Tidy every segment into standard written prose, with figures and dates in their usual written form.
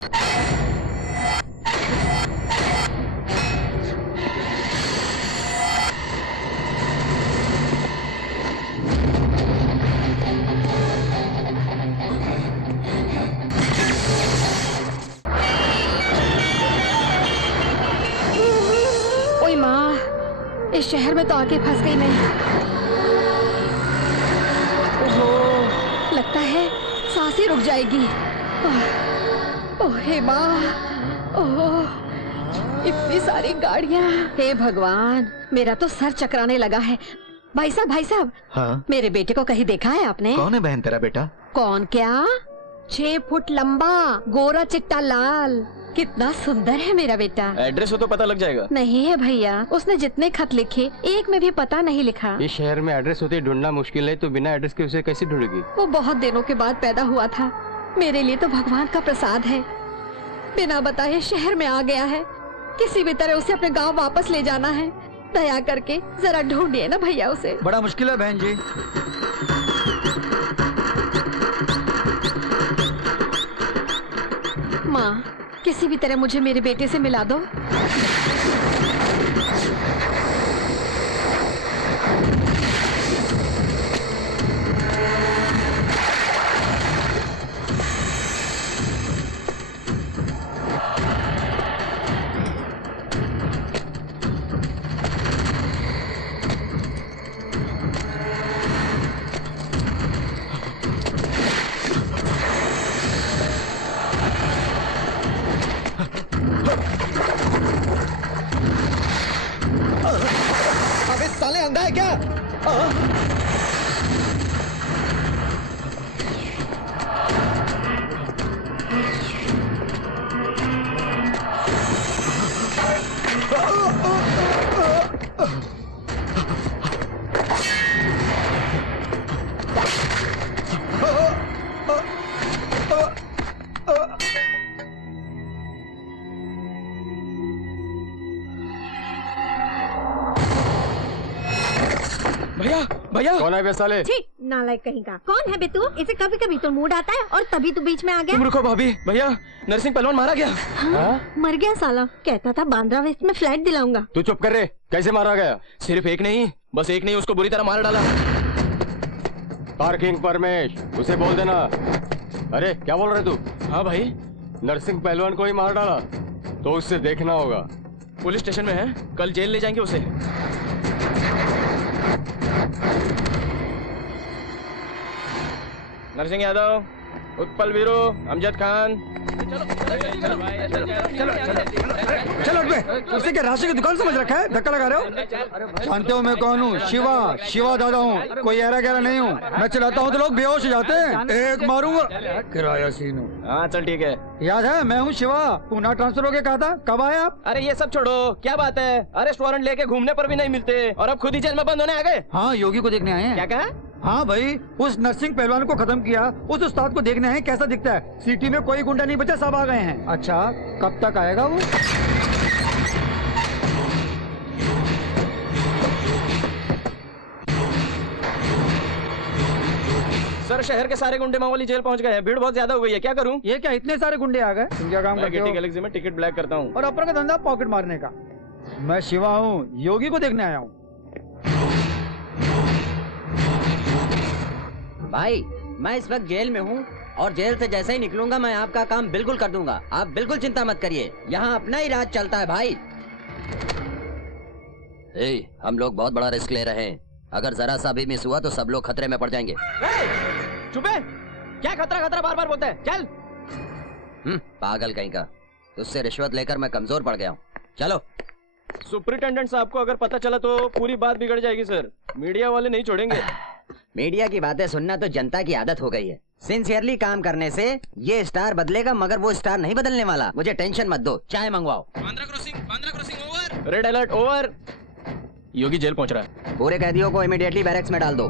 ओए माँ, इस शहर में तो आके फंस गई मैं। ओहो, लगता है सांस ही रुक जाएगी। ओह हे माँ, ओह इतनी सारी गाड़ियाँ। हे भगवान, मेरा तो सर चकराने लगा है। भाई साहब। हाँ? मेरे बेटे को कहीं देखा है आपने? कौन है बहन तेरा बेटा? कौन क्या, 6 फुट लंबा, गोरा चिट्टा लाल, कितना सुंदर है मेरा बेटा। एड्रेस हो तो पता लग जाएगा। नहीं है भैया, उसने जितने खत लिखे एक में भी पता नहीं लिखा। इस शहर में एड्रेस होते ढूंढना मुश्किल है, तो बिना एड्रेस के उसे कैसे ढूंढेगी? वो बहुत दिनों के बाद पैदा हुआ था, मेरे लिए तो भगवान का प्रसाद है। बिना बताए शहर में आ गया है, किसी भी तरह उसे अपने गांव वापस ले जाना है। दया करके जरा ढूंढिए ना भैया उसे। बड़ा मुश्किल है बहन जी। माँ, किसी भी तरह मुझे मेरे बेटे से मिला दो। अबे साले अंधा है क्या? भैया कौन है बे साले? छी, नालायक कहीं का। कौन है बे तू? इसे कभी कभी तो मूड आता है और तभी तू बीच में आ गया। तुम रुको भाभी। भैया, नरसिंह पहलवान मारा गया। हाँ? मर गया साला। कहता था बांद्रा वेस्ट में फ्लैट दिलाऊंगा। तू चुप कर रे। कैसे मारा गया? सिर्फ एक नहीं, बस एक नहीं, उसको बुरी तरह मार डाला। पार्किंग परमेश, उसे बोल देना। अरे क्या बोल रहे तू? हाँ भाई, नरसिंह पहलवान को ही मार डाला तो उससे देखना होगा। पुलिस स्टेशन में है, कल जेल ले जाएंगे उसे। नरसिंह यादव, उत्पल वीरू, अमजद खान। चलो उसे क्या राशि की दुकान समझ रखा है? धक्का लगा रहे हो? जानते हो मैं कौन हूँ? शिवा दादा हूँ। कोई ऐरा गहरा नहीं हूँ। मैं चलाता हूँ तो लोग बेहोश हो जाते हैं। एक मारूंगा। किराया सीन हूँ। हाँ चल ठीक है। याद है मैं हूँ शिवा। पूना ट्रांसफर हो गया कहा था, कब आए आप? अरे ये सब छोड़ो, क्या बात है? अरेस्ट वारंट लेके घूमने पर भी नहीं मिलते और अब खुद ही जेल में बंद होने आ गए। हाँ, योगी को देखने आए हैं। क्या कहा? हाँ भाई, उस नरसिंह पहलवान को खत्म किया, उस उस्ताद को देखने हैं कैसा दिखता है। सिटी में कोई गुंडा नहीं बचा, सब आ गए हैं। अच्छा, कब तक आएगा वो? सर, शहर के सारे गुंडे मामूली जेल पहुंच गए हैं। भीड़ बहुत ज्यादा हो गई है, क्या करूं? ये क्या इतने सारे गुंडे आ गए? तुम क्या काम करते हो? गैलेक्सी में टिकट ब्लैक करता हूं। और अपना का धंधा पॉकेट मारने का। मैं शिवा हूँ, योगी को देखने आया हूँ। भाई, मैं इस वक्त जेल में हूँ और जेल से जैसे ही निकलूंगा मैं आपका काम बिल्कुल कर दूंगा। आप बिल्कुल चिंता मत करिए, यहाँ अपना ही राज चलता है भाई। हम लोग बहुत बड़ा रिस्क ले रहे हैं। अगर जरा सा भी मिस हुआ तो सब लोग खतरे में पड़ जाएंगे। चुप है, क्या खतरा खतरा बार बार बोलता है? चल। पागल कहीं का। तुझसे रिश्वत लेकर मैं कमजोर पड़ गया हूँ। चलो। सुपरिटेंडेंट साहब को अगर पता चला तो पूरी बात बिगड़ जाएगी सर। मीडिया वाले नहीं छोड़ेंगे। मीडिया की बातें सुनना तो जनता की आदत हो गई है। सिंसियरली काम करने से ये स्टार बदलेगा, मगर वो स्टार नहीं बदलने वाला। मुझे टेंशन मत दो, चाय मंगवाओ। Bandra crossing over. Red alert over. Yogi जेल पहुंच रहा है। पूरे कैदियों को इमीडिएटली बैरक्स में डाल दो।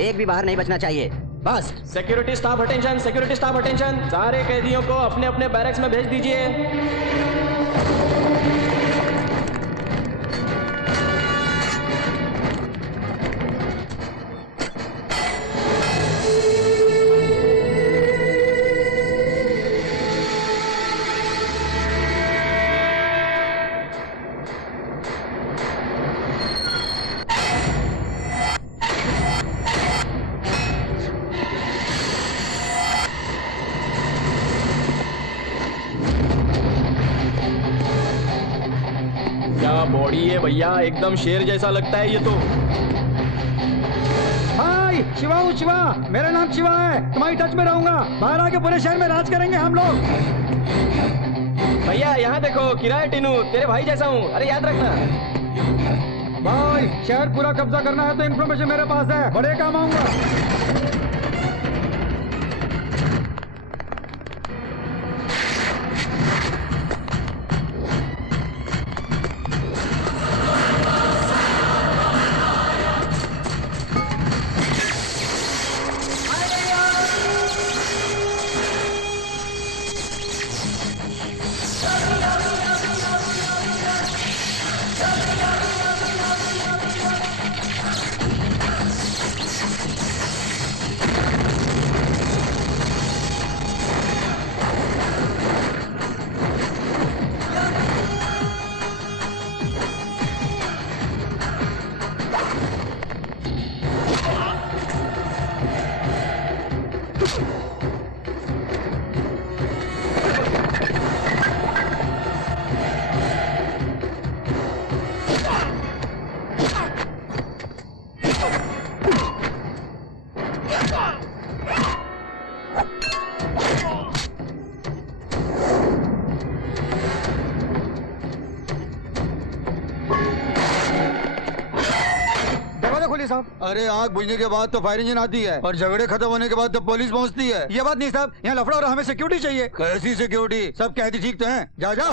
एक भी बाहर नहीं बचना चाहिए, बस। Security staff attention, security staff attention. सारे कैदियों को अपने अपने बैरक्स में भेज दीजिए। भैया एकदम शेर जैसा लगता है ये तो। हाय शिवा हूँ शिवा, मेरा नाम शिवा है, तुम्हारी टच में रहूंगा, बाहर आके पूरे शहर में राज करेंगे हम लोग। भैया यहाँ देखो, किराए टीनू तेरे भाई जैसा हूँ, अरे याद रखना। भाई शहर पूरा कब्जा करना है तो इन्फॉर्मेशन मेरे पास है, बड़े काम आऊंगा। साहब, अरे आग बुझने के बाद तो फायर इंजन आती है और झगड़े खत्म होने के बाद तो पुलिस पहुंचती है। ये बात नहीं साहब, यहाँ लफड़ा और हमें सिक्योरिटी चाहिए। कैसी सिक्योरिटी? सब कहती ठीक तो हैं, जाओ जाओ।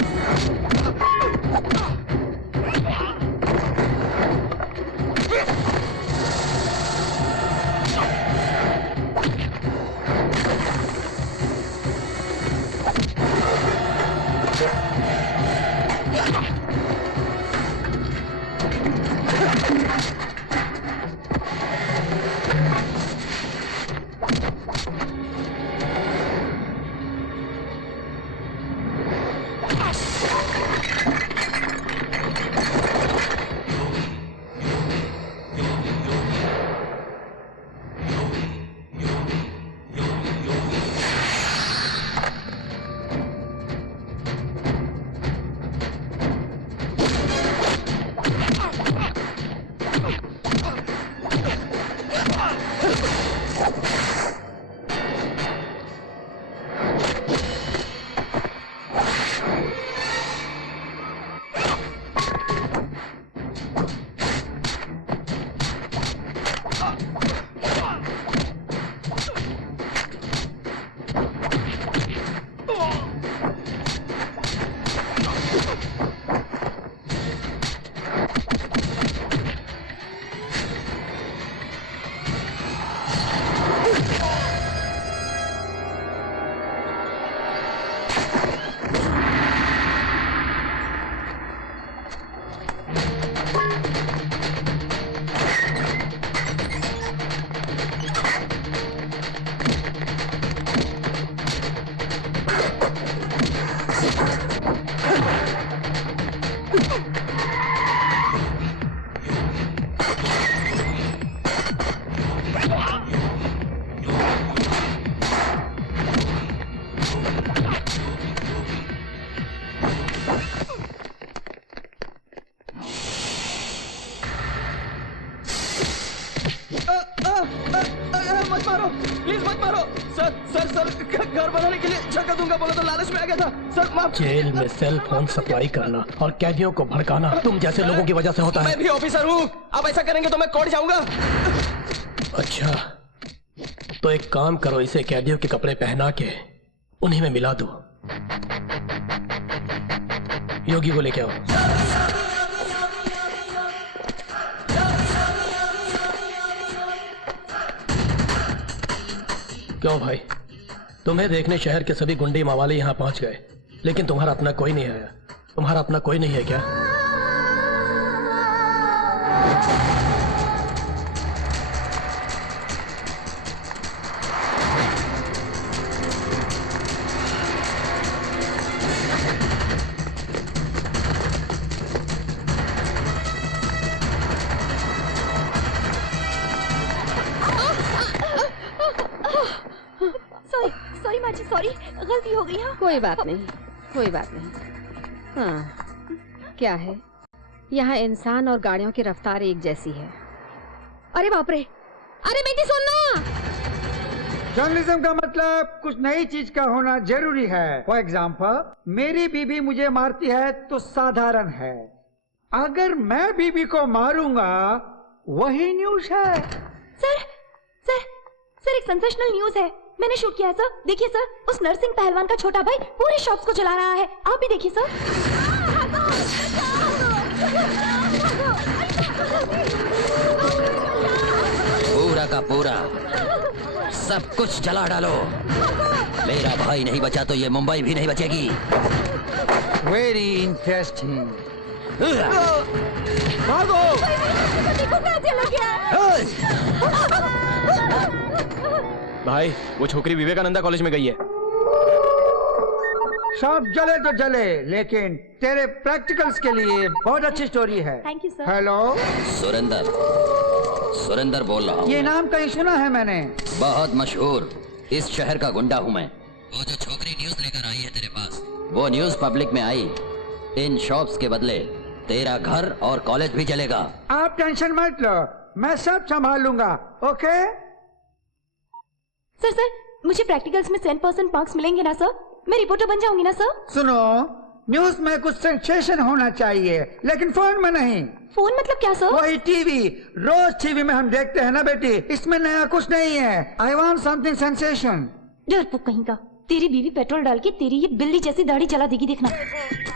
मत मारो, प्लीज मत मारो। सर सर सर घर बनाने के लिए जगह दूंगा बोला तो लालच में आ गया था सर, माफ। जेल में सेल फोन सप्लाई करना और कैदियों को भड़काना तुम जैसे लोगों की वजह से होता है। मैं भी ऑफिसर हूँ, आप ऐसा करेंगे तो मैं कोर्ट जाऊंगा। अच्छा तो एक काम करो, इसे कैदियों के कपड़े पहना के उन्हीं में मिला दो। योगी को लेके आओ। क्यों भाई, तुम्हें देखने शहर के सभी गुंडे मावाले यहाँ पहुंच गए, लेकिन तुम्हारा अपना कोई नहीं है। तुम्हारा अपना कोई नहीं है क्या? सॉरी माँ जी, सॉरी, गलती हो गई। हाँ कोई बात नहीं, कोई बात नहीं। हाँ क्या है, यहाँ इंसान और गाड़ियों की रफ्तार एक जैसी है। अरे बाप रे, अरे बेटी सुनना। जर्नलिज्म का मतलब कुछ नई चीज का होना जरूरी है। फॉर एग्जाम्पल, मेरी बीबी मुझे मारती है तो साधारण है, अगर मैं बीबी को मारूंगा वही न्यूज है। सर सर सर, एक सेंसेशनल न्यूज है, मैंने शूट किया है सर। देखिए सर, उस नरसिंह पहलवान का छोटा भाई पूरे शॉप्स को चला रहा है, आप भी देखिए सर। पूरा का पूरा सब कुछ जला डालो। मेरा भाई नहीं बचा तो ये मुंबई भी नहीं बचेगी। Very interesting. देखो क्या चला गया। भाई वो छोकरी विवेकानंदा कॉलेज में गई है। सब जले तो जले, लेकिन तेरे प्रैक्टिकल्स के लिए बहुत अच्छी स्टोरी है। Thank you sir. Hello, Surender बोल रहा हूँ। ये नाम कहीं सुना है मैंने। बहुत मशहूर इस शहर का गुंडा हूँ मैं। वो जो छोकरी न्यूज लेकर आई है तेरे पास, वो न्यूज पब्लिक में आई। इन शॉप्स के बदले तेरा घर और कॉलेज भी जलेगा। आप टेंशन मत लो, मैं सब संभाल लूंगा। ओके सर सर, मुझे प्रैक्टिकल्स में 100% मार्क्स मिलेंगे ना सर? मैं रिपोर्टर बन जाऊंगी ना सर? सुनो, न्यूज में कुछ सेंसेशन होना चाहिए, लेकिन फोन में नहीं। फोन मतलब क्या सर? वही टीवी, रोज टीवी में हम देखते हैं ना बेटी, इसमें नया कुछ नहीं है। I want something sensation. डरपोक कहीं का, तेरी बीवी पेट्रोल डाल के तेरी ये बिल्ली जैसी दाढ़ी चला देगी, देखना।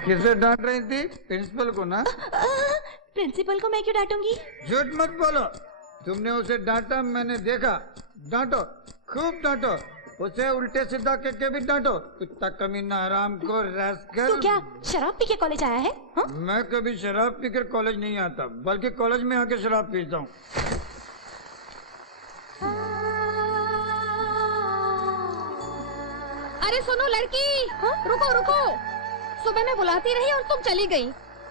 किसे डांट रही थी? प्रिंसिपल को ना? प्रिंसिपल को मैं क्यों डांटूंगी? झूठ मत बोलो, तुमने उसे डांटा, मैंने देखा। डांटो, खूब डांटो, उसे उल्टे सीधा करके भी डांटो। कुत्ता कमीना, हराम को, रैस्कल। तू क्या शराब पी के कॉलेज आया है? हा? मैं कभी शराब पीकर कॉलेज नहीं आता, बल्कि कॉलेज में आके शराब पीता हूँ। अरे सुनो लड़की, रुको रुको। सुबह मैं बुलाती रही और तुम चली गई।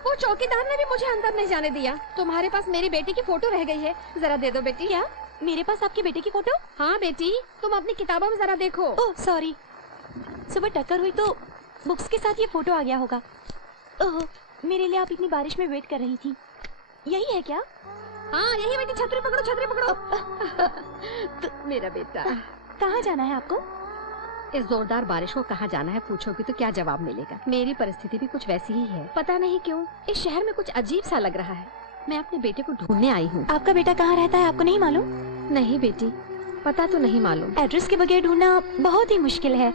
वो चौकीदार ने भी मुझे अंदर नहीं जाने दिया। तुम्हारे पास मेरी बेटी की फोटो रह गई है, जरा दे दो बेटी। क्या मेरे पास आपकी बेटे की फोटो? हाँ बेटी, तुम अपनी किताबों में जरा देखो। ओह सॉरी, सुबह टक्कर हुई तो बुक्स के साथ ये फोटो आ गया होगा। ओह, मेरे लिए आप इतनी बारिश में वेट कर रही थी, यही है क्या? हाँ यही बेटी, छतरी पकड़ो छतरी पकड़ो। तो मेरा बेटा, कहाँ जाना है आपको? इस जोरदार बारिश को कहाँ जाना है पूछोगी तो क्या जवाब मिलेगा। मेरी परिस्थिति भी कुछ वैसी ही है, पता नहीं क्यों इस शहर में कुछ अजीब सा लग रहा है। मैं अपने बेटे को ढूंढने आई हूँ। आपका बेटा कहाँ रहता है, आपको नहीं मालूम? नहीं बेटी, पता तो नहीं मालूम। एड्रेस के बगैर ढूंढना बहुत ही मुश्किल है।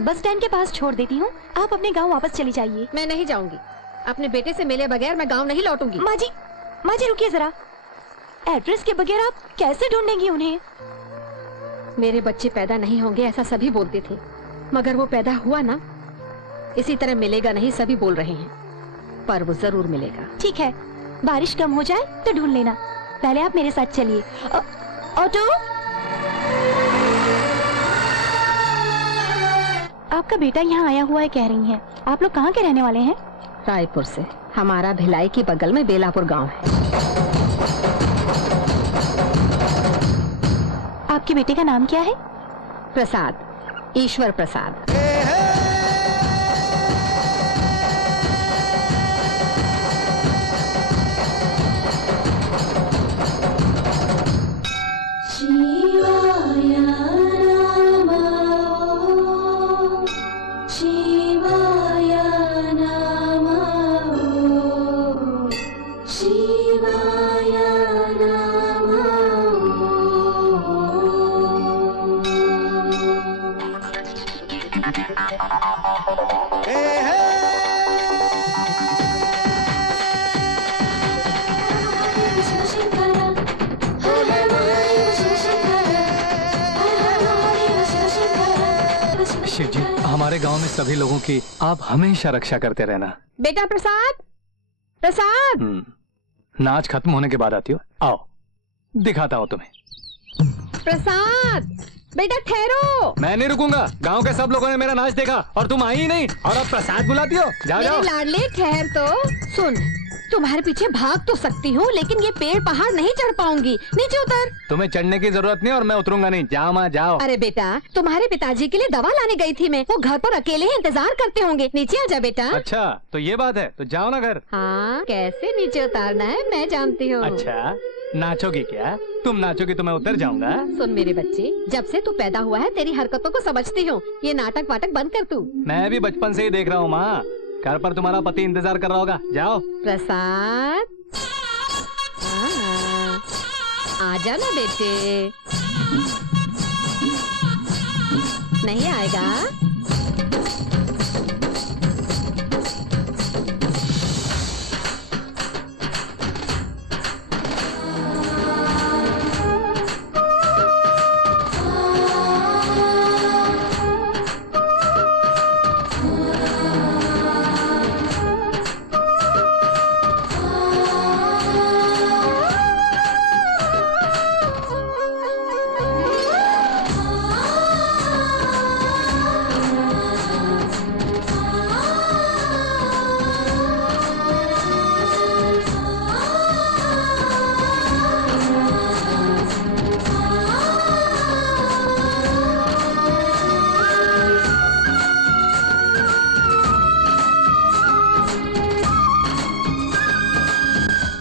बस स्टैंड के पास छोड़ देती हूँ, आप अपने गाँव वापस चली जाइए। मैं नहीं जाऊंगी, अपने बेटे से मिले बगैर मैं गाँव नहीं लौटूंगी। माँ जी रुकिए जरा, एड्रेस के बगैर आप कैसे ढूंढेंगी उन्हें? मेरे बच्चे पैदा नहीं होंगे ऐसा सभी बोलते थे, मगर वो पैदा हुआ ना। इसी तरह मिलेगा नहीं सभी बोल रहे हैं, पर वो जरूर मिलेगा। ठीक है, बारिश कम हो जाए तो ढूंढ लेना। पहले आप मेरे साथ चलिए। ऑटो, आपका बेटा यहाँ आया हुआ है कह रही हैं। आप लोग कहाँ के रहने वाले हैं? रायपुर से। हमारा भिलाई के बगल में बेलापुर गांव है। आपके बेटे का नाम क्या है? प्रसाद, ईश्वर प्रसाद। शिव जी, हमारे गांव में सभी लोगों की आप हमेशा रक्षा करते रहना। बेटा प्रसाद, प्रसाद। नाच खत्म होने के बाद आती हो, आओ दिखाता हूँ तुम्हें। प्रसाद बेटा ठहरो। मैं नहीं रुकूंगा, गांव के सब लोगों ने मेरा नाच देखा और तुम आई ही नहीं, और अब प्रसाद बुलाती हो। जाओ मेरे जाओ। लाडले ठहर तो। सुन, तुम्हारे पीछे भाग तो सकती हूँ, लेकिन ये पेड़ पहाड़ नहीं चढ़ पाऊंगी। नीचे उतर। तुम्हें चढ़ने की जरूरत नहीं और मैं उतरूंगा नहीं। जाओ माँ जाओ। अरे बेटा, तुम्हारे पिताजी के लिए दवा लाने गई थी मैं। वो घर पर अकेले ही इंतजार करते होंगे। नीचे आ जा बेटा। अच्छा तो ये बात है, तो जाओ ना घर। हाँ, कैसे नीचे उतारना है मैं जानती हूँ। अच्छा नाचोगी क्या? तुम नाचोगी तो मैं उतर जाऊंगा। सुन मेरे बच्चे, जब से तू पैदा हुआ है तेरी हरकतों को समझती हूँ। ये नाटक वाटक बंद कर तू। मैं भी बचपन से ही देख रहा हूँ माँ। घर पर तुम्हारा पति इंतजार कर रहा होगा। जाओ। प्रसाद, आ जाना बेटे। नहीं आएगा?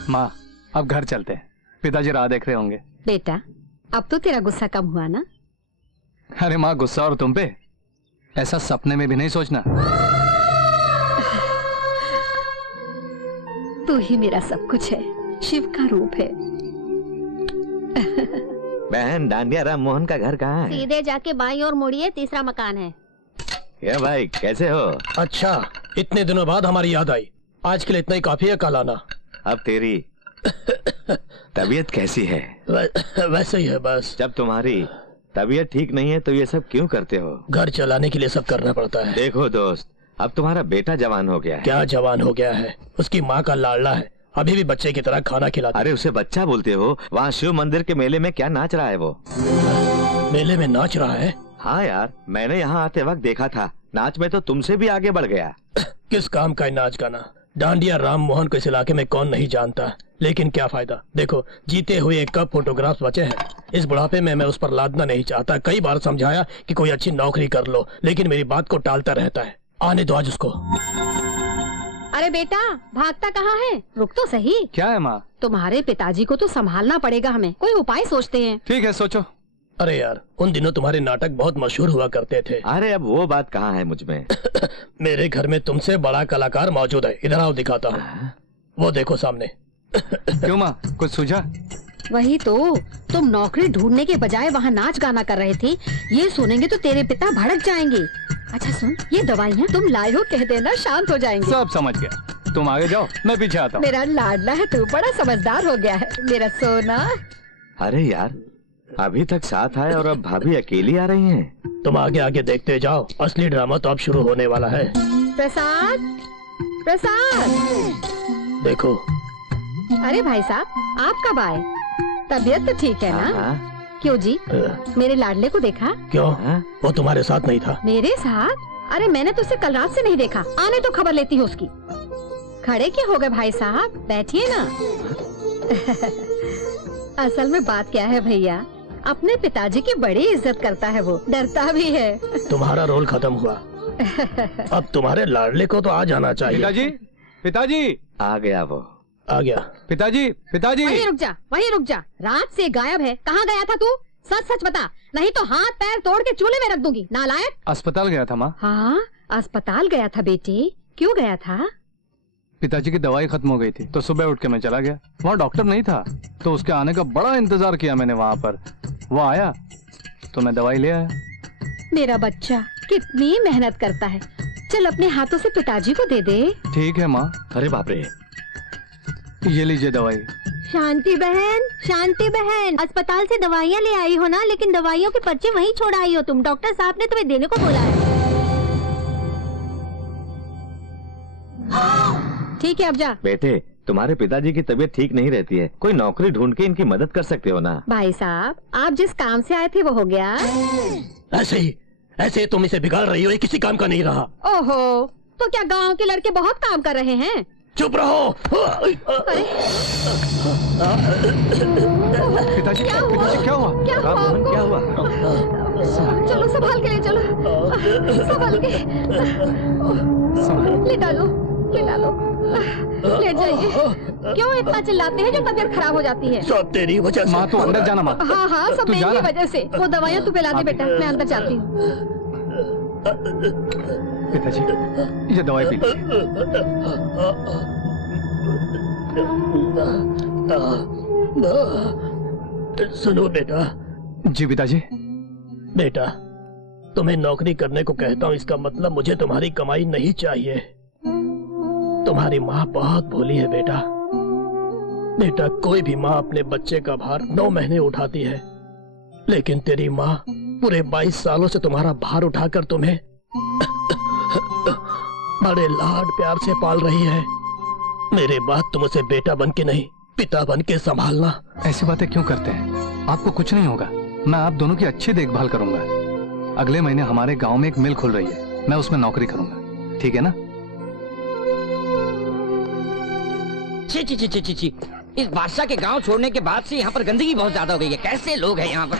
माँ अब घर चलते हैं, पिताजी राह देख रहे होंगे। बेटा, अब तो तेरा गुस्सा कम हुआ ना? अरे माँ गुस्सा और तुम पे ऐसा सपने में भी नहीं सोचना। तू ही मेरा सब कुछ है, शिव का रूप है। बहन, डांडिया राम मोहन का घर कहाँ है? सीधे जाके बाईं ओर मुड़िए, तीसरा मकान है। क्या भाई, कैसे हो? अच्छा, इतने दिनों बाद हमारी याद आई। आज के लिए इतना ही काफी है, कल आना। अब तेरी तबीयत कैसी है? वैसे ही है बस। जब तुम्हारी तबीयत ठीक नहीं है तो ये सब क्यों करते हो? घर चलाने के लिए सब करना पड़ता है। देखो दोस्त, अब तुम्हारा बेटा जवान हो गया है। क्या जवान हो गया है? उसकी माँ का लाडला है, अभी भी बच्चे की तरह खाना खिलाता। अरे उसे बच्चा बोलते हो? वहाँ शिव मंदिर के मेले में क्या नाच रहा है वो? मेले में नाच रहा है? हाँ यार, मैंने यहाँ आते वक्त देखा था। नाच में तो तुमसे भी आगे बढ़ गया। किस काम का नाच गाना? डांडिया राम मोहन को इस इलाके में कौन नहीं जानता, लेकिन क्या फायदा। देखो, जीते हुए एक कप फोटोग्राफ्स बचे हैं। इस बुढ़ापे में मैं उस पर लादना नहीं चाहता। कई बार समझाया कि कोई अच्छी नौकरी कर लो, लेकिन मेरी बात को टालता रहता है। आने दो आज उसको। अरे बेटा, भागता कहाँ है? रुक तो सही। क्या है माँ? तुम्हारे पिताजी को तो संभालना पड़ेगा हमें। कोई उपाय सोचते हैं। ठीक है सोचो। अरे यार, उन दिनों तुम्हारे नाटक बहुत मशहूर हुआ करते थे। अरे अब वो बात कहाँ है मुझ में? मेरे घर में तुमसे बड़ा कलाकार मौजूद है। इधर आओ, दिखाता हूँ। वो देखो सामने। क्यों माँ, कुछ सूझा? वही तो, तुम नौकरी ढूंढने के बजाय वहाँ नाच गाना कर रहे थे। ये सुनेंगे तो तेरे पिता भड़क जाएंगे। अच्छा सुन, ये दवाइयाँ तुम लाए हो, कह देना, शांत हो जाएंगे। सब समझ गया। तुम आगे जाओ, मैं पीछे आता हूँ। मेरा लाडला है तू, बड़ा समझदार हो गया है मेरा सोना। अरे यार, अभी तक साथ आए और अब भाभी अकेली आ रही हैं। तुम आगे आगे देखते जाओ, असली ड्रामा तो अब शुरू होने वाला है। प्रसाद, प्रसाद। देखो। अरे भाई साहब, आप कब आए? तबीयत तो ठीक है ना? हाँ। क्यों जी, मेरे लाडले को देखा? क्यों? हाँ? वो तुम्हारे साथ नहीं था? मेरे साथ? अरे मैंने तो उसे कल रात से नहीं देखा। आने तो खबर लेती हूँ उसकी। खड़े क्यों हो गए भाई साहब, बैठिए ना। असल में बात क्या है भैया, अपने पिताजी की बड़ी इज्जत करता है वो, डरता भी है। तुम्हारा रोल खत्म हुआ। अब तुम्हारे लाडले को तो आ जाना चाहिए। पिताजी, पिताजी। आ गया वो। आ गया। पिताजी, पिताजी। वहीं रुक जा, वहीं रुक जा। रात से गायब है, कहाँ गया था तू? सच सच बता, नहीं तो हाथ पैर तोड़ के चूल्हे में रख दूंगी, नालायक। अस्पताल गया था माँ। हाँ, अस्पताल गया था बेटे। क्यों गया था? पिताजी की दवाई खत्म हो गई थी तो सुबह उठ के मैं चला गया। वहाँ डॉक्टर नहीं था तो उसके आने का बड़ा इंतजार किया मैंने वहाँ पर। वो आया तो मैं दवाई ले आया। मेरा बच्चा कितनी मेहनत करता है। चल अपने हाथों से पिताजी को दे दे। ठीक है माँ। अरे बाप रे, ये लीजिए दवाई। शांति बहन, शांति बहन, अस्पताल से दवाइयाँ ले आई हो ना, लेकिन दवाइयों के पर्चे वहीं छोड़ आई हो तुम। डॉक्टर साहब ने तुम्हें देने को बोला है। ठीक है अब जा। बेटे, तुम्हारे पिताजी की तबीयत ठीक नहीं रहती है। कोई नौकरी ढूंढ के इनकी मदद कर सकते हो ना? भाई साहब, आप जिस काम से आए थे वो हो गया। ऐसे ही तुम इसे बिगाड़ रही हो, ये किसी काम का नहीं रहा। ओहो, तो क्या गांव के लड़के बहुत काम कर रहे हैं? चुप रहो। पिताजी पिताजी क्या हुआ? क्या हुआ राम मोहन आपको? क्या हुआ? चलो संभाल के ले चलो, संभाल के लेटा लो, लेटा लो, लेट जाइए। क्यों इतना चिल्लाते हैं जो तबीयत खराब हो जाती है? सब तेरी वजह से। माँ तू अंदर जाना माँ। हाँ हाँ, सब तू जा मेरी ना। वजह से। वो दवाइयाँ तू पिला दे बेटा, मैं अंदर जाती हूँ। पिताजी ये दवाई पी लीजिए। सुनो बेटा। जी पिताजी। बेटा, तुम्हें नौकरी करने को कहता हूँ, इसका मतलब मुझे तुम्हारी कमाई नहीं चाहिए। तुम्हारी माँ बहुत भोली है बेटा। बेटा, कोई भी माँ अपने बच्चे का भार 9 महीने उठाती है, लेकिन तेरी माँ पूरे 22 सालों से तुम्हारा भार उठाकर तुम्हें बड़े लाड प्यार से पाल रही है। मेरे बाद तुम उसे बेटा बन के नहीं, पिता बन के संभालना। ऐसी बातें क्यों करते हैं? आपको कुछ नहीं होगा। मैं आप दोनों की अच्छी देखभाल करूंगा। अगले महीने हमारे गांव में एक मिल खुल रही है, मैं उसमें नौकरी करूंगा, ठीक है ना? छी छी छी छी छी छी। इस बादशाह के गांव छोड़ने के बाद से यहाँ पर गंदगी बहुत ज्यादा हो गई है। कैसे लोग हैं यहाँ पर?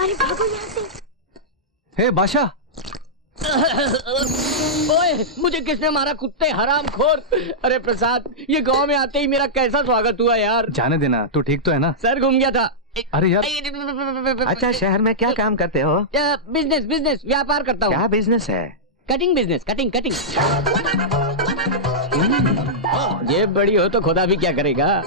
अरे भागो यहाँ से। हे बादशाह, ओए, मुझे किसने मारा? कुत्ते हरामखोर। अरे प्रसाद, ये गांव में आते ही मेरा कैसा स्वागत हुआ यार। जाने देना, तू ठीक तो है ना? सर घूम गया था। अरे यार। अच्छा, शहर में क्या काम करते हो? बिजनेस बिजनेस व्यापार करता हूँ। क्या बिजनेस है? Cutting business, cutting cutting. जेब बड़ी हो तो खुदा भी क्या करेगा।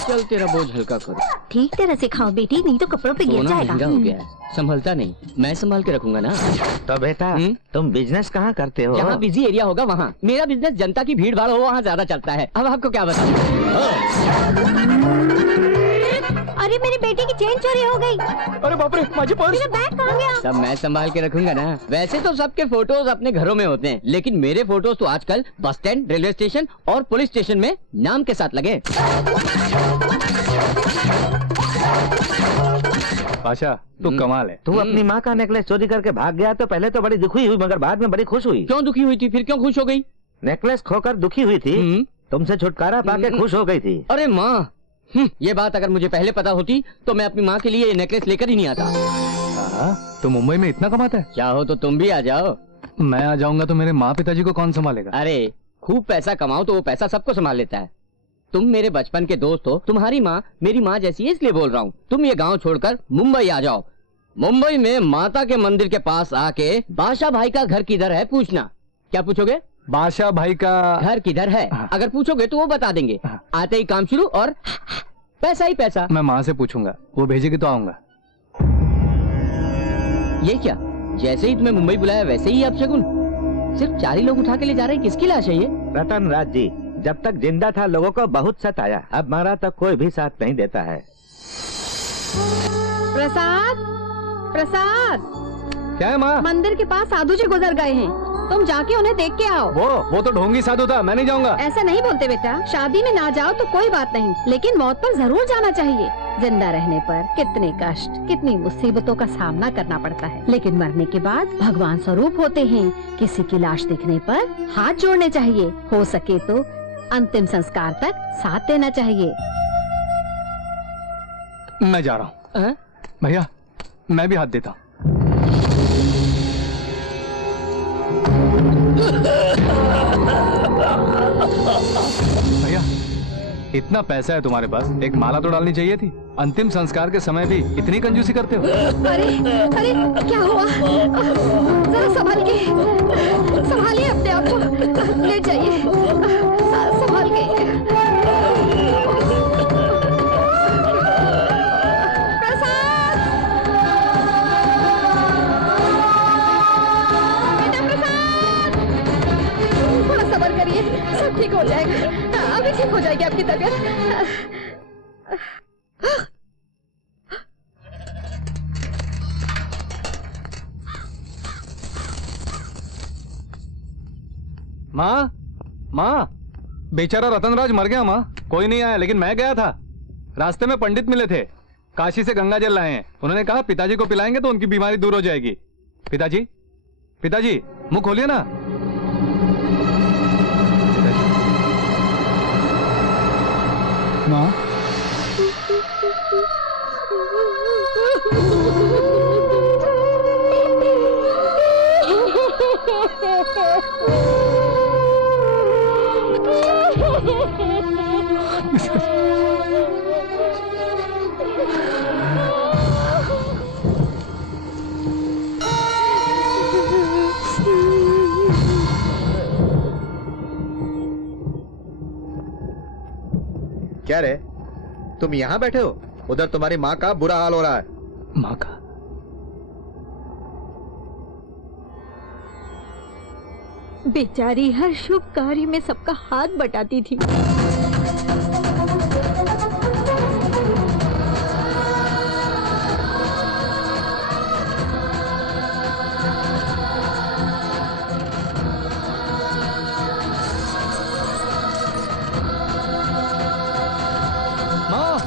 चल तेरा बोझ हल्का करो। ठीक तरह से खाओ बेटी, नहीं तो कपड़ों पे गिर सोना जाएगा। महंगा हो गया है, संभलता नहीं। मैं संभाल के रखूंगा ना। तो बेटा तुम बिजनेस कहाँ करते हो? जहाँ बिजी एरिया होगा वहाँ। मेरा बिजनेस जनता की भीड़ भाड़ हो वहाँ ज्यादा चलता है। अब आपको क्या बताऊं? अरे मेरे बेटे की चेन चोरी हो गई। अरे बाप रे, माझी पर्स। मेरा बैग कहाँ गया? सब मैं संभाल के रखूंगा ना। वैसे तो सबके फोटोज अपने घरों में होते हैं, लेकिन मेरे फोटोज तो आजकल बस स्टैंड, रेलवे स्टेशन और पुलिस स्टेशन में नाम के साथ लगे। बादशाह तू कमाल है। तू अपनी माँ का नेकलेस चोरी करके भाग गया तो पहले तो बड़ी दुखी हुई, मगर बाद में बड़ी खुश हुई। क्यों दुखी हुई थी? फिर क्यों खुश हो गई? नेकलेस खोकर दुखी हुई थी, तुमसे छुटकारा पाके खुश हो गई थी। अरे माँ, ये बात अगर मुझे पहले पता होती तो मैं अपनी माँ के लिए ये नेकलेस लेकर ही नहीं आता। तो मुंबई में इतना कमाता है? चाहो तो तुम भी आ जाओ। मैं आ जाऊंगा तो मेरे माँ पिताजी को कौन संभालेगा? अरे खूब पैसा कमाओ तो वो पैसा सबको संभाल लेता है। तुम मेरे बचपन के दोस्त हो, तुम्हारी माँ मेरी माँ जैसी है, इसलिए बोल रहा हूँ। तुम ये गांव छोड़कर मुंबई आ जाओ। मुंबई में माता के मंदिर के पास आके बादशाह भाई का घर किधर है पूछना। क्या पूछोगे? बादशाह भाई का घर किधर है? अगर पूछोगे तो वो बता देंगे। आते ही काम शुरू और पैसा ही पैसा। मैं माँ से पूछूंगा, वो भेजेगी तो आऊंगा। ये क्या, जैसे ही तुम्हें मुंबई बुलाया वैसे ही अपशगुन? सिर्फ 4 ही लोग उठा के ले जा रहे हैं, किसकी लाश है ये? रतन राज जी जब तक जिंदा था लोगों को बहुत सताया, अब मारा तक कोई भी साथ नहीं देता है। प्रसाद, प्रसाद, क्या है माँ? मंदिर के पास साधु जी गुजर गए हैं, तुम जाके उन्हें देख के आओ। वो तो ढोंगी साधु था, मैं नहीं जाऊंगा। ऐसा नहीं बोलते बेटा, शादी में ना जाओ तो कोई बात नहीं, लेकिन मौत पर जरूर जाना चाहिए। जिंदा रहने पर कितने कष्ट, कितनी मुसीबतों का सामना करना पड़ता है, लेकिन मरने के बाद भगवान स्वरूप होते हैं। किसी की लाश दिखने पर हाथ जोड़ने चाहिए, हो सके तो अंतिम संस्कार तक साथ देना चाहिए। मैं जा रहा हूँ। भैया मैं भी हाथ देता हूँ। भैया इतना पैसा है तुम्हारे पास, एक माला तो डालनी चाहिए थी। अंतिम संस्कार के समय भी इतनी कंजूसी करते हो? अरे अरे क्या हुआ? जरा संभाल के, संभालिए अपने आप को, लेट जाइए, संभाल के। प्रसाद, बेटा प्रसाद, थोड़ा सब्र करिए, सब ठीक हो जाएगा, अभी ठीक हो जाएगी आपकी तबीयत। माँ, माँ, बेचारा रतनराज मर गया माँ। कोई नहीं आया, लेकिन मैं गया था। रास्ते में पंडित मिले थे, काशी से गंगा जल लाए हैं। उन्होंने कहा पिताजी को पिलाएंगे तो उनकी बीमारी दूर हो जाएगी। पिताजी, पिताजी, मुंह खोलिए ना। पिताजी। माँ, क्या रे, तुम यहाँ बैठे हो? उधर तुम्हारी माँ का बुरा हाल हो रहा है। माँ का? बेचारी हर शुभ कार्य में सबका हाथ बटाती थी। माँ,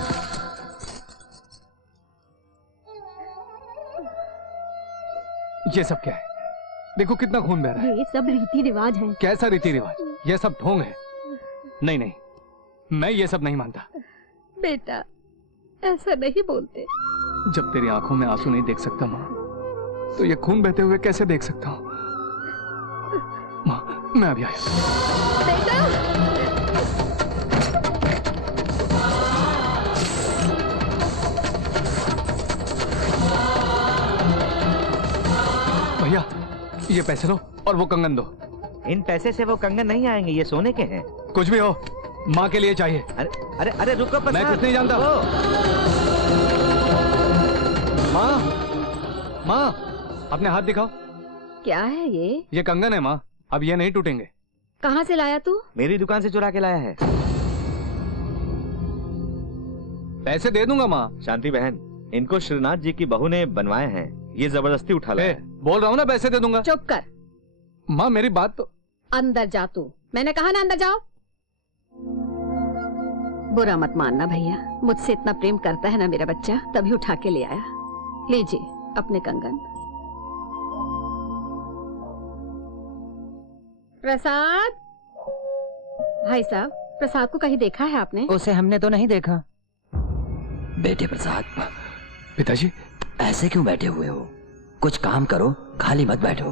ये सब क्या है? देखो कितना खून बह रहा है। ये सब रीति रिवाज है। कैसा रीति रिवाज? ये सब ढोंग है। नहीं नहीं, मैं ये सब नहीं मानता। बेटा, ऐसा नहीं बोलते। जब तेरी आंखों में आंसू नहीं देख सकता माँ, तो ये खून बहते हुए कैसे देख सकता हूँ? माँ, मैं अभी आया। बेटा, भैया, ये पैसे लो और वो कंगन दो। इन पैसे से वो कंगन नहीं आएंगे, ये सोने के हैं। कुछ भी हो, माँ के लिए चाहिए। अरे अरे अरे रुको प्रसाद। मैं कुछ नहीं जानता। माँ, माँ, अपने हाथ दिखाओ। क्या है ये? ये कंगन है माँ, अब ये नहीं टूटेंगे। कहाँ से लाया तू? मेरी दुकान से चुरा के लाया है। पैसे दे दूंगा माँ। शांति बहन, इनको श्रीनाथ जी की बहू ने बनवाए हैं, ये जबरदस्ती उठा लाया। बोल रहा हूँ ना, पैसे दे दूंगा। चुप कर। माँ मेरी बात तो। अंदर जा तू। मैंने कहा ना अंदर जाओ। बुरा मत मानना भैया, मुझसे इतना प्रेम करता है ना मेरा बच्चा, तभी उठा के ले आया। लीजिए अपने कंगन। प्रसाद, भाई साहब, प्रसाद को कहीं देखा है आपने? उसे हमने तो नहीं देखा। बेटे प्रसाद, पिताजी, ऐसे क्यों बैठे हुए हो? कुछ काम करो, खाली मत बैठो।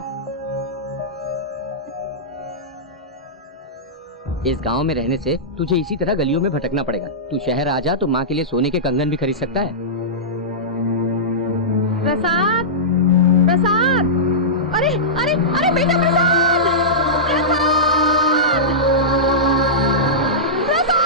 इस गांव में रहने से तुझे इसी तरह गलियों में भटकना पड़ेगा। तू शहर आ जा तो माँ के लिए सोने के कंगन भी खरीद सकता है। प्रसाद, प्रसाद, अरे अरे अरे बेटा प्रसाद, प्रसाद, प्रसाद।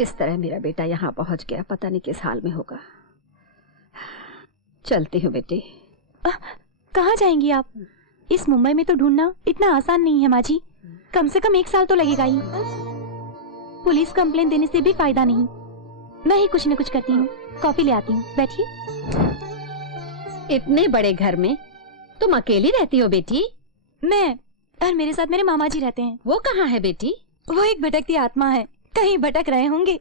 इस तरह मेरा बेटा यहाँ पहुँच गया, पता नहीं किस हाल में होगा। चलती हूँ बेटी। कहाँ जाएंगी आप? इस मुंबई में तो ढूंढना इतना आसान नहीं है माँ जी। कम से कम 1 साल तो लगेगा ही। पुलिस कंप्लेन देने से भी फायदा नहीं। मैं ही कुछ न कुछ करती हूँ। कॉफी ले आती हूँ, बैठिए। इतने बड़े घर में तुम अकेली रहती हो बेटी? मैं और मेरे साथ मेरे मामा जी रहते हैं। वो कहाँ है बेटी? वो एक भटकती आत्मा है, कहीं भटक रहे होंगे।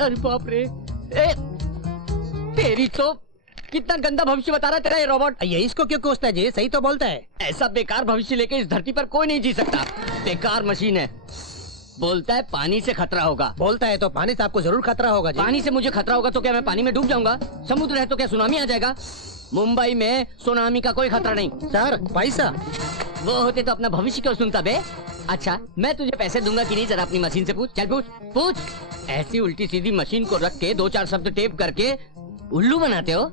अरे बाप रे, तेरी तो कितना गंदा भविष्य बता रहा है तेरा ये रोबोट। ये इसको क्यों कोसता है जी? सही तो बोलता है। ऐसा बेकार भविष्य लेके इस धरती पर कोई नहीं जी सकता। बेकार मशीन है। बोलता है पानी से खतरा होगा। बोलता है तो पानी से आपको जरूर खतरा होगा जी। पानी से मुझे खतरा होगा तो क्या मैं पानी में डूब जाऊंगा? समुद्र है तो क्या सुनामी आ जाएगा? मुंबई में सुनामी का कोई खतरा नहीं। सर पैसा वो होते तो अपना भविष्य क्यों सुनता बे? अच्छा, मैं तुझे पैसे दूंगा कि नहीं जरा अपनी मशीन से पूछ। चल पूछ पूछ। ऐसी उल्टी सीधी मशीन को रख के 2-4 शब्द टेप करके उल्लू बनाते हो।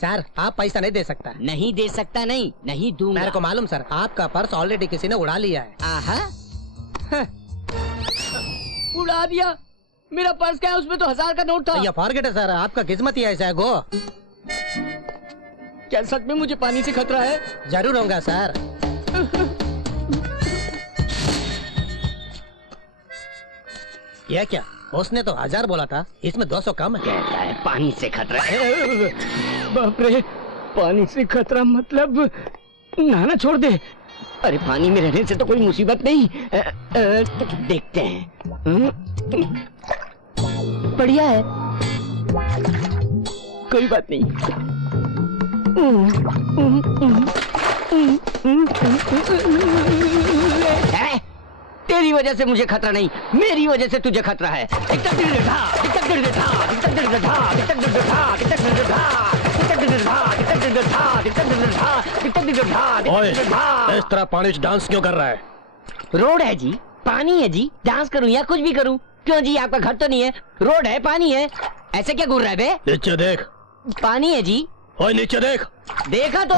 सर आप पैसा नहीं दे सकता। नहीं दे सकता? नहीं, नहीं दूंगा। मेरे को मालूम सर, आपका पर्स ऑलरेडी किसी ने उड़ा लिया है। आहा, उड़ा दिया? मेरा पर्स क्या है? उसमें तो 1000 का नोट था। ये फॉरगेट है सर, आपका किस्मत ही ऐसा है। गो। क्या सच में मुझे पानी से खतरा है? जरूर होगा सर। ये क्या, उसने तो 1000 बोला था, इसमें 200 कम है। कहता है पानी से खतरा है। बाप रे, पानी से खतरा मतलब नहाना छोड़ दे। अरे पानी में रहने से तो कोई मुसीबत नहीं। देखते हैं। बढ़िया है, कोई बात नहीं। तेरी वजह से मुझे खतरा नहीं, मेरी वजह से तुझे खतरा है। ओए, इस तरह पानी से डांस क्यों कर रहा है? रोड है जी, पानी है जी, डांस करूं या कुछ भी करूं। क्यों जी, आपका घर तो नहीं है, रोड है, पानी है, ऐसे क्या घूर रहा है बे? नीचे देख। पानी है जी। ओए नीचे देख। देखा तो।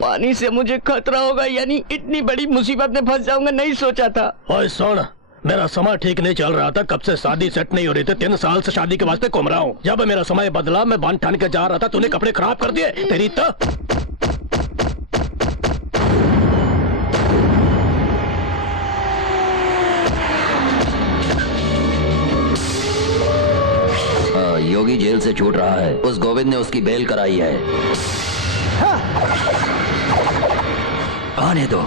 पानी से मुझे खतरा होगा, यानी इतनी बड़ी मुसीबत में फंस जाऊंगा, नहीं सोचा था। ओए सुन, मेरा समय ठीक नहीं चल रहा था, कब से शादी सेट नहीं हो रही थी, 3 साल से शादी के वास्ते घूम रहा हूँ। जब मेरा समय बदला, मैं बांध ठान के जा रहा था, तूने कपड़े खराब कर दिए। तेरी तो योगी जेल से छूट रहा है, उस गोविंद ने उसकी बेल कराई है। आने दो।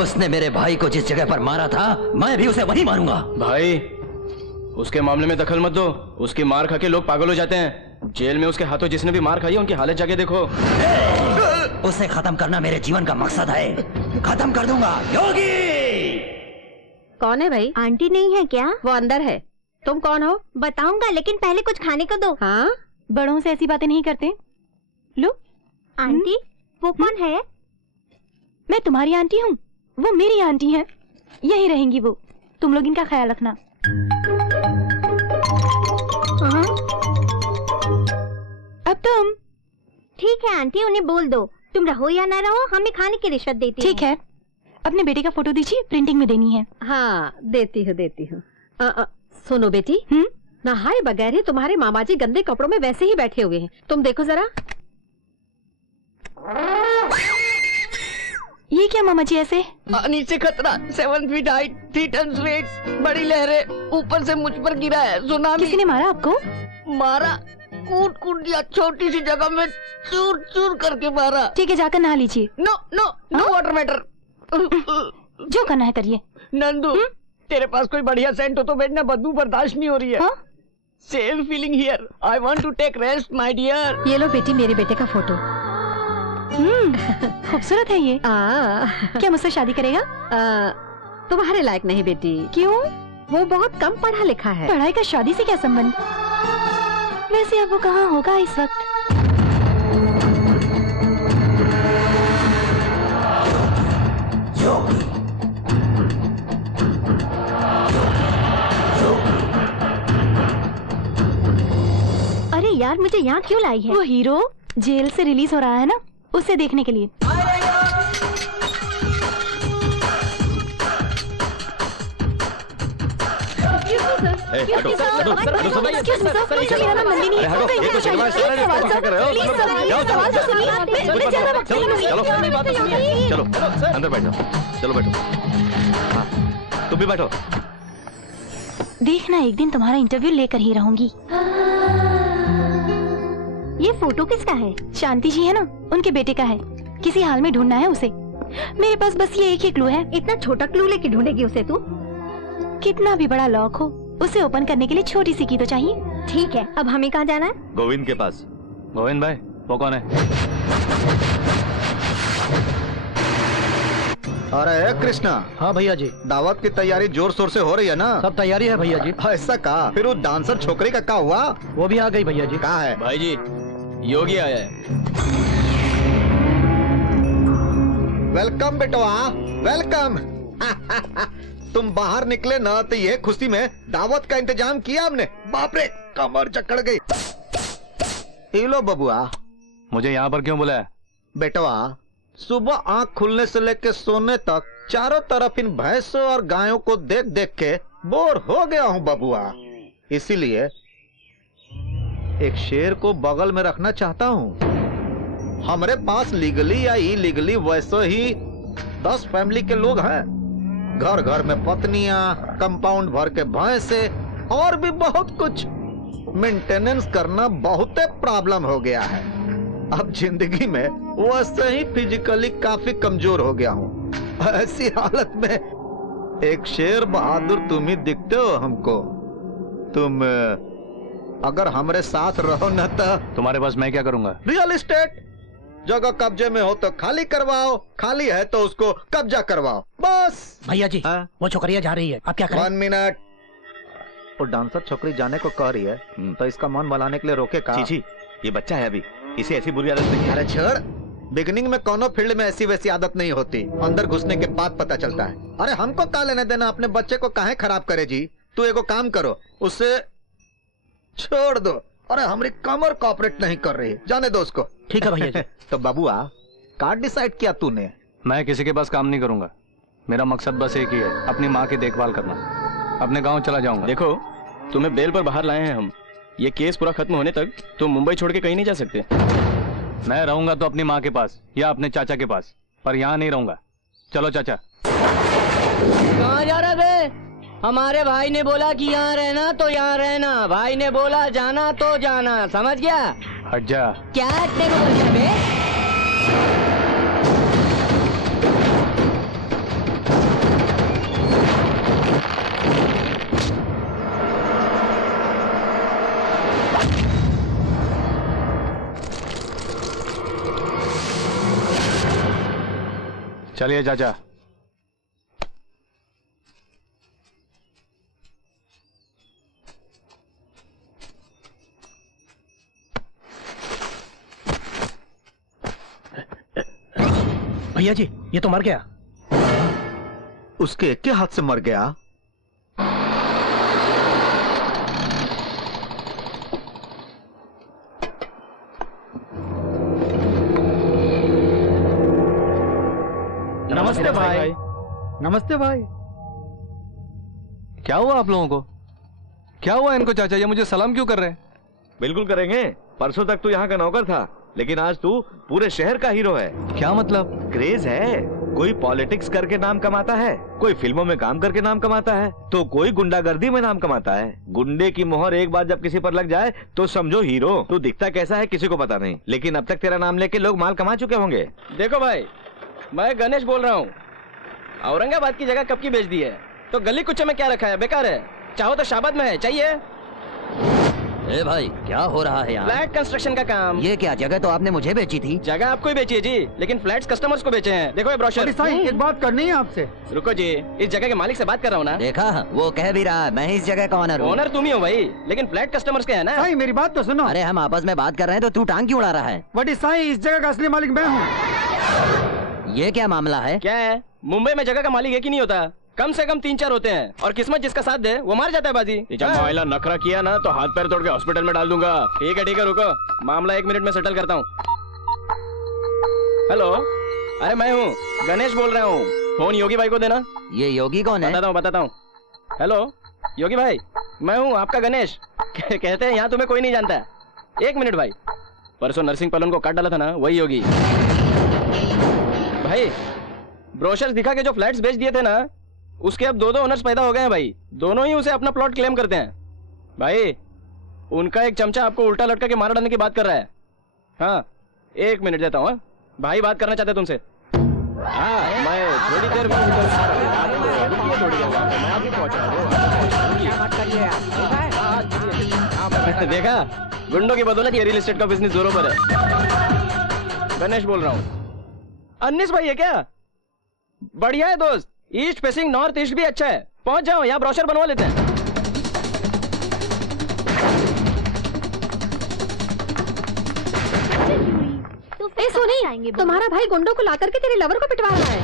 उसने मेरे भाई को जिस जगह पर मारा था, मैं भी उसे वहीं मारूंगा। भाई, उसके मामले में दखल मत दो, उसकी मार खा के लोग पागल हो जाते हैं। जेल में उसके हाथों जिसने भी मार खाई है, उनकी हालत जाके देखो। उसे खत्म करना मेरे जीवन का मकसद है, खत्म कर दूंगा। योगी! कौन है भाई? आंटी नहीं है क्या? वो अंदर है। तुम कौन हो? बताऊंगा, लेकिन पहले कुछ खाने को दो। हाँ, बड़ों से ऐसी बातें नहीं करते। लो। आंटी, वो कौन है? मैं तुम्हारी आंटी हूँ, वो मेरी आंटी है, यही रहेंगी वो। तुम लोग इनका ख्याल रखना। हाँ? अब तुम। ठीक है आंटी, उन्हें बोल दो, तुम रहो या ना रहो, हमें खाने की रिश्वत देती है। ठीक है, अपने बेटे का फोटो दीजिए, प्रिंटिंग में देनी है। हाँ देती हूँ। सुनो बेटी, नहाए बगैर ही तुम्हारे मामा जी गंदे कपड़ों में वैसे ही बैठे हुए हैं, तुम देखो जरा। ये क्या मामा जी ऐसे? पानी से खतरा, 7 फीट हाइट, 3 टन वेट, बड़ी लहरें, ऊपर से मुझ पर गिरा है सुनामी। किसी ने मारा आपको? मारा, कूट दिया, छोटी सी जगह में चूर चूर करके मारा। ठीक है, जाकर नहा लीजिए। No water matter. जो करना है करिए। नंदू, तेरे पास कोई बढ़िया सेंट हो तो मेरी ना बदबू बर्दाश्त नहीं हो रही है। Same feeling here, I want to take rest my dear. ये लो बेटी, मेरे बेटे का फोटो। खूबसूरत है ये। क्या मुझसे शादी करेगा? तुम्हारे लायक नहीं बेटी। क्यों? वो बहुत कम पढ़ा लिखा है। पढ़ाई का शादी से क्या संबंध? वैसे अब वो कहाँ होगा इस वक्त? अरे यार, मुझे यहाँ क्यों लाई है? वो हीरो जेल से रिलीज हो रहा है ना, उसे देखने के लिए। चलो अंदर बैठो, चलो बैठो। हाँ, तुम भी बैठो। देखना, एक दिन तुम्हारा इंटरव्यू लेकर ही रहूंगी। ये फोटो किसका है? शांति जी है ना, उनके बेटे का है। किसी हाल में ढूंढना है उसे। मेरे पास बस ये एक ही क्लू है। इतना छोटा क्लू लेके ढूंढेगी उसे तू? कितना भी बड़ा लॉक हो, उसे ओपन करने के लिए छोटी सी की तो चाहिए। ठीक है, अब हमें कहाँ जाना है? गोविंद के पास। गोविंद भाई, वो कौन है? अरे कृष्णा। हाँ भैया जी। दावत की तैयारी जोर शोर से हो रही है ना? सब तैयारी है भैया जी। ऐसा कहा, फिर वो डांसर छोकरी का क्या हुआ? वो भी आ गई भैया जी। कहाँ है? भाई जी, योगी आया है। वेलकम बेटवा, वेलकम। तुम बाहर निकले ना तो ये खुशी में दावत का इंतजाम किया हमने। बाप रे, कमर जकड़ गई। ये लो बबुआ। मुझे यहाँ पर क्यों बुलाया? बेटवा, सुबह आंख खुलने से लेकर सोने तक चारों तरफ इन भैंसों और गायों को देख देख के बोर हो गया हूँ बबुआ। इसीलिए एक शेर को बगल में रखना चाहता हूँ। हमारे पास लीगली या इलीगली वैसे ही 10 फैमिली के लोग हैं। घर घर में पत्नियां, कंपाउंड भर के भैंसे और भी बहुत कुछ। मेंटेनेंस करना बहुत प्रॉब्लम हो गया है। अब जिंदगी में वैसे ही फिजिकली काफी कमजोर हो गया हूँ। ऐसी हालत में एक शेर बहादुर तुम ही दिखते हो हमको। तुम अगर हमारे साथ रहो न तो तुम्हारे पास मैं क्या करूंगा? रियल एस्टेट जगह कब्जे में हो तो खाली करवाओ, खाली है तो उसको कब्जा करवाओ, बस। भैया जी वो छोकरिया जा रही है, आप क्या करें? 1 मिनट। वो डांसर छोकरी जाने को कह रही है तो इसका मन बहलाने के लिए रोके का? चीची, ये बच्चा है अभी, इसे ऐसी बुरी आदत नहीं है। अरे छोड़, बिगनिंग में कोनो फील्ड में ऐसी वैसी आदत नहीं होती, अंदर घुसने के बाद पता चलता है। अरे हमको क्या लेने देना, अपने बच्चे को काहे खराब करे जी। तू एगो काम करो, उसे छोड़ दो। अरे हमारी कमर कॉपरेट नहीं कर रही, जाने दो उसको। ठीक है भैया जी। तो बाबूआ का डिसाइड किया तूने? मैं किसी के पास काम नहीं करूंगा। मेरा मकसद बस एक ही है, अपनी माँ की देखभाल करना। अपने गांव चला जाऊंगा। देखो, तुम्हें बेल पर बाहर लाए हैं हम। ये केस पूरा खत्म होने तक तुम मुंबई छोड़ के कहीं नहीं जा सकते। मैं रहूंगा तो अपनी माँ के पास या अपने चाचा के पास, पर यहाँ नहीं रहूंगा। चलो चाचा। कहाँ जा रहा बे? हमारे भाई ने बोला कि यहाँ रहना तो यहाँ रहना, भाई ने बोला जाना तो जाना, समझ गया? हट जा। क्या हटने को बोल रहा है बे? चलिए चाचा। भैया जी ये तो मर गया। उसके क्या हाथ से मर गया? नमस्ते भाई। नमस्ते भाई। क्या हुआ आप लोगों को? क्या हुआ इनको चाचा? ये मुझे सलाम क्यों कर रहे हैं? बिल्कुल करेंगे। परसों तक तू यहाँ का नौकर था, लेकिन आज तू पूरे शहर का हीरो है। क्या मतलब? क्रेज है। कोई पॉलिटिक्स करके नाम कमाता है, कोई फिल्मों में काम करके नाम कमाता है, तो कोई गुंडागर्दी में नाम कमाता है। गुंडे की मोहर एक बार जब किसी पर लग जाए तो समझो हीरो। तू दिखता कैसा है किसी को पता नहीं, लेकिन अब तक तेरा नाम लेके लोग माल कमा चुके होंगे। देखो भाई, मैं गणेश बोल रहा हूँ। औरंगाबाद की जगह कब की बेच दी है, तो गली कुचे में क्या रखा है? बेकार है। चाहो तो शाबाद में है, चाहिए? ए भाई क्या हो रहा है यहाँ? फ्लैट कंस्ट्रक्शन का काम। ये क्या, जगह तो आपने मुझे बेची थी। जगह आपको ही बेची है जी, लेकिन फ्लैट्स कस्टमर्स को बेचे हैं। देखो ये ब्रोशर। एक बात करनी है आपसे। रुको जी, इस जगह के मालिक से बात कर रहा हूँ ना। देखा, वो कह भी रहा है मैं इस जगह का ऑनर हूँ। ओनर तुम ही हो भाई, लेकिन फ्लैट कस्टमर्स के है ना। साईं मेरी बात तो सुनो। अरे हम आपस में बात कर रहे हैं तो तू टांग क्यों उड़ा रहा है? बड़ी साईं, इस जगह का असली मालिक मैं हूँ। ये क्या मामला है? क्या है, मुंबई में जगह का मालिक एक ही नहीं होता, कम से कम 3-4 होते हैं, और किस्मत जिसका साथ दे वो मार जाता है बाजी। जब महिला नखरा किया ना तो हाथ पैर तोड़ के हॉस्पिटल में डाल दूंगा। ठीक है रुको, मामला 1 मिनट में सेटल करता हूँ। हेलो, अरे मैं हूँ गणेश बोल रहा हूँ। फोन योगी भाई को देना। ये योगी कौन है? बताता हूँ। हेलो योगी भाई, मैं हूँ आपका गणेश। कहते हैं यहाँ तुम्हें कोई नहीं जानता। 1 मिनट भाई, परसों नरसिंह पलन को काट डाला था ना, वही योगी भाई। ब्रोशर्स दिखा के जो फ्लैट्स बेच दिए थे ना, उसके अब 2 ओनर्स पैदा हो गए हैं भाई। दोनों ही उसे अपना प्लॉट क्लेम करते हैं भाई। उनका एक चमचा आपको उल्टा लटका के मार डालने की बात कर रहा है। हाँ 1 मिनट देता हूँ। भाई बात करना चाहते तुमसे। हाँ मैं थोड़ी देर में देखा, गुंडों की बदौलत ये रियल एस्टेट का बिजनेस जोरों पर है। गणेश बोल रहा हूँ। अन्नीस भाई है क्या? बढ़िया है दोस्त, ईस्ट फेसिंग नॉर्थ ईस्ट भी अच्छा है। पहुंच जाओ, यहाँ ब्रोशर बनवा लेते हैं। ए सोनी, तुम्हारा भाई गुंडों को लाकर के तेरे लवर को पिटवा रहा है।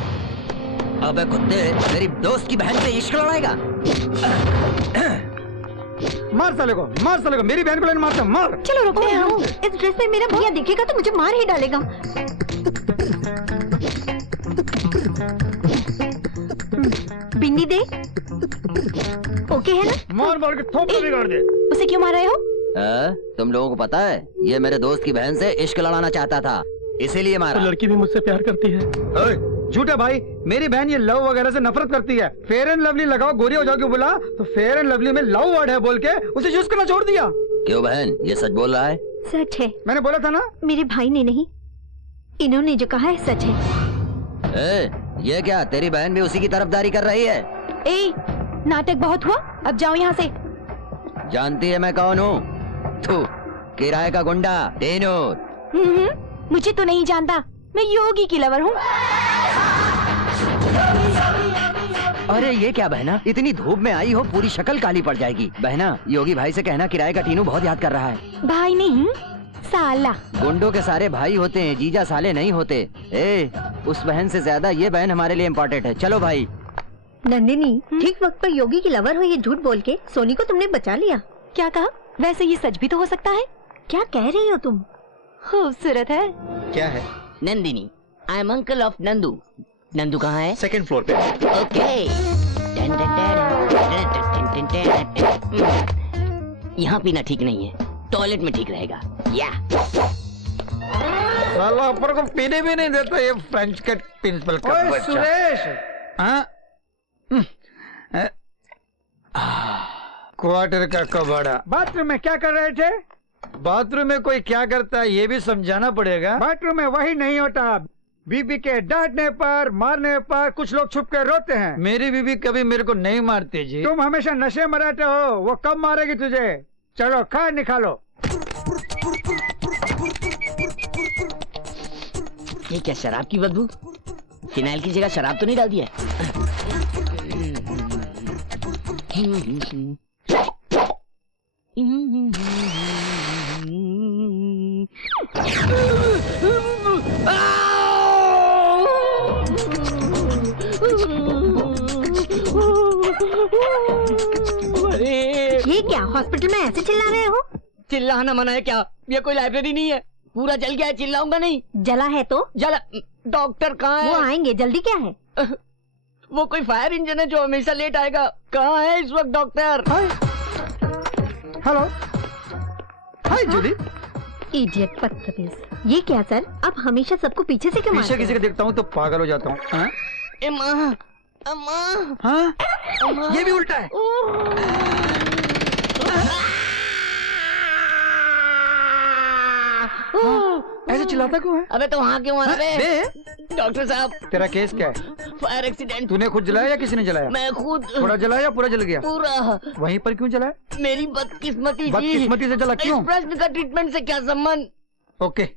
अबे कुत्ते, मेरी दोस्त की बहन से इश्क लड़ाएगा? मार साले को, मार साले को, मेरी बहन को लेने मारता, मार। चलो रुकते हैं हम। इस ड्रेस में मेरा भैया दिखेगा तो मुझे मार ही डालेगा। बिन्नी दे। ओके है ना? मार मार के थोपड़ा बिगाड़ दे। उसे क्यों मार रहे हो? तुम लोगों को पता है, ये मेरे दोस्त की बहन से इश्क लड़ाना चाहता था। इसीलिए मारा। वो लड़की भी मुझसे प्यार करती है। ओए, झूठा भाई, मेरी बहन ये लव वगैरह से नफरत करती है। फेयर एंड लवली लगाओ, गोरी हो जाओगे बोला तो फेयर एंड लवली में लव वर्ड है बोल के उसे यूज करना छोड़ दिया। क्यों बहन, ये सच बोल रहा है? सच है, मैंने बोला था ना। मेरे भाई ने नहीं, इन्होंने जो कहा है सच है। ये क्या, तेरी बहन भी उसी की तरफदारी कर रही है? ए, नाटक बहुत हुआ, अब जाओ यहाँ से। जानती है मैं कौन हूँ? तू किराए का गुंडा टेनूर। मुझे तो नहीं जानता, मैं योगी की लवर हूँ। अरे ये क्या बहना, इतनी धूप में आई हो, पूरी शक्ल काली पड़ जाएगी। बहना, योगी भाई से कहना किराए का टीनू बहुत याद कर रहा है। भाई नहीं, साला। गुंडों के सारे भाई होते हैं, जीजा साले नहीं होते। उस बहन से ज्यादा ये बहन हमारे लिए इम्पोर्टेंट है। चलो भाई। नंदिनी, ठीक वक्त पर योगी की लवर हो ये झूठ बोल के सोनी को तुमने बचा लिया। क्या कहा? वैसे ये सच भी तो हो सकता है। क्या कह रही हो तुम? खूबसूरत है। क्या है? Nandini, I am uncle of Nandu. Nandu कहाँ है? सेकंड फ्लोर पे। ओके। यहाँ पीना ठीक नहीं है, टॉयलेट में ठीक रहेगा। या साला ऊपर को पीने भी नहीं देता ये फ्रेंच कट प्रिंसिपल का ओए बच्चा। सुरेश, क्वार्टर का कबाड़ा। बाथरूम में क्या कर रहे थे? बाथरूम में कोई क्या करता है ये भी समझाना पड़ेगा। बाथरूम में वही नहीं होता। बीबी के डांटने पर, मारने पर कुछ लोग छुप कर रोते हैं। मेरी बीबी कभी मेरे को नहीं मारती जी। तुम हमेशा नशे में रहते हो, वो कब मारेगी तुझे? चलो खा निकालो। ये क्या शराब की बदबू? फिनाइल की जगह शराब तो नहीं डाल दिया? ये क्या हॉस्पिटल में ऐसे चिल्ला रहे हो? चिल्लाना मना है क्या? ये कोई लाइब्रेरी नहीं है, पूरा जल गया है, चिल्लाऊंगा नहीं। जला है तो? जला। डॉक्टर कहाँ है? वो आएंगे, जल्दी क्या है? वो कोई फायर इंजन है जो हमेशा लेट आएगा। कहाँ है इस वक्त डॉक्टर? हेलो, हाय जूली। इडियट, बदतमीज। ये क्या सर, आप हमेशा सबको पीछे से क्यों पीछे मारते किसी को देखता हूँ तो पागल हो जाता हूँ। हाँ? ए माँ, अम्मा, हाँ? अम्मा। ये भी उल्टा है। ऐसे चिल्लाता क्यों है? अबे तो वहाँ क्यों आ रहे? बे, डॉक्टर साहब, तेरा केस क्या है? Fire accident. तूने खुद जलाया या किसी ने जलाया? मैं खुद। थोड़ा जलाया या पूरा जल गया? पूरा। वहीं पर क्यों जलाया? मेरी बदकिस्मती। बदकिस्मती से जला क्यों? इस प्रश्न का ट्रीटमेंट से क्या संबंध? ओके।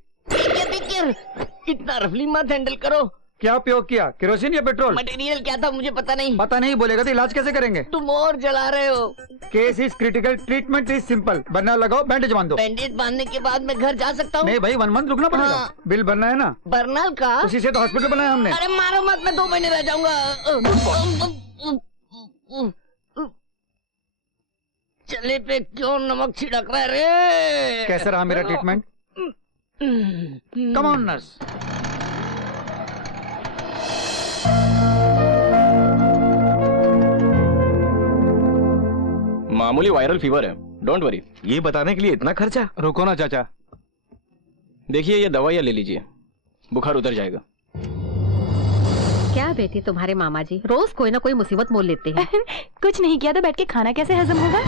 इतना रफली मत हैंडल करो। क्या उपयोग किया, केरोसिन या पेट्रोल? मटेरियल क्या था मुझे पता नहीं। पता नहीं बोलेगा तो इलाज कैसे करेंगे? तुम और जला रहे हो। Case is critical, treatment is simple. बन्ना लगाओ, बैंडेज बांध दो। बैंडेज बांधने के बाद मैं घर जा सकता हूँ? नहीं भाई, 1 मंथ रुकना पड़ेगा। हाँ। बिल भरना है ना? बरनाल का? उसी से तो हॉस्पिटल बनाया हमने। अरे मारो मत, मैं 2 महीने रह जाऊंगा। चले पे क्यों नमक छिड़क रहा है रे? कैसा रहा मेरा ट्रीटमेंट? Come on nurse. मामूली वायरल फीवर है, डोंट वरी। ये बताने के लिए इतना खर्चा? रुको ना चाचा। देखिए ये दवाइयाँ ले लीजिए, बुखार उतर जाएगा। क्या बेटी तुम्हारे मामा जी रोज कोई ना कोई मुसीबत मोल लेते हैं। कुछ नहीं किया तो बैठ के खाना कैसे हजम होगा?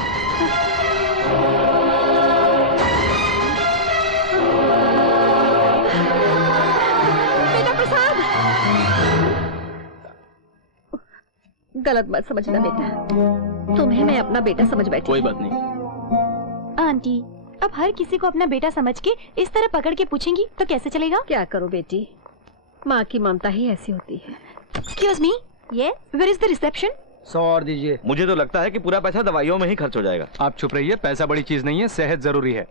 बेटा प्रसाद, गलत मत समझना बेटा, तुम्हें मैं अपना बेटा समझ बैठी। कोई बात नहीं। आंटी, अब हर किसी को अपना बेटा समझ के इस तरह पकड़ के पूछेंगी तो कैसे चलेगा? क्या करूं बेटी, माँ की ममता ही ऐसी होती है। Excuse me, yes, where is the reception? 100 और दीजिए। मुझे तो लगता है कि पूरा पैसा दवाइयों में ही खर्च हो जाएगा। आप चुप रहिए, पैसा बड़ी चीज नहीं है, सेहत जरूरी है।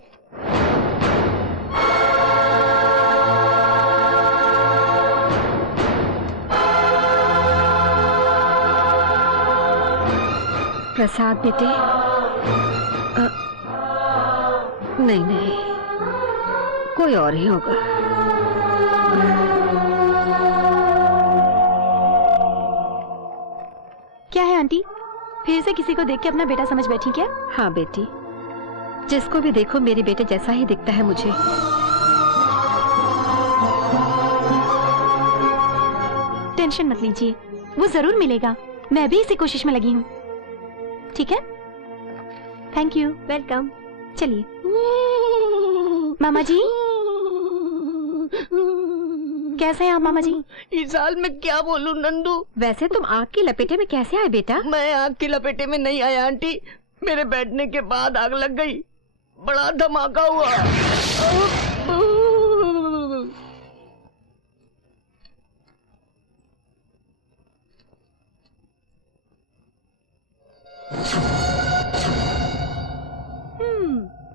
प्रसाद बेटे, नहीं नहीं, कोई और ही होगा। क्या है आंटी, फिर से किसी को देख के अपना बेटा समझ बैठी क्या? हाँ बेटी, जिसको भी देखो मेरे बेटे जैसा ही दिखता है मुझे। टेंशन मत लीजिए, वो जरूर मिलेगा। मैं भी इसी कोशिश में लगी हूँ। ठीक है, थैंक यू। वेलकम। चलिए मामा जी, कैसे हैं आप मामा जी? इस हाल में क्या बोलूं नंदू। वैसे तुम आग की लपेटे में कैसे आए बेटा? मैं आग की लपेटे में नहीं आया आंटी, मेरे बैठने के बाद आग लग गई, बड़ा धमाका हुआ।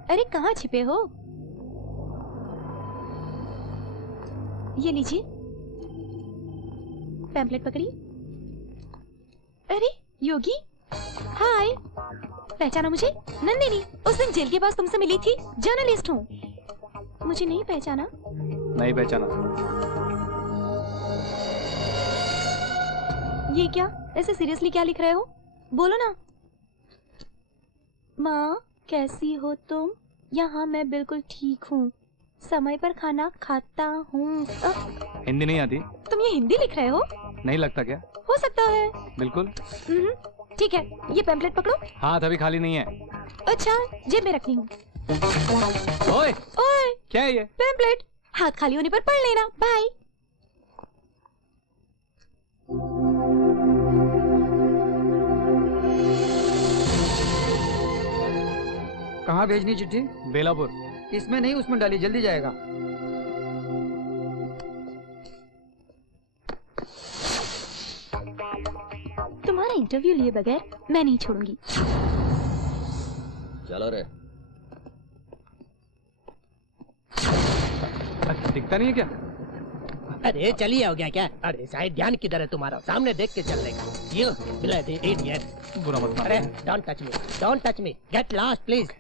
अरे कहाँ छिपे हो? ये लीजिए, पैम्पलेट पकड़िए। अरे योगी, हाय, पहचाना मुझे? नंदिनी, उस दिन जेल के पास तुमसे मिली थी, जर्नलिस्ट हूँ। मुझे नहीं पहचाना? नहीं पहचाना। ये क्या, ऐसे सीरियसली क्या लिख रहे हो? बोलो ना। माँ कैसी हो तुम? यहाँ मैं बिल्कुल ठीक हूँ, समय पर खाना खाता हूँ। हिंदी नहीं आती? तुम ये हिंदी लिख रहे हो? नहीं लगता क्या? हो सकता है। बिल्कुल। ठीक है, ये पैम्पलेट पकड़ो। हाथ अभी खाली नहीं है। अच्छा, जेब में रखनी हूँ। ओए, ओए, क्या है ये? पैम्पलेट, हाथ खाली होने पर पढ़ लेना। बाय। कहाँ भेजनी चिट्ठी? बेलापुर। इसमें नहीं, उसमें डाली, जल्दी जाएगा। तुम्हारा इंटरव्यू लिए बगैर मैं नहीं छोड़ूंगी। चलो रे। दिखता नहीं है क्या? अरे चलिए, हो गया क्या? अरे साइड ध्यान किधर है तुम्हारा? सामने देख के चलने का। ये बिलाती इडियट। बुरा मत मान। अरे don't touch me, don't touch me, get lost please.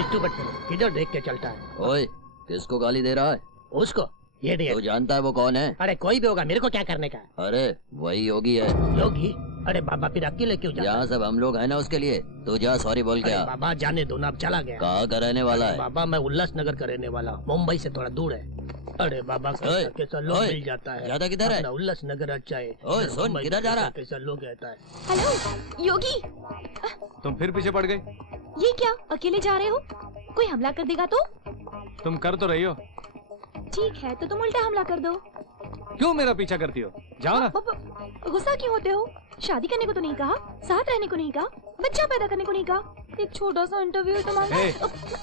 Stupid fellow, किधर देख के चलता है? ओए, किसको गाली दे रहा है? उसको, ये तू डियर। जानता है वो कौन है? अरे कोई भी होगा, मेरे को क्या करने का? अरे वही योगी है। योगी? अरे बाबा फिर अकेले क्यों जाता? यहाँ सब हम लोग है ना उसके लिए। तू जा सॉरी बोल के अरे आ। बाबा जाने दो ना, अब चला गया। कहाँ का रहने वाला है? बाबा मैं उल्लासनगर का रहने वाला हूँ, मुंबई से थोड़ा दूर है। अरे बाबा ओए, कैसा लोग ओए, मिल जाता है। ज्यादा किधर है? अपना उल्लासनगर अच्छा है। ओए, सुन, मुंबई किधर जा रहा? कैसा लोग रहता है। हेलो योगी, तुम फिर पीछे पड़ गई। ये क्या, अकेले जा रहे हो? कोई हमला कर देगा तो? तुम कर तो रही हो। ठीक है, तो तुम उल्टा हमला कर दो। क्यों मेरा पीछा करती हो? जाओ ना। गुस्सा क्यों होते हो? शादी करने को तो नहीं कहा, साथ रहने को नहीं कहा, बच्चा पैदा करने को नहीं कहा। एक छोटा सा इंटरव्यू है तुम्हारा। ए,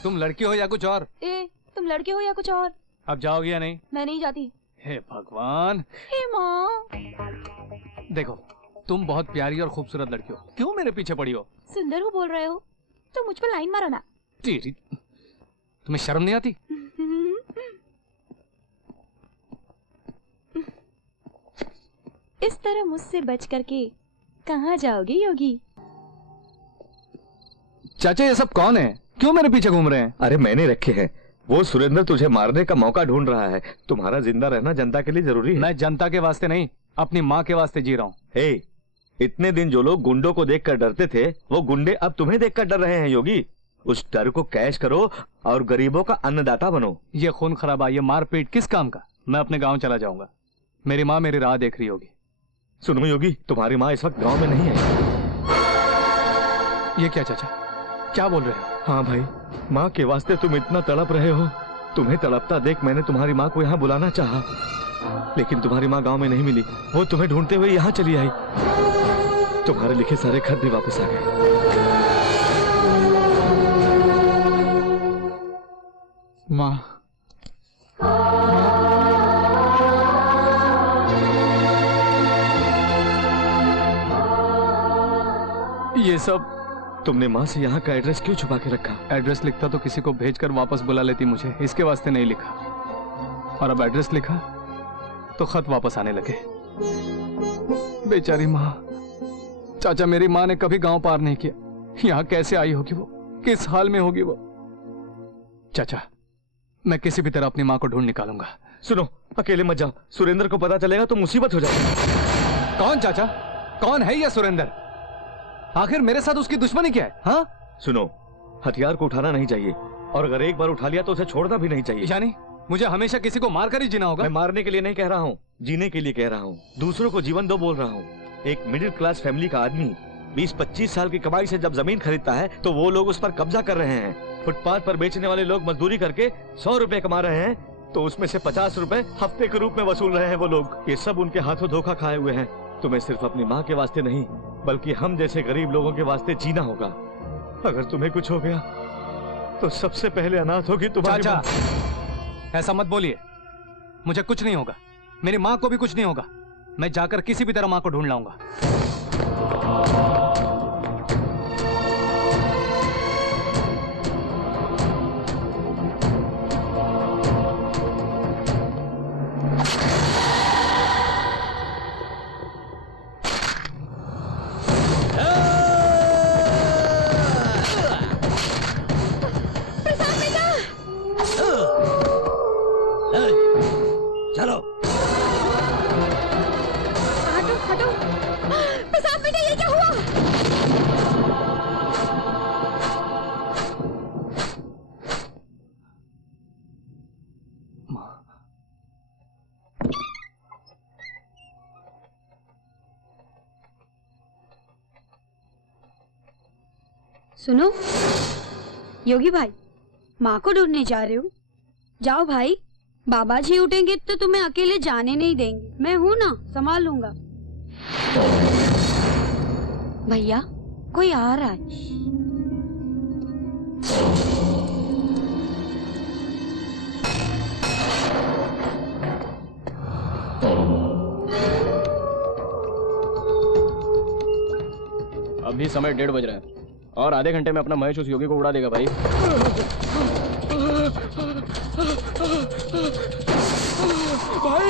तुम लड़की हो या कुछ और? ए, तुम लड़के हो या कुछ और? अब जाओगी या नहीं? मैं नहीं जाती। हे भगवान। हे माँ। देखो, तुम बहुत प्यारी और खूबसूरत लड़की हो, क्यों मेरे पीछे पड़ी हो? सुंदर हो बोल रहे हो तो मुझ पर लाइन मारो ना। तेरी, तुम्हें शर्म नहीं आती? इस तरह मुझसे बच करके कहाँ जाओगे योगी? चाचा ये सब कौन है? क्यों मेरे पीछे घूम रहे हैं? अरे मैंने रखे हैं, वो सुरेंद्र तुझे मारने का मौका ढूंढ रहा है। तुम्हारा जिंदा रहना जनता के लिए जरूरी है। मैं जनता के वास्ते नहीं, अपनी माँ के वास्ते जी रहा हूँ। हे, इतने दिन जो लोग गुंडों को देखकर डरते थे, वो गुंडे अब तुम्हें देखकर डर रहे हैं योगी। उस डर को कैश करो और गरीबों का अन्नदाता बनो। ये खून खराबा, ये मारपीट किस काम का? मैं अपने गांव चला जाऊंगा, मेरी माँ मेरी राह देख रही होगी। सुनो योगी, तुम्हारी माँ इस वक्त गांव में नहीं है। ये क्या चाचा, क्या बोल रहे हो? हाँ भाई, माँ के वास्ते तुम इतना तड़प रहे हो। तुम्हें तड़पता देख मैंने तुम्हारी माँ को यहाँ बुलाना चाहा, लेकिन तुम्हारी माँ गांव में नहीं मिली। वो तुम्हें ढूंढते हुए यहाँ चली आई। तुम्हारे लिखे सारे खत भी वापस आ गए। माँ, ये सब तुमने माँ से यहाँ का एड्रेस क्यों छुपा के रखा? एड्रेस लिखता तो किसी को भेजकर वापस बुला लेती मुझे, इसके वास्ते नहीं लिखा। और अब एड्रेस लिखा तो खत वापस आने लगे। बेचारी माँ। चाचा, मेरी माँ ने कभी गांव पार नहीं किया, यहाँ कैसे आई होगी वो, किस हाल में होगी वो? चाचा, मैं किसी भी तरह अपनी माँ को ढूंढ निकालूंगा। सुनो, अकेले मत जाओ, सुरेंद्र को पता चलेगा तो मुसीबत हो जाएगी। कौन चाचा, कौन है यह सुरेंद्र? आखिर मेरे साथ उसकी दुश्मनी क्या है? हाँ? सुनो, हथियार को उठाना नहीं चाहिए, और अगर एक बार उठा लिया तो उसे छोड़ना भी नहीं चाहिए। यानी मुझे हमेशा किसी को मारकर ही जीना होगा? मैं मारने के लिए नहीं कह रहा हूँ, जीने के लिए कह रहा हूँ। दूसरों को जीवन दो बोल रहा हूँ। एक मिडिल क्लास फैमिली का आदमी 20-25 साल की कमाई से जब जमीन खरीदता है तो वो लोग उस पर कब्जा कर रहे हैं। फुटपाथ पर बेचने वाले लोग मजदूरी करके 100 रुपए कमा रहे हैं तो उसमें से 50 रुपए हफ्ते के रूप में वसूल रहे हैं वो लोग। ये सब उनके हाथों धोखा खाए हुए हैं। तुम्हें सिर्फ अपनी माँ के वास्ते नहीं बल्कि हम जैसे गरीब लोगों के वास्ते जीना होगा। अगर तुम्हें कुछ हो गया तो सबसे पहले अनाथ होगी तुम्हारी माँ। ऐसा मत बोलिए, मुझे कुछ नहीं होगा, मेरी माँ को भी कुछ नहीं होगा। मैं जाकर किसी भी तरह माँ को ढूंढ लाऊंगा। चलो हटो हटो। प्रसाद बेटा ये क्या हुआ? सुनो योगी भाई, माँ को ढूंढने जा रहे हो? जाओ भाई, बाबा जी उठेंगे तो तुम्हें अकेले जाने नहीं देंगे। मैं हूँ ना, संभाल लूंगा। भैया कोई आ रहा है। अभी समय 1:30 बज रहा है और आधे घंटे में अपना महेश उस योगी को उड़ा देगा भाई।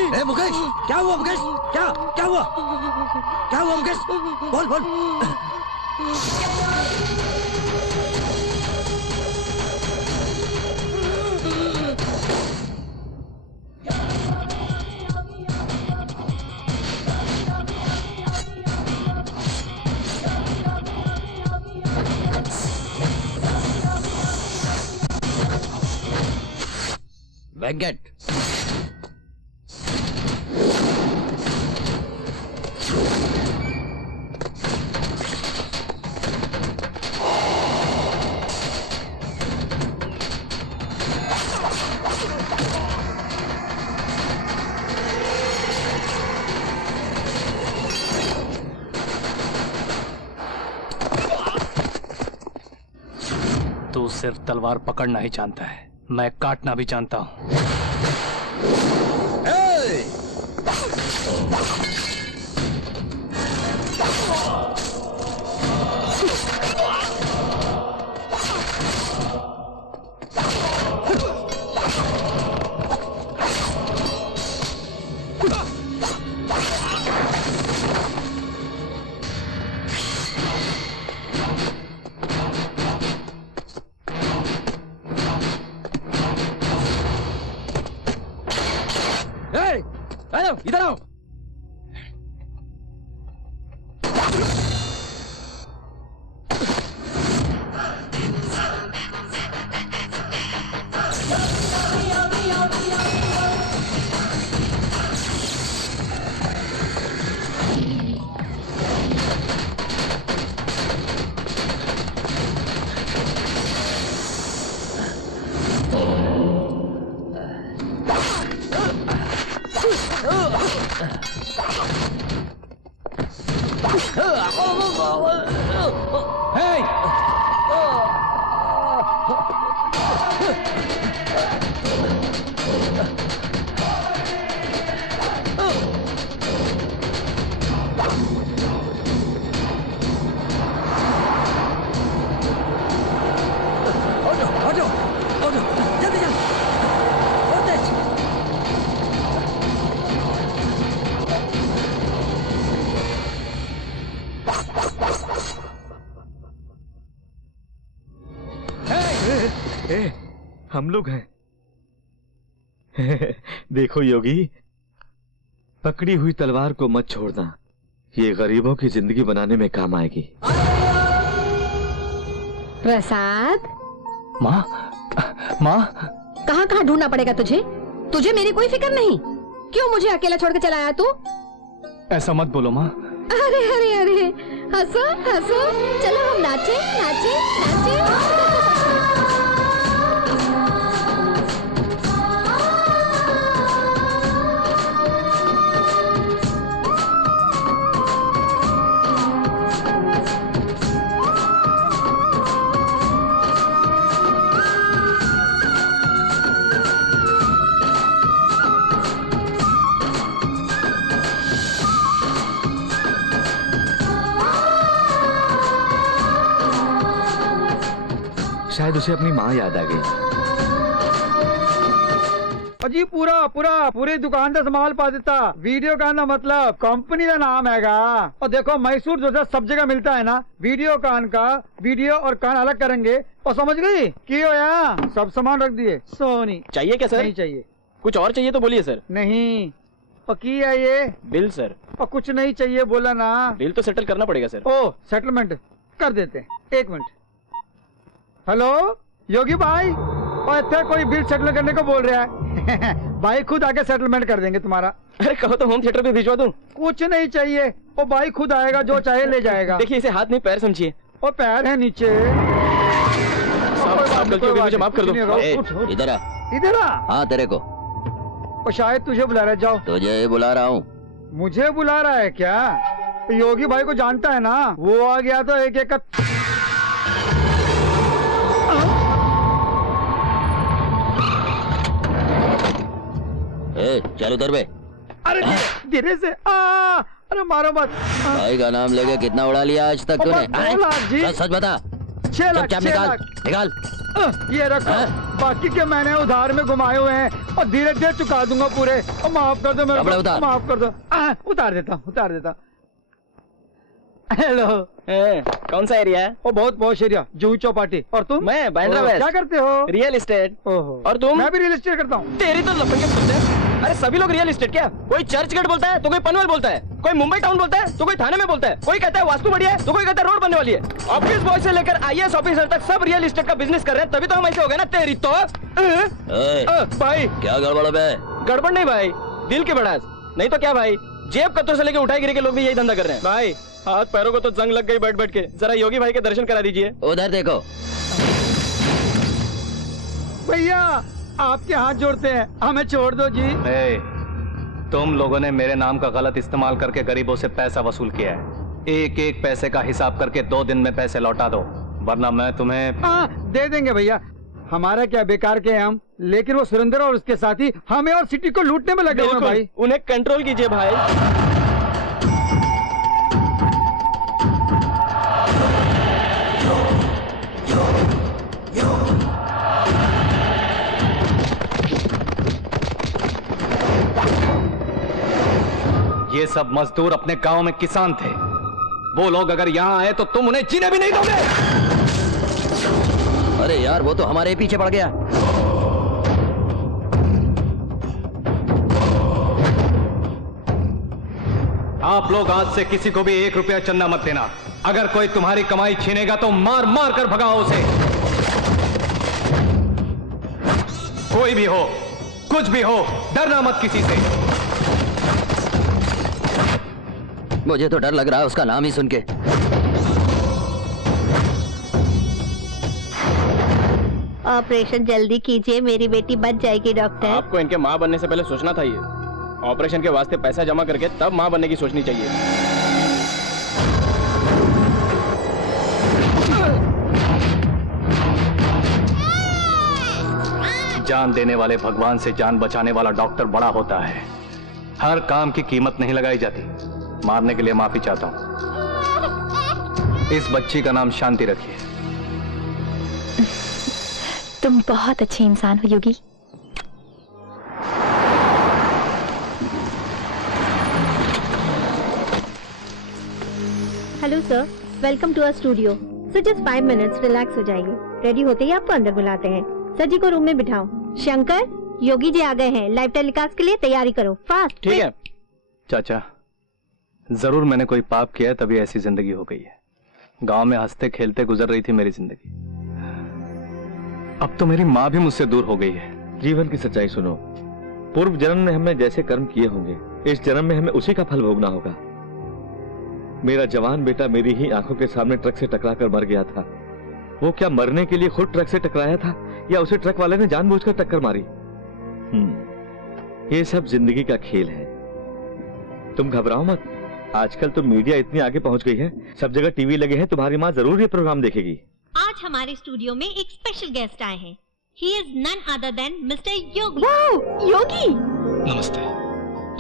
ए मुकेश, क्या हुआ मुकेश? क्या हुआ? क्या हुआ मुकेश? बोल बोल। वेंकट, तू सिर्फ तलवार पकड़ना ही जानता है, मैं काटना भी जानता हूँ। इधर आओ। हम लोग हैं। देखो योगी, पकड़ी हुई तलवार को मत छोड़ना, ये गरीबों की जिंदगी बनाने में काम आएगी। प्रसाद, माँ, माँ, कहाँ कहाँ ढूंढना पड़ेगा तुझे? तुझे मेरी कोई फिक्र नहीं? क्यों मुझे अकेला छोड़ के चला आया तू? ऐसा मत बोलो माँ। अरे अरे अरे, हंसो हंसो, चलो हम नाचे नाचे नाचे। शायद उसे अपनी माँ याद आ गई। जी पूरी दुकान का संभाल पा देता। वीडियो का ना मतलब कंपनी का नाम हैगा। और देखो मैसूर जो सब जगह मिलता है ना, वीडियो कान का वीडियो और कान अलग करेंगे। और समझ गई की होया? सब सामान रख दिए। सोनी चाहिए क्या सर? नहीं चाहिए। कुछ और चाहिए तो बोलिए सर। नहीं। और की है ये? Bill sir. और कुछ नहीं चाहिए बोला ना। बिल तो सेटल करना पड़ेगा सर। ओ सेटलमेंट कर देते हैं। 1 मिनट। हेलो योगी भाई, और इतना कोई बिल सेटल करने को बोल रहा है। भाई खुद आके सेटलमेंट कर देंगे तुम्हारा। अरे कहो तो होम थिएटर पे भिजवा दूं। कुछ नहीं चाहिए, वो भाई खुद आएगा, जो चाहे ले जाएगा। देखिए इसे हाथ नहीं पैर समझिए। वो पैर है नीचे। साहब गलती हो गई, मुझे माफ कर दो। इधर आ। इधर आ। हाँ तेरे को। वो शायद तुझे बुला रहा है। जाओ। तुझे बुला रहा हूँ। मुझे बुला रहा है क्या? तो योगी भाई को जानता है ना, वो आ गया तो एक एक का। चल उधर बे। अरे धीरे से। अरे मारो मत। भाई का नाम लेके कितना उड़ा लिया आज तक तूने? 2 लाख जी। सच बता। 6 लाख। चुपचाप 6 निकाल लाख। निकाल। ये रखो। बाकी के मैंने उधार में घुमाए हुए हैं और धीरे धीरे चुका दूंगा पूरे। और माफ कर दो मेरे कपड़े को, उतार। माफ कर दो। उतार देता। हेलो। कौन सा एरिया है? वो बहुत एरिया, जूही चौपाटी। और तुम? मैं बांद्रा वेस्ट। क्या करते हो? Real estate. ओहो। और तुम? मैं भी रियल एस्टेट करता हूँ। तेरी तो लफंगे सुनते हैं। अरे सभी लोग रियल एस्टेट क्या? कोई चर्च गेट बोलता है तो कोई पनवेल बोलता है, कोई मुंबई टाउन बोलता है तो कोई थाने में बोलता है, कोई कहता है वास्तु बढ़िया है तो कोई कहता है रोड बनने वाली है। ऑफिस बॉय से लेकर आईएएस ऑफिसर तक सब रियल एस्टेट का बिजनेस कर रहे हैं, तभी तो हम ऐसे हो गए ना। तेरी तो भाई क्या गड़बड़ बे? गड़बड़ नहीं भाई, दिल की बड़ास। नहीं तो क्या भाई, जेब कत्तों से लेके उठाई गिरे के लोग भी यही धंधा कर रहे हैं। भाई हाथ पैरों को तो जंग लग गई बैठ बैठ के। जरा योगी भाई के दर्शन करा दीजिए। उधर देखो। भैया आपके हाथ जोड़ते हैं, हमें छोड़ दो जी। तुम लोगों ने मेरे नाम का गलत इस्तेमाल करके गरीबों से पैसा वसूल किया है। एक एक पैसे का हिसाब करके 2 दिन में पैसे लौटा दो, वरना मैं तुम्हें। दे देंगे भैया, हमारा क्या बेकार के हैं हम। लेकिन वो सुरेंद्र और उसके साथी हमें और सिटी को लूटने में लगे हुए भाई। उन्हें कंट्रोल कीजिए भाई। ये सब मजदूर अपने गांव में किसान थे। वो लोग अगर यहाँ आए तो तुम उन्हें जीने भी नहीं दोगे। अरे यार वो तो हमारे पीछे पड़ गया। आप लोग आज से किसी को भी 1 रुपया चंदा मत देना। अगर कोई तुम्हारी कमाई छीनेगा तो मार मार कर भगाओ उसे। कोई भी हो, कुछ भी हो, डरना मत किसी से। मुझे तो डर लग रहा है उसका नाम ही सुन के। ऑपरेशन जल्दी कीजिए, मेरी बेटी बच जाएगी डॉक्टर। आपको इनके माँ बनने से पहले सोचना था। ये ऑपरेशन के वास्ते पैसा जमा करके तब माँ बनने की सोचनी चाहिए। जान देने वाले भगवान से जान बचाने वाला डॉक्टर बड़ा होता है। हर काम की कीमत नहीं लगाई जाती। मारने के लिए माफी चाहता हूं। इस बच्ची का नाम शांति रखिए। तुम बहुत अच्छे इंसान हो Yogi. Hello sir, welcome to our studio. Sir just 5 minutes, relax हो जाइए। रेडी होते ही आपको अंदर बुलाते हैं। सर जी को रूम में बिठाओ। शंकर, योगी जी आ गए हैं। लाइव टेलीकास्ट के लिए तैयारी करो, फास्ट। ठीक है चाचा, जरूर मैंने कोई पाप किया है तभी ऐसी जिंदगी हो गई है। गांव में हंसते खेलते गुजर रही थी मेरी जिंदगी। अब तो मेरी माँ भी मुझसे दूर हो गई है। जीवन की सच्चाई सुनो, पूर्व जन्म में हमने जैसे कर्म किए होंगे, इस जन्म में हमें उसी का फल भोगना होगा। मेरा जवान बेटा मेरी ही आंखों के सामने ट्रक से टकरा कर मर गया था। वो क्या मरने के लिए खुद ट्रक से टकराया था या उसे ट्रक वाले ने जानबूझकर टक्कर मारी? ये सब जिंदगी का खेल है। तुम घबराओ मत, आजकल तो मीडिया इतनी आगे पहुंच गई है, सब जगह टीवी लगे हैं, तुम्हारी माँ जरूर ये प्रोग्राम देखेगी। आज हमारे स्टूडियो में एक स्पेशल गेस्ट आए हैं। He is none other than Mr. Yogi. Wow, Yogi. नमस्ते,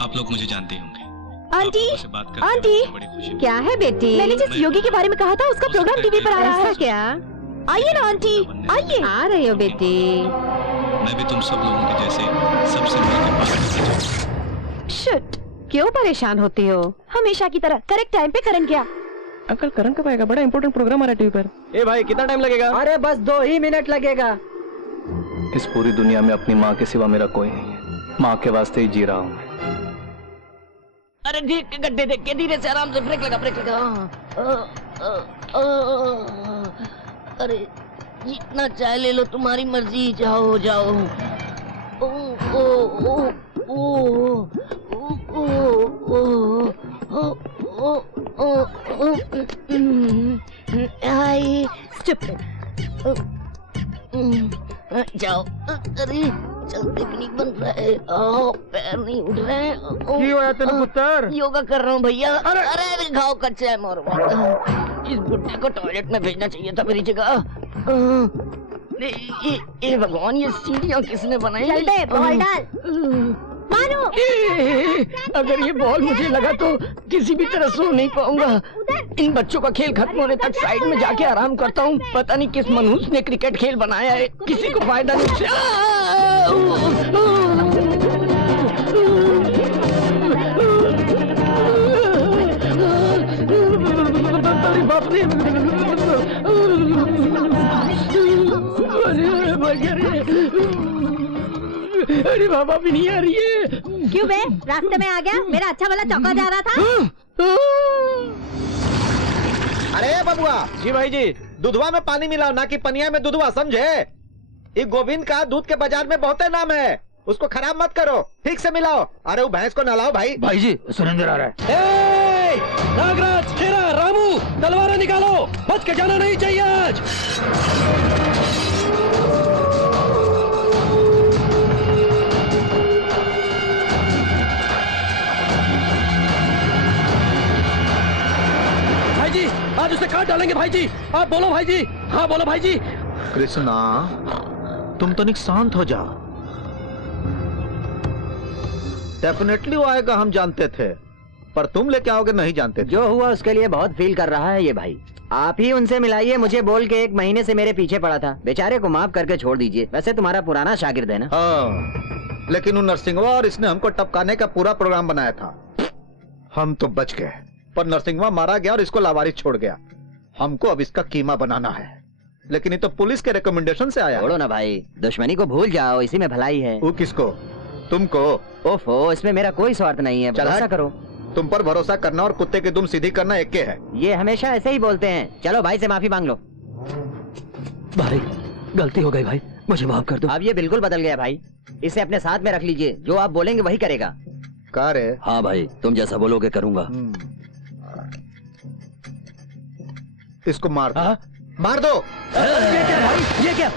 आप लोग मुझे जानते होंगे। आंटी, आपसे बात करके आंटी, मुझे बड़ी खुशी क्या है बेटी? मैंने जिस योगी के बारे में कहा था उसका प्रोग्राम टीवी पर आ रहा है। क्या? आइए ना आंटी, आइए। आ रही हो बेटी? मैं भी तुम सब लोगों के जैसे सबसे मिलकर बात करना चाहता हूं। शिट, क्यों परेशान होती हो? हमेशा की तरह करेक्ट टाइम पे करण गया। अंकल करण कब आएगा? बड़ा इंपॉर्टेंट प्रोग्राम आ रहा है टीवी पर। ए भाई कितना टाइम लगेगा? अरे बस 2 ही मिनट लगेगा। इस पूरी दुनिया में अपनी माँ के सिवा मेरा कोई नहीं है। माँ के वास्ते ही जी रहा हूँ। अरे ठीक गड्ढे देख के धीरे से आराम से ब्रेक लगा, ब्रेक लगा। अरे जितना चाय ले लो, तुम्हारी मर्जी, जाओ जाओ। ओ ओ ओ ओ ओ ओ आई जाओ। अरे चलते भी नहीं बन रहा है, पैर नहीं उठ रहे हैं। पुत्र? योगा कर रहा हूँ भैया। अरे घाव कच्चा है मोर। इस बुड्ढे को टॉयलेट में भेजना चाहिए था मेरी जगह। ये भगवान, ये सीढ़ियाँ किसने बनाई? चल दे, बॉल डाल। मानो। अगर ये बॉल मुझे लगा तो किसी भी तरह सो नहीं पाऊंगा। इन बच्चों का खेल खत्म होने तक साइड में जाके आराम करता हूँ। पता नहीं किस मनहूस ने क्रिकेट खेल बनाया है, किसी को फायदा नहीं। अरे बाप रे, अरे बाबा भी नहीं आ रही है। क्यों बे, रास्ते में आ गया? मेरा अच्छा वाला चौका जा रहा था। अरे बबुआ। जी भाई जी। दूधवा में पानी मिलाओ, ना कि पनिया में दूधवा, समझे? ये गोविंद का दूध के बाजार में बहुत नाम है, उसको खराब मत करो, ठीक से मिलाओ। अरे वो भैंस को नहलाओ भाई। भाई जी सुरेंद्र आ रहा है। नागराज, शेरा, रामू, तलवारें निकालो, बच के जाना नहीं चाहिए आज। भाई जी, आज उसे काट डालेंगे भाई जी। आप बोलो भाई जी। हाँ बोलो भाई जी। कृष्णा, तुम तो शांत हो जाओ। डेफिनेटली वो आएगा, हम जानते थे, पर तुम लेके आओगे नहीं जानते थे। जो हुआ उसके लिए बहुत फील कर रहा है ये भाई। आप ही उनसे मिलाइए, मुझे बोल के 1 महीने से मेरे पीछे पड़ा था। बेचारे को माफ करके छोड़ दीजिए। वैसे तुम्हारा पुराना शागिर्द है ना? हाँ, लेकिन वो नरसिंहवा और इसने हमको टपकाने का पूरा प्रोग्राम बनाया था। हम तो बच गए, पर नरसिंहवा मारा गया और इसको लावारिस छोड़ गया। हमको अब इसका कीमा बनाना है, लेकिन ये तो पुलिस के रिकमेंडेशन से आया। छोड़ो ना भाई, दुश्मनी को भूल जाओ, इसी में भलाई है। वो किसको? तुमको? ओफो, इसमें मेरा कोई स्वार्थ नहीं है, भरोसा करो। तुम पर भरोसा करना और कुत्ते की दुम सीधी करना एक के है। ये हमेशा ऐसे ही बोलते हैं। चलो भाई से माफी मांग लो। भाई गलती हो गई भाई, मुझे माफ कर दो। अब ये बिल्कुल बदल गया भाई, इसे अपने साथ में रख लीजिए, जो आप बोलेंगे वही करेगा। का रे? हाँ भाई, तुम जैसा बोलोगे करूंगा। इसको मार दो। मार दो। ये क्या भाई, ये क्या?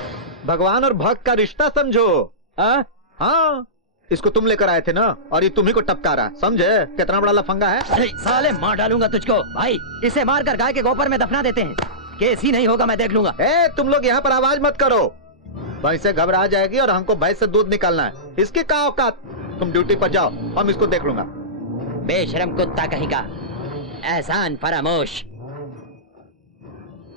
भगवान और भक्त का रिश्ता समझो। हाँ, इसको तुम लेकर आए थे ना, और ये तुम्ही को टपका रहा, समझे? कितना बड़ा लफंगा है। अरे साले, मार डालूंगा तुझको। भाई इसे मार कर गाय के गोबर में दफना देते हैं, केस ही नहीं होगा, मैं देख लूंगा। तुम लोग यहाँ पर आवाज मत करो, भैंस से घबरा जाएगी और हमको भैंस से दूध निकालना है। इसकी क्या औकात? तुम ड्यूटी पर जाओ, हम इसको देख लूंगा। बेशरम कुत्ता कहीं का, एहसान फरामोश।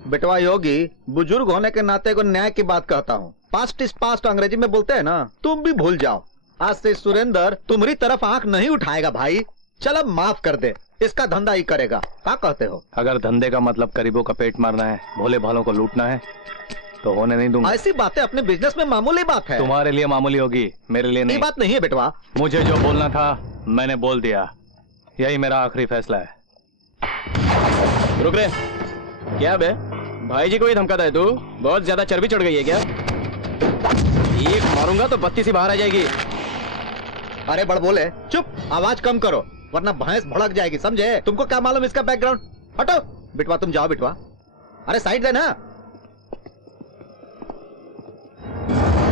बेटवा योगी, बुजुर्ग होने के नाते को न्याय की बात कहता हूँ। पास्ट इज पास्ट अंग्रेजी में बोलते हैं ना, तुम भी भूल जाओ। आज से सुरेंद्र तुम्हारी तरफ आंख नहीं उठाएगा भाई। चल अब माफ कर दे, इसका धंधा ही करेगा। क्या कहते हो? अगर धंधे का मतलब गरीबों का पेट मारना है, भोले भालों को लूटना है, तो होने नहीं दूंगा। ऐसी बातें अपने बिजनेस में मामूली बात है। तुम्हारे लिए मामूली होगी, मेरे लिए नहीं। ये बात नहीं है बेटवा। मुझे जो बोलना था मैंने बोल दिया, यही मेरा आखिरी फैसला है। रुक रे, क्या बे, भाई जी को ही धमकाता है तू? बहुत ज्यादा चर्बी चढ़ गई है क्या? एक मारूंगा तो बत्ती सी बाहर आ जाएगी। अरे बड़ बोले चुप, आवाज कम करो वरना भैंस भड़क जाएगी, समझे? तुमको क्या मालूम इसका बैकग्राउंड? हटो बिटवा, तुम जाओ बिटवा। अरे साइड देना।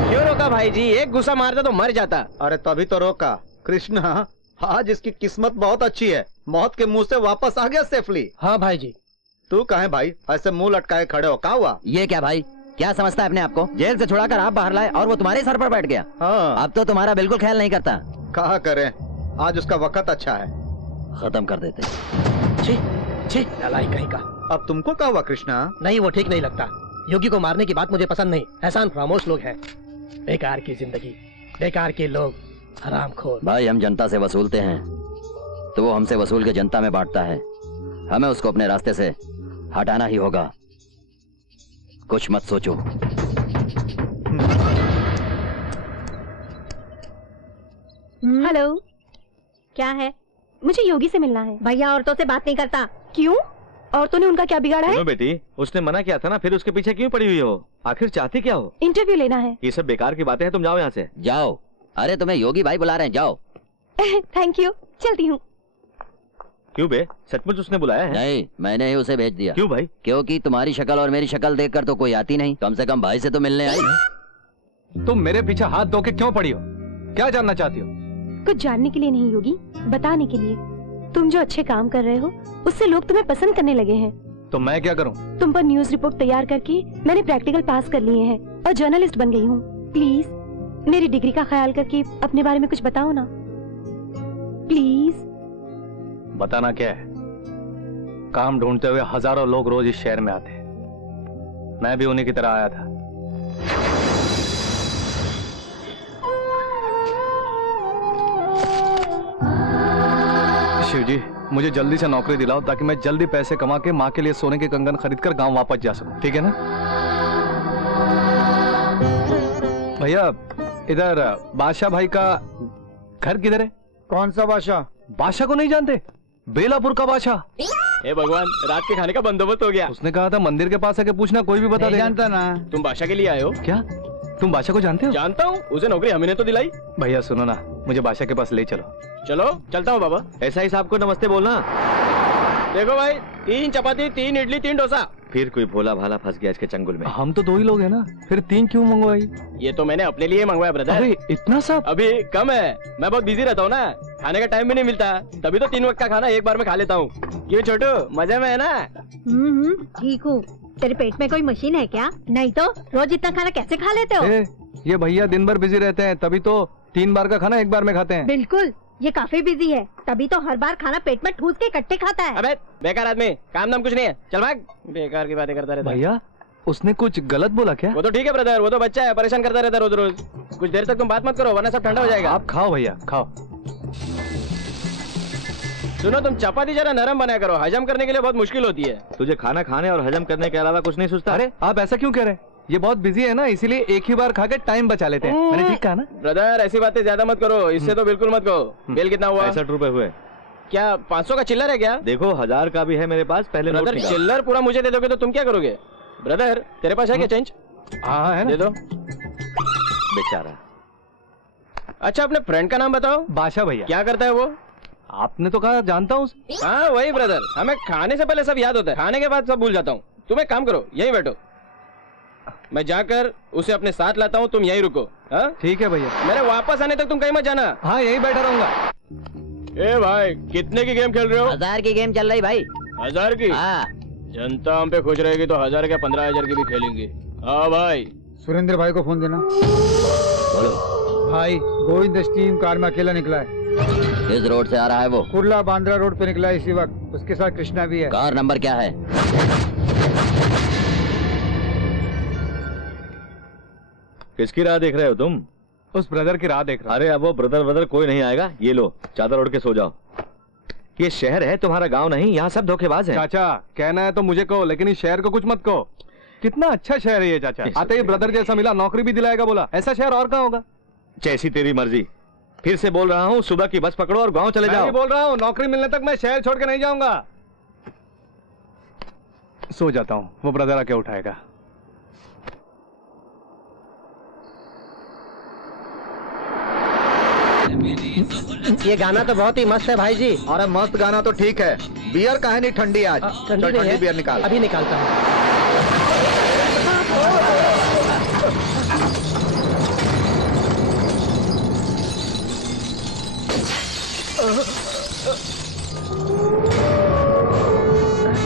क्यों रोका भाई जी? एक गुस्सा मारता तो मर जाता। अरे तभी तो रोका। कृष्णा, आज इसकी किस्मत बहुत अच्छी है, मौत के मुंह से वापस आ गया सेफली। हाँ भाई जी। तू कहाँ है भाई? ऐसे मुंह लटकाए खड़े हो, क्या हुआ? ये क्या भाई, क्या समझता है अपने आप को? जेल से छुड़ाकर आप बाहर लाए और वो तुम्हारे सर पर बैठ गया। हाँ, अब तो तुम्हारा बिल्कुल ख्याल नहीं करता। कहा करें, आज उसका वक्त अच्छा है। खत्म कर देते। छी छी, नालायक कहीं का। अब तुमको क्या हुआ कृष्णा? नहीं, वो ठीक नहीं लगता। योगी को मारने की बात मुझे पसंद नहीं। एहसान फरामोश लोग हैं, बेकार की जिंदगी, बेकार के लोग, हरामखोर। भाई हम जनता से वसूलते हैं तो वो हमसे वसूल के जनता में बांटता है। हमें उसको अपने रास्ते से हटाना ही होगा। कुछ मत सोचो। हेलो, क्या है? मुझे योगी से मिलना है। भैया औरतों से बात नहीं करता। क्यों? औरतों ने उनका क्या बिगाड़ा है? सुनो बेटी, उसने मना किया था ना, फिर उसके पीछे क्यों पड़ी हुई हो? आखिर चाहती क्या हो? इंटरव्यू लेना है। ये सब बेकार की बातें हैं, तुम जाओ यहाँ से। जाओ। अरे तुम्हें योगी भाई बुला रहे हैं, जाओ। थैंक यू, चलती हूँ। क्यों बे, सचमुच उसने बुलाया है? नहीं, मैंने ही उसे भेज दिया। क्यों भाई? क्योंकि तुम्हारी शक्ल और मेरी शक्ल देखकर तो कोई आती नहीं, कम से कम भाई से तो मिलने आई। तुम मेरे पीछे हाथ धो के क्यों पड़ी हो? क्या जानना चाहती हो? कुछ जानने के लिए नहीं योगी, बताने के लिए। तुम जो अच्छे काम कर रहे हो उससे लोग तुम्हें पसंद करने लगे हैं। तो मैं क्या करूं? तुम पर न्यूज रिपोर्ट तैयार करके मैंने प्रैक्टिकल पास कर लिए हैं और जर्नलिस्ट बन गई हूँ। प्लीज मेरी डिग्री का ख्याल करके अपने बारे में कुछ बताओ ना, प्लीज। बताना क्या है? काम ढूंढते हुए हजारों लोग रोज इस शहर में आते हैं। मैं भी उन्हीं की तरह आया था। शिव जी, मुझे जल्दी से नौकरी दिलाओ ताकि मैं जल्दी पैसे कमा के माँ के लिए सोने के कंगन खरीद कर गाँव वापस जा सकूं, ठीक है ना? भैया, इधर बादशाह भाई का घर किधर है? कौन सा बादशाह? बादशाह को नहीं जानते? बेलापुर का बादशाह। हे भगवान, रात के खाने का बंदोबस्त हो गया। उसने कहा था मंदिर के पास आके पूछना, कोई भी बता देगा। जानता ना। तुम बादशाह के लिए आए हो? क्या तुम बादशाह को जानते हो? जानता हूँ, उसे नौकरी हमने तो दिलाई। भैया सुनो ना, मुझे बादशाह के पास ले चलो। चलो चलता हूँ बाबा। ऐसा ही साहब को नमस्ते बोलना। देखो भाई, 3 चपाती, 3 इडली, 3 डोसा। फिर कोई भोला भाला फंस गया इसके चंगुल में। हम तो 2 ही लोग हैं ना, फिर 3 क्यों मंगवाई? ये तो मैंने अपने लिए मंगवाया ब्रदर। अरे इतना सब? अभी कम है, मैं बहुत बिजी रहता हूँ ना, खाने का टाइम भी नहीं मिलता, तभी तो 3 वक्त का खाना एक बार में खा लेता हूँ। क्यों छोटू, मजे में है ना? ठीक हूँ। तेरे पेट में कोई मशीन है क्या? नहीं तो रोज इतना खाना कैसे खा लेते हो? ये भैया दिन भर बिजी रहते हैं, तभी तो 3 बार का खाना एक बार में खाते हैं। बिल्कुल, ये काफी बिजी है, तभी तो हर बार खाना पेट में ठूस के इकट्ठे खाता है। अबे बेकार आदमी, काम धाम कुछ नहीं है, चल भाग। बेकार की बातें करता रहता है। भैया, उसने कुछ गलत बोला क्या? वो तो ठीक है ब्रदर, वो तो बच्चा है, परेशान करता रहता है रोज रोज। कुछ देर तक तुम बात मत करो वरना सब ठंडा हो जाएगा। आप खाओ भैया, खाओ। सुनो, तुम चपाती जरा नरम बनाया करो, हजम करने के लिए बहुत मुश्किल होती है। तुझे खाना खाने और हजम करने के अलावा कुछ नहीं सोचता? अरे आप ऐसा क्यों कह रहे हैं? ये बहुत बिजी है ना, इसीलिए एक ही बार खा के टाइम बचा लेते हैं। मैंने ठीक कहा ना? ब्रदर ऐसी बातें ज्यादा मत करो, इससे तो बिल्कुल मत कहो। बिल कितना हुआ? 65 रुपए हुए। क्या 500 का चिल्लर है क्या? देखो 1000 का भी है मेरे पास, पहले नोट ब्रदर निकाल। चिल्लर पूरा मुझे दे दोगे तो तुम क्या करोगे? ब्रदर तेरे पास है क्या चेंज? हाँ है ना। दे दो। बेचारा। अच्छा, अपने फ्रेंड का नाम बताओ। बादशाह भैया। क्या करता है वो? आपने तो कहा जानता हूँ। हाँ वही ब्रदर, हमें खाने से पहले सब याद होता है, खाने के बाद सब भूल जाता हूँ। तुम एक काम करो, यहीं बैठो, मैं जाकर उसे अपने साथ लाता हूँ, तुम यहीं रुको। हाँ ठीक है भैया। मेरे वापस आने तक तुम कहीं मत जाना। हाँ यहीं बैठा रहूंगा। ए भाई, कितने की गेम खेल रहे हो? 1000 की गेम चल रही भाई। 1000 की? हाँ। जनता हम पे खुश रहेगी तो 1000 क्या 15,000 की भी खेलेंगे। हाँ भाई। सुरेंद्र भाई को फोन देना। बोलो भाई, गोविंद स्टीम कार में अकेला निकला है। किस रोड से आ रहा है वो? कुर्ला बांद्रा रोड पे निकला है इसी वक्त, उसके साथ कृष्णा भी है। कार नंबर क्या है? किसकी राह देख रहे हो तुम? उस ब्रदर की राह देख रहा। अरे अब वो ब्रदर कोई नहीं आएगा। ये लो चादर ओढ़ के सो जाओ। ये शहर है, तुम्हारा गांव नहीं। यहाँ सब धोखेबाज हैं। चाचा कहना है तो मुझे कहो, लेकिन इस शहर को कुछ मत कहो। कितना अच्छा शहर है ये चाचा। आते ही ब्रदर जैसा मिला, नौकरी भी दिलाएगा बोला। ऐसा शहर और कहाँ होगा? जैसी तेरी मर्जी। फिर से बोल रहा हूँ, सुबह की बस पकड़ो और गांव चले जाओ। मैं भी बोल रहा हूँ, नौकरी मिलने तक मैं शहर छोड़ के नहीं जाऊंगा। सो जाता हूँ, वो ब्रदर आके उठाएगा। ये गाना तो बहुत ही मस्त है भाई जी। अरे मस्त गाना तो ठीक है, बियर काहे नहीं ठंडी आज? ठंडी चल, नहीं है। बियर निकाल। अभी निकालता हूँ।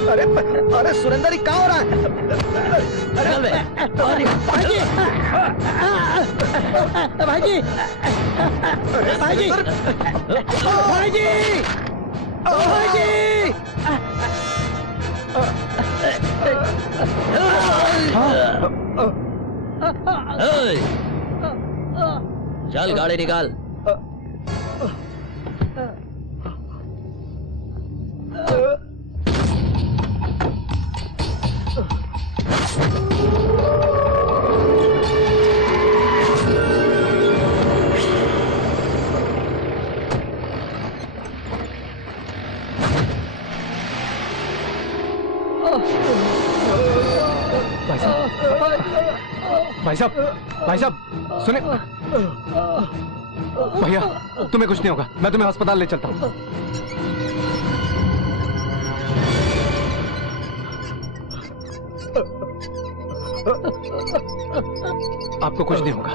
अरे अरे सुरेंद्र, ये क्या हो रहा है? भाई जी, भाई जी, भाई जी, भाई जी, भाई जी। चल गाड़ी निकाल। भाई साहब, भाई साहब सुने। भैया तुम्हें कुछ नहीं होगा, मैं तुम्हें अस्पताल ले चलता हूँ। आपको कुछ नहीं होगा।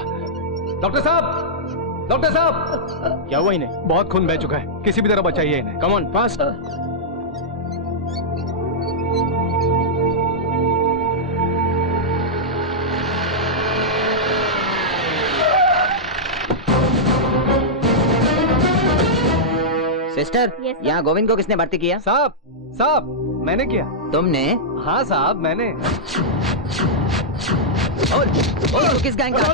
डॉक्टर साहब, डॉक्टर साहब। क्या हुआ इन्हें? बहुत खून बह चुका है, किसी भी तरह बचाइए इन्हें। Come on fast. Sister, Yes, sir. यहाँ गोविंद को किसने भर्ती किया? साहब, साहब मैंने किया। तुमने? हाँ साहब मैंने। और किस गैंग का?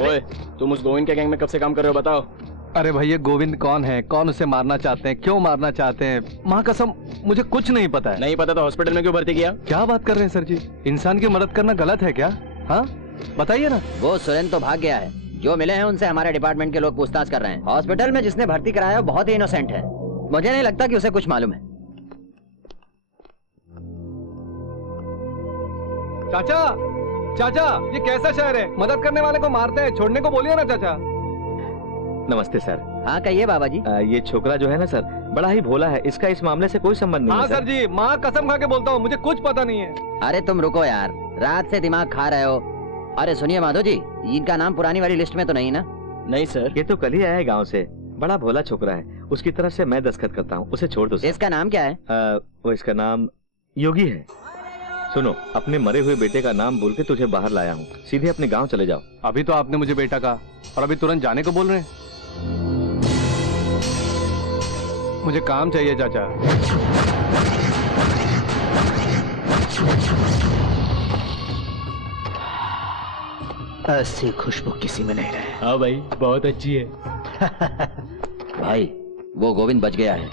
ओए, तुम उस गोविंद के गैंग में कब से काम कर रहे हो बताओ? अरे भैया गोविंद कौन है, कौन उसे मारना चाहते हैं, क्यों मारना चाहते हैं, माँ कसम मुझे कुछ नहीं पता है। नहीं पता तो हॉस्पिटल में क्यों भर्ती किया? क्या बात कर रहे हैं सर जी, इंसान की मदद करना गलत है क्या? हाँ बताइए ना। वो सुरेंद्र तो भाग गया है, जो मिले हैं उनसे हमारे डिपार्टमेंट के लोग पूछताछ कर रहे हैं। हॉस्पिटल में जिसने भर्ती कराया वो बहुत ही इनोसेंट है, मुझे नहीं लगता कि उसे कुछ मालूम है। चाचा, चाचा ये कैसा शहर है, मदद करने वाले को मारते हैं, छोड़ने को बोलिए ना चाचा। नमस्ते सर। हाँ कहिए बाबा जी। ये छोकरा जो है ना सर, बड़ा ही भोला है, इसका इस मामले से कोई संबंध नहीं हाँ है सर जी, माँ कसम खा के बोलता हूँ मुझे कुछ पता नहीं है। अरे तुम रुको यार, रात से दिमाग खा रहे हो। अरे सुनिए माधव जी, इनका नाम पुरानी वाली लिस्ट में तो नहीं ना? नहीं सर। ये तो कल ही आया है गांव से, बड़ा भोला छोकरा है, उसकी तरफ से मैं दस्तखत करता हूँ, उसे छोड़ दो सर। इसका नाम क्या है? वो इसका नाम योगी है। सुनो, अपने मरे हुए बेटे का नाम बोल के तुझे बाहर लाया हूँ, सीधे अपने गांव चले जाओ। अभी तो आपने मुझे बेटा कहा और अभी तुरंत जाने को बोल रहे हैं। मुझे काम चाहिए चाचा। ऐसी खुशबू किसी में नहीं रहे। हाँ भाई बहुत अच्छी है। भाई वो गोविंद बच गया है,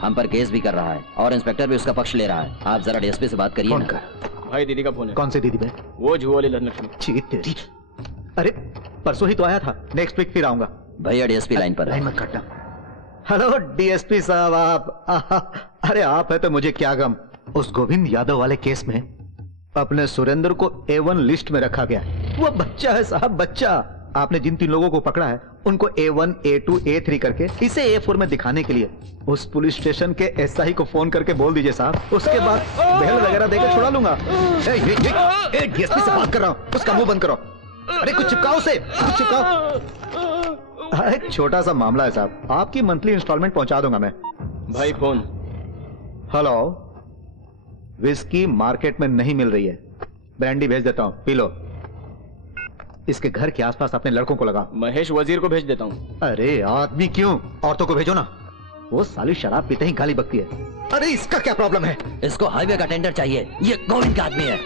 हम पर केस भी कर रहा है और इंस्पेक्टर भी उसका पक्ष ले रहा है। आप जरा डीएसपी से बात करिए कौन ना। कर? भाई दीदी का फोन है। कौन सी दीदी बे? वो जुआ वाली धनलक्ष्मी। छी तेरी। अरे परसों ही तो आया था, नेक्स्ट वीक फिर आऊंगा। भैया डीएसपी लाइन पर लाइन मत काटना। हेलो डीएसपी साहब, आप अरे आप है तो मुझे क्या गम। उस गोविंद यादव वाले केस में अपने सुरेंद्र को A1 लिस्ट में रखा गया है। वो बच्चा है साहब, बच्चा। आपने जिन 3 लोगों को पकड़ा है उनको A1, A2, A3 करके इसे A4 में दिखाने के लिए उस पुलिस स्टेशन के एसआई को फोन करके बोल दीजिए साहब, उसके बाद बेल वगैरह देकर छुड़ा लूंगा। डीएसपी से बात कर रहा हूँ, उसका मुंह बंद करो। अरे कुछ चिपकाओ उसे, कुछ चिपकाओ। एक छोटा सा मामला है साहब, आपकी मंथली इंस्टॉलमेंट पहुंचा दूंगा मैं। भाई फोन। हेलो, विस्की मार्केट में नहीं मिल रही है, ब्रांडी भेज देता हूं, पी लो। इसके घर के आसपास अपने लड़कों को लगा। महेश वजीर को भेज देता हूँ। अरे आदमी क्यों, औरतों को भेजो ना, वो साली शराब पीते ही गाली बकती है। अरे इसका क्या प्रॉब्लम है? इसको हाईवे का टेंडर चाहिए, ये गोविंद का आदमी है।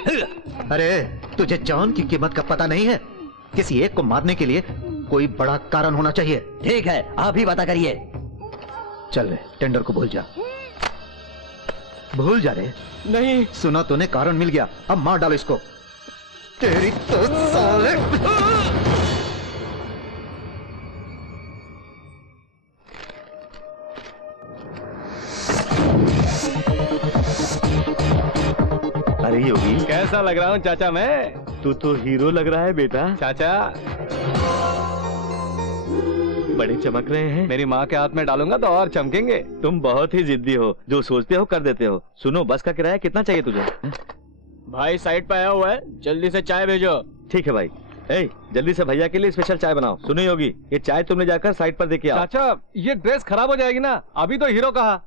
अरे तुझे जान की कीमत का पता नहीं है? किसी एक को मारने के लिए कोई बड़ा कारण होना चाहिए। ठीक है, आप ही पता करिए। चल रे, टेंडर को भूल जा, भूल जा रे। नहीं सुना तूने, कारण मिल गया, अब मार डालो इसको। तेरी तो साले। अरे योगी, कैसा लग रहा हूँ चाचा मैं? तू तो हीरो लग रहा है बेटा। चाचा बड़े चमक रहे हैं। मेरी माँ के हाथ में डालूंगा तो और चमकेंगे। तुम बहुत ही जिद्दी हो, जो सोचते हो कर देते हो। सुनो, बस का किराया कितना चाहिए तुझे? भाई साइड पे आया हुआ है, जल्दी से चाय भेजो। ठीक है भाई। ए, जल्दी से भैया के लिए स्पेशल चाय बनाओ। सुनो योगी, ये चाय तुमने जाकर साइड पर देके आओ। चाचा ये ड्रेस खराब हो जाएगी ना, अभी तो हीरो कहा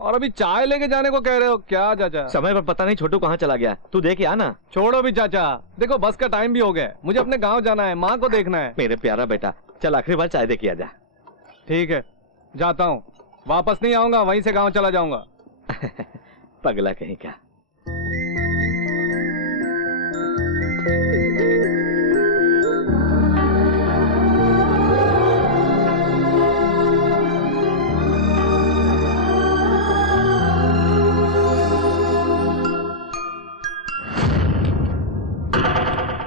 और अभी चाय लेके जाने को कह रहे हो क्या चाचा? समय पर पता नहीं छोटू कहाँ चला गया, तू देख आना। छोड़ो भी चाचा, देखो बस का टाइम भी हो गया, मुझे अपने गांव जाना है, माँ को देखना है। मेरे प्यारा बेटा, चल आखिरी बार चाय दे के आ जा। ठीक है, जाता हूँ, वापस नहीं आऊंगा, वहीं से गांव चला जाऊंगा। पगला कहीं का।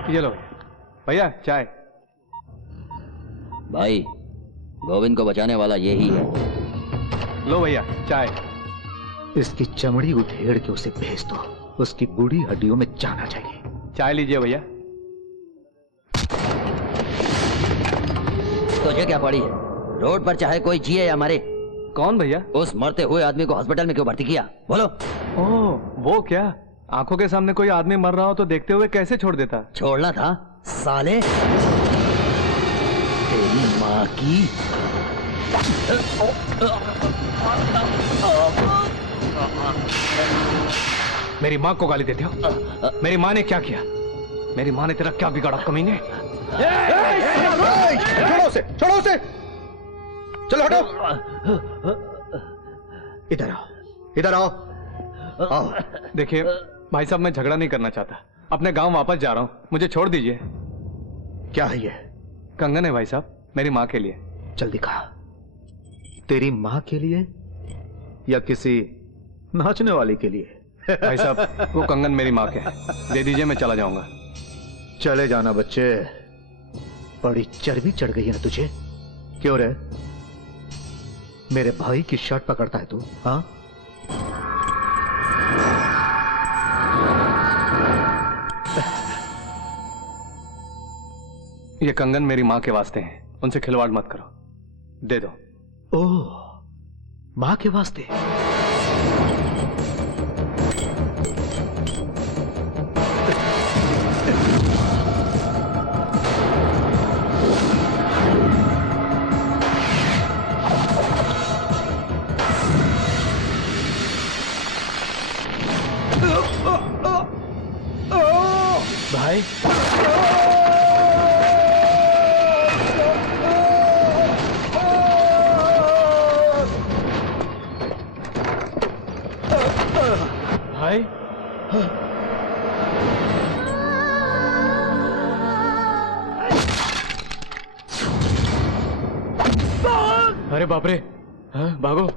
ये लो भैया चाय। भाई गोविंद को बचाने वाला यही है। लो भैया चाय। इसकी चमड़ी उधेड़ के उसे भेज दो, उसकी बूढ़ी हड्डियों में जाना चाहिए। चाय लीजिए भैया। तुझे क्या पड़ी है? रोड पर चाहे कोई जिए या मरे। कौन भैया? उस मरते हुए आदमी को हॉस्पिटल में क्यों भर्ती किया? बोलो। ओह वो क्या, आंखों के सामने कोई आदमी मर रहा हो तो देखते हुए कैसे छोड़ देता? छोड़ना था साले, तेरी माँ की। मेरी माँ को गाली देते हो? मेरी माँ ने क्या किया? मेरी माँ ने तेरा क्या बिगाड़ा कमीने? छोड़ो उसे, छोड़ो उसे, चलो हटो। इधर आओ, इधर आओ, आओ। देखिए भाई साहब, मैं झगड़ा नहीं करना चाहता, अपने गांव वापस जा रहा हूँ, मुझे छोड़ दीजिए। क्या है ये? कंगन है भाई साहब, मेरी माँ के लिए। चल दिखा। तेरी माँ के लिए या किसी नाचने वाली के लिए? भाई साहब वो कंगन मेरी माँ के है, दे दीजिए, मैं चला जाऊंगा। चले जाना बच्चे, बड़ी चर्बी चढ़ गई है ना तुझे? क्यों रे, मेरे भाई की शर्ट पकड़ता है तू? हाँ, ये कंगन मेरी माँ के वास्ते हैं, उनसे खिलवाड़ मत करो, दे दो। ओह, माँ के वास्ते? भाई भाई अरे बाप रे, हाँ, भागो।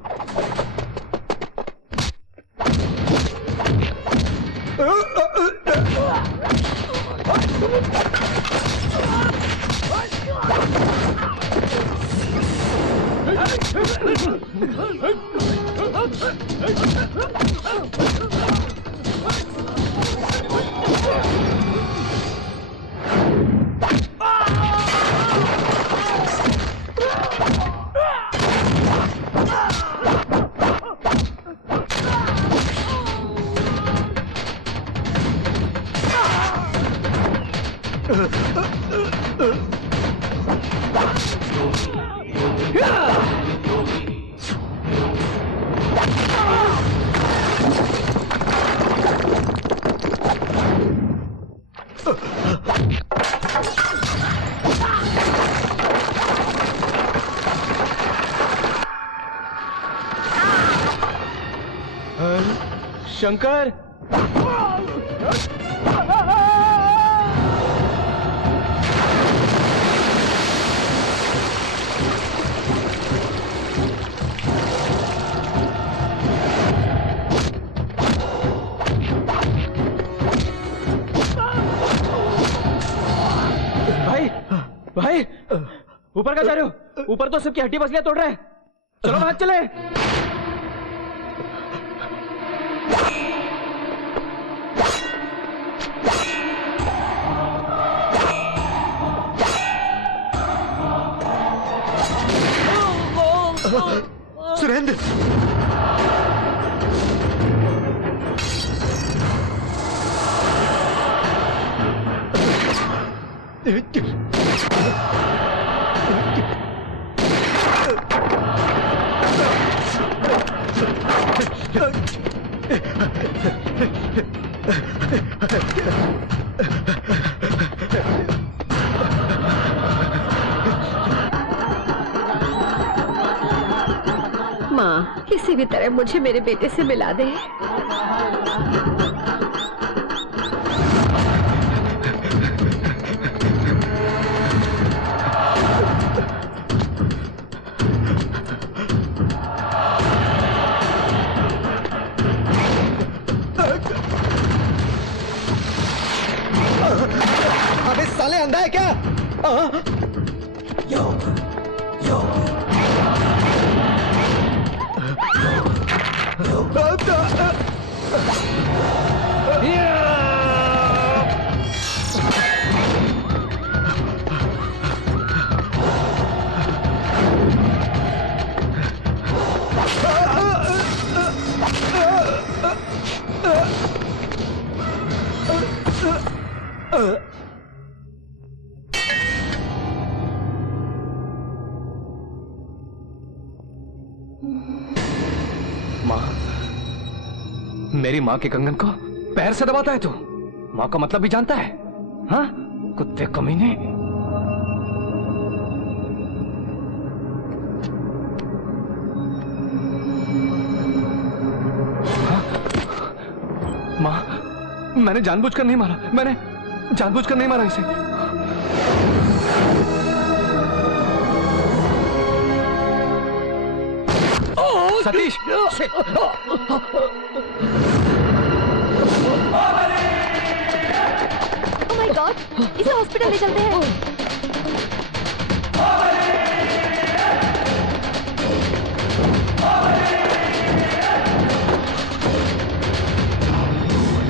शंकर, भाई भाई ऊपर का जा रहे हो? ऊपर तो सबकी हड्डी पसलियां तोड़ रहे हैं, चलो भाग चले। माँ, किसी भी तरह मुझे मेरे बेटे से मिला दे। अबे साले अंधा है क्या? माँ, मेरी माँ के कंगन को पैर से दबाता है तू? माँ का मतलब भी जानता है? हाँ, कुत्ते कमीने। हाँ? माँ, मैंने जानबूझकर नहीं मारा, मैंने जानबूझकर नहीं मारा इसे। सतीश! ओह माय गॉड, इसे हॉस्पिटल ले चलते हैं।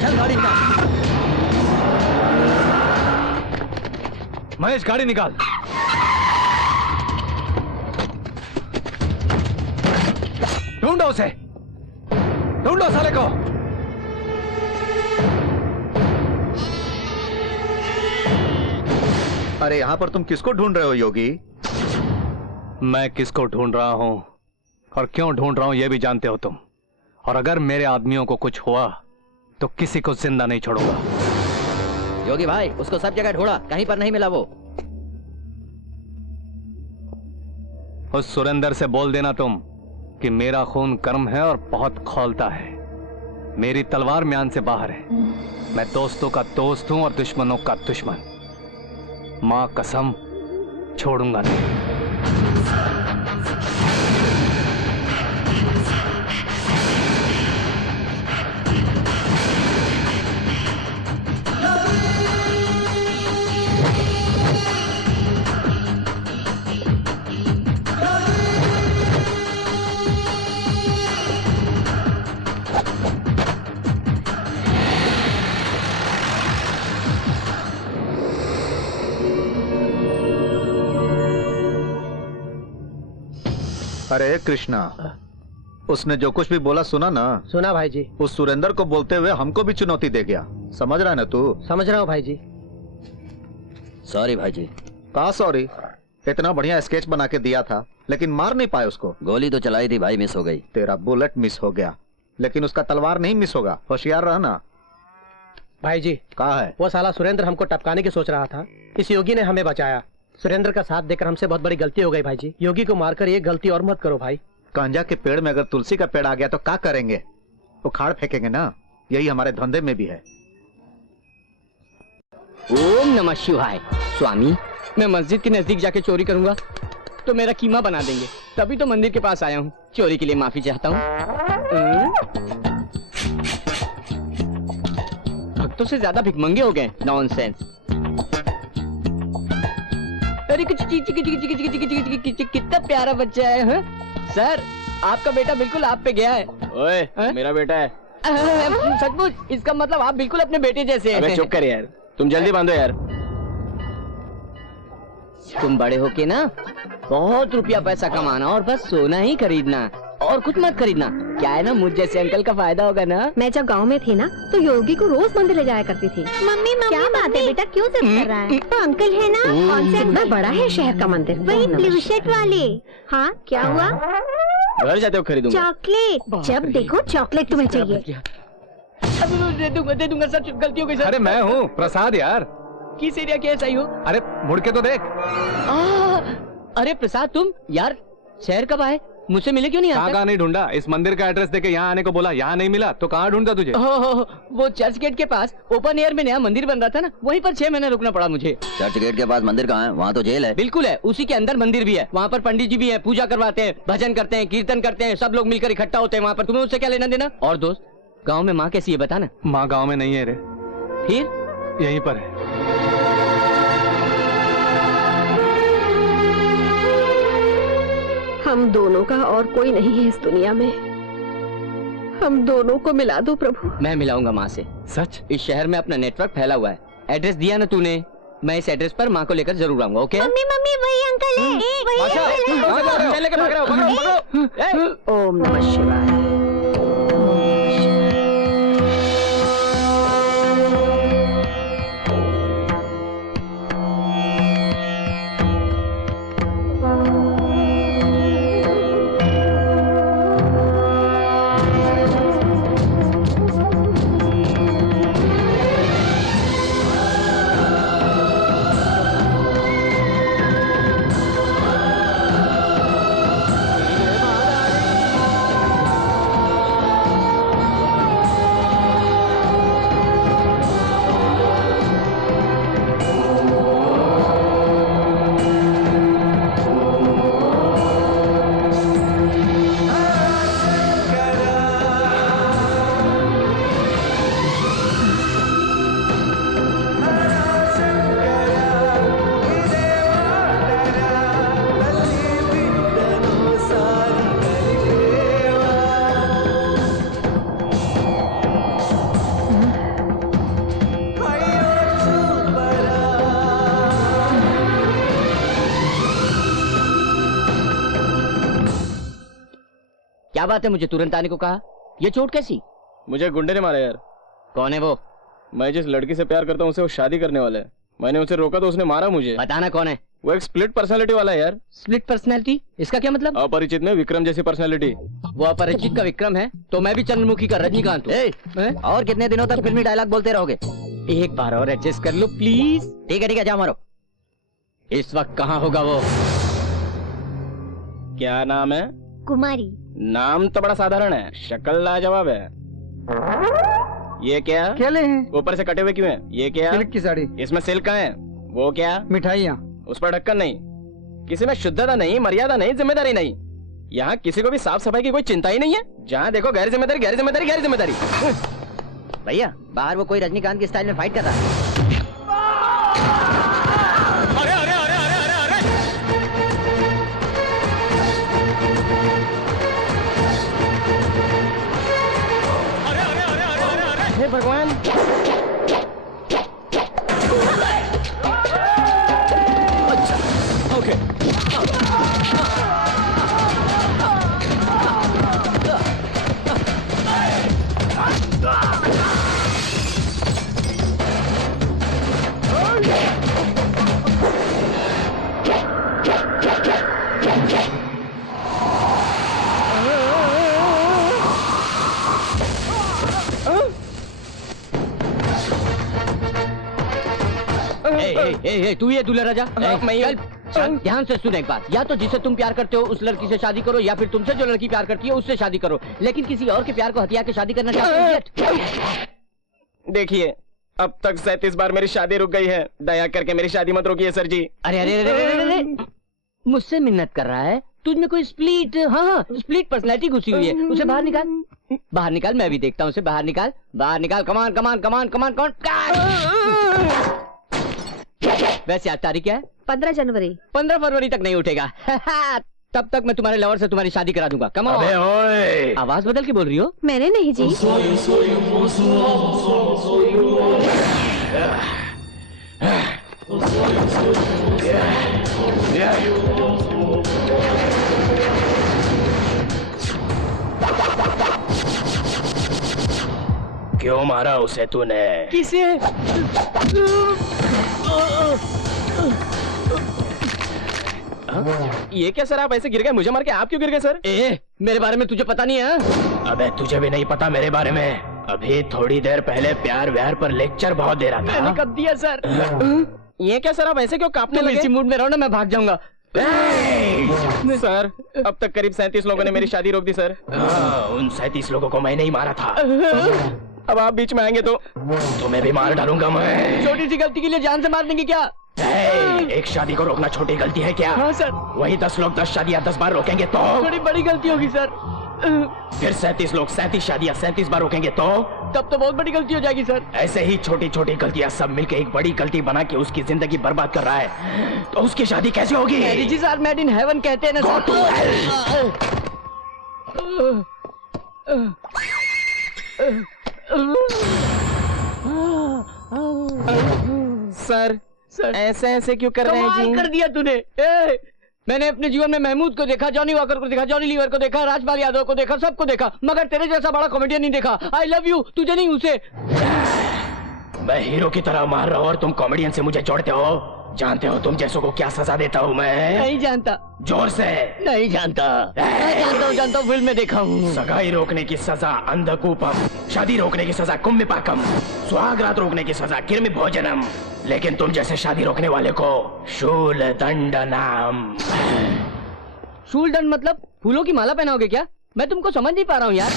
चल गाड़ी निकाल। महेश, गाड़ी निकाल। ढूंढो उसे, ढूंढो साले को। अरे यहाँ पर तुम किसको ढूंढ रहे हो योगी? मैं किसको ढूंढ रहा हूं और क्यों ढूंढ रहा हूं यह भी जानते हो तुम। और अगर मेरे आदमियों को कुछ हुआ तो किसी को जिंदा नहीं छोड़ूंगा। योगी भाई, उसको सब जगह ढूंढा, कहीं पर नहीं मिला वो। उस सुरेंद्र से बोल देना तुम कि मेरा खून गर्म है और बहुत खौलता है। मेरी तलवार म्यान से बाहर है। मैं दोस्तों का दोस्त हूं और दुश्मनों का दुश्मन। मां कसम, छोड़ूंगा नहीं। अरे कृष्णा, उसने जो कुछ भी बोला सुना ना? सुना भाई जी। उस सुरेंद्र को बोलते हुए हमको भी चुनौती दे गया। समझ रहा है ना तू? समझ रहा हूँ भाई जी। सॉरी भाई जी। कहा सॉरी? इतना बढ़िया स्केच बना के दिया था लेकिन मार नहीं पाए उसको। गोली तो चलाई थी भाई, मिस हो गई। तेरा बुलेट मिस हो गया लेकिन उसका तलवार नहीं मिस होगा। होशियार रहना। भाई जी, कहा है? वो साला सुरेंद्र हमको टपकाने की सोच रहा था। इस योगी ने हमें बचाया। सुरेंद्र का साथ देकर हमसे बहुत बड़ी गलती हो गई भाई जी। योगी को मारकर ये गलती और मत करो भाई। गांजा के पेड़ में अगर तुलसी का पेड़ आ गया तो क्या करेंगे? उखाड़ फेंकेंगे ना। यही हमारे धंधे में भी है। ओम नमः शिवाय। स्वामी, मैं मस्जिद के नजदीक जाके चोरी करूंगा तो मेरा कीमा बना देंगे। तभी तो मंदिर के पास आया हूँ। चोरी के लिए माफी चाहता हूँ। भक्तों से ज्यादा भिखमंगे हो गए। नॉनसेंस। अरे कितना प्यारा बच्चा है। हाँ? सर, आपका बेटा बिल्कुल आप पे गया है। ओए, मेरा बेटा है। सचमुच? इसका मतलब आप बिल्कुल अपने बेटे जैसे हैं। अबे चुप कर यार, तुम जल्दी बांधो यार। तुम बड़े होके ना बहुत रुपया पैसा कमाना और बस सोना ही खरीदना। और कुछ मत खरीदना। क्या है ना, मुझ जैसे अंकल का फायदा होगा ना। मैं जब गांव में थी ना तो योगी को रोज मंदिर ले जाया करती थी। मम्मी क्या बात है बेटा, क्यों जिद कर रहा है? तो अंकल है ना, कौन सा इतना बड़ा है शहर का मंदिर? वही ब्लू शर्ट वाले। हाँ क्या हुआ? घर जाते हो खरीदूंगा। चॉकलेट, जब देखो चॉकलेट तुम्हें चाहिए। दे दूंगा सर, गलती हो गई सर। अरे मैं हूँ प्रसाद यार। किस एरिया के ऐसा ही हो? अरे मुड़ के तो देख। अरे प्रसाद तुम यार शहर कब आए? मुझसे मिले क्यों नहीं? कहाँ नहीं ढूंढा? इस मंदिर का एड्रेस देके यहाँ आने को बोला, यहाँ नहीं मिला तो कहाँ ढूंढता तुझे? वो चर्च गेट के पास ओपन एयर में नया मंदिर बन रहा था ना, वहीं पर 6 महीने रुकना पड़ा मुझे। चर्च गेट के पास मंदिर कहाँ है? वहाँ तो जेल है। बिल्कुल है, उसी के अंदर मंदिर भी है। वहाँ पर पंडित जी भी है, पूजा करवाते हैं, भजन करते हैं, कीर्तन करते हैं, सब लोग मिलकर इकट्ठा होते हैं वहाँ पर। तुम्हें उससे क्या लेना देना? और दोस्त, गाँव में माँ कैसी है बता ना। माँ गाँव में नहीं है रे। फिर यहीं पर है। हम दोनों का और कोई नहीं है इस दुनिया में। हम दोनों को मिला दो प्रभु। मैं मिलाऊंगा माँ से। सच? इस शहर में अपना नेटवर्क फैला हुआ है। एड्रेस दिया ना तूने, मैं इस एड्रेस पर माँ को लेकर जरूर आऊंगा। ओके? मम्मी मम्मी वही अंकल है, वही अंकल है। ओम नमः शिवाय। क्या बात है, मुझे तुरंत आने को कहा? ये चोट कैसी? मुझे गुंडे ने मारा यार। कौन है वो? मैं जिस लड़की से प्यार करता हूँ उससे वो शादी करने वाला है। मैंने उसे रोका तो उसने मारा मुझे। बताना कौन है? वो एक स्प्लिट पर्सनालिटी वाला है यार। Split personality? इसका क्या मतलब? अपरिचित में विक्रम जैसी पर्सनालिटी। वो अपरिचित का विक्रम है तो मैं भी चंद्रमुखी का रजनीकांत हूँ। और कितने दिनों तक फिल्मी डायलॉग बोलते रहोगे? एक बार और एडजस्ट कर लो प्लीज। ठीक है जाओ मारो। इस वक्त कहाँ होगा वो? क्या नाम है? कुमारी। नाम तो बड़ा साधारण है, शक्ल लाजवाब है। ये क्या? केले हैं। ऊपर से कटे हुए क्यों हैं? ये क्या? सिल्क की साड़ी। इसमें सिल्क कहाँ है? वो क्या? मिठाइयाँ। उस पर ढक्कन नहीं। किसी में शुद्धता नहीं, मर्यादा नहीं, जिम्मेदारी नहीं। यहाँ किसी को भी साफ सफाई की कोई चिंता ही नहीं है। जहाँ देखो गैर जिम्मेदारी, गैर जिम्मेदारी, गैर जिम्मेदारी। भैया बाहर वो कोई रजनीकांत की स्टाइल में फाइट कर रहा है। अरे अरे अरे अरे अरे अरे अरे अरे अरे अरे अरे हे भगवान। अच्छा ओके। तू ये दूल्हा राजा? चल ध्यान से सुन एक बात। या तो जिसे तुम प्यार करते हो उस लड़की से शादी करो, या फिर तुमसे जो लड़की प्यार करती है उससे शादी करो, लेकिन किसी और के प्यार को हथिया के शादी करना चाहते हो? देखिए अब तक 37 बार मेरी शादी रुक गई है। दया करके मेरी शादी मत रोकिए सर जी। अरे अरे अरे अरे अरे मुझसे मिन्नत कर रहा है? तुझ में कोई स्प्लिट, हाँ स्प्लिट पर्सनैलिटी घुसी हुई है। उसे बाहर निकाल, बाहर निकाल। मैं भी देखता हूँ उसे। बाहर निकाल, बाहर निकाल। कमान कमान कमान कमान कमान। वैसे आज तारीख क्या है? 15 जनवरी। 15 फरवरी तक नहीं उठेगा। तब तक मैं तुम्हारे लवर से तुम्हारी शादी करा दूंगा। कम अबे ओए, आवाज बदल के बोल रही हो? मैंने नहीं जी। क्यों मारा उसे तूने? किसे? ये क्या सर, आप ऐसे गिर गए? मुझे मार के आप क्यों गिर गए सर? मेरे बारे में तुझे पता नहीं है? अबे तुझे भी नहीं पता मेरे बारे में? अभी थोड़ी देर पहले प्यार व्यार पर लेक्चर बहुत दे रहा था। मैंने कब दिया सर? ये क्या सर, आप ऐसे क्यों कांपने तुम लगे? इसी मूड में रहो ना, मैं भाग जाऊंगा। सर, अब तक करीब 37 लोगों ने मेरी शादी रोक दी सर। उन 37 लोगों को मैंने ही मारा था। अब आप बीच में आएंगे तो तुम्हें भी मार डालूंगा मैं। छोटी सी गलती के लिए जान से मार देंगे क्या? एक शादी को रोकना छोटी गलती है क्या? हाँ सर। वही 10 लोग 10 शादियां 10 बार रोकेंगे तो? थोड़ी बड़ी गलती होगी सर। फिर 37 लोग 37 शादियां 37 बार रोकेंगे तो? तब तो बहुत बड़ी गलती हो जाएगी सर। ऐसे ही छोटी छोटी गलतियां सब मिलकर एक बड़ी गलती बना के उसकी जिंदगी बर्बाद कर रहा है, तो उसकी शादी कैसे होगी? Marriage are made in heaven कहते हैं ना Go to सर, ऐसे ऐसे क्यों कर रहे हैं कमाल जी? कर दिया तूने। मैंने अपने जीवन में महमूद को देखा, जॉनी वॉकर को देखा, जॉनी लीवर को देखा, राजपाल यादव को देखा, सबको देखा, मगर तेरे जैसा बड़ा कॉमेडियन नहीं देखा। आई लव यू, तुझे नहीं उसे। मैं हीरो की तरह मार रहा हूँ और तुम कॉमेडियन से मुझे जोड़ते हो। जानते हो तुम जैसों को क्या सजा देता हूँ मैं? नहीं जानता। जोर से। नहीं जानता। मैं जानता हूँ, फिल्म में देखा हूँ। सगाई रोकने की सजा अंधकूपम, शादी रोकने की सजा कुम्भिपाकम, सुहागरात रोकने की सजा किर्मि भोजनम, लेकिन तुम जैसे शादी रोकने वाले को शूल दंडनम। शूल दंड मतलब फूलों की माला पहनाओगे क्या? मैं तुमको समझ नहीं पा रहा हूँ यार।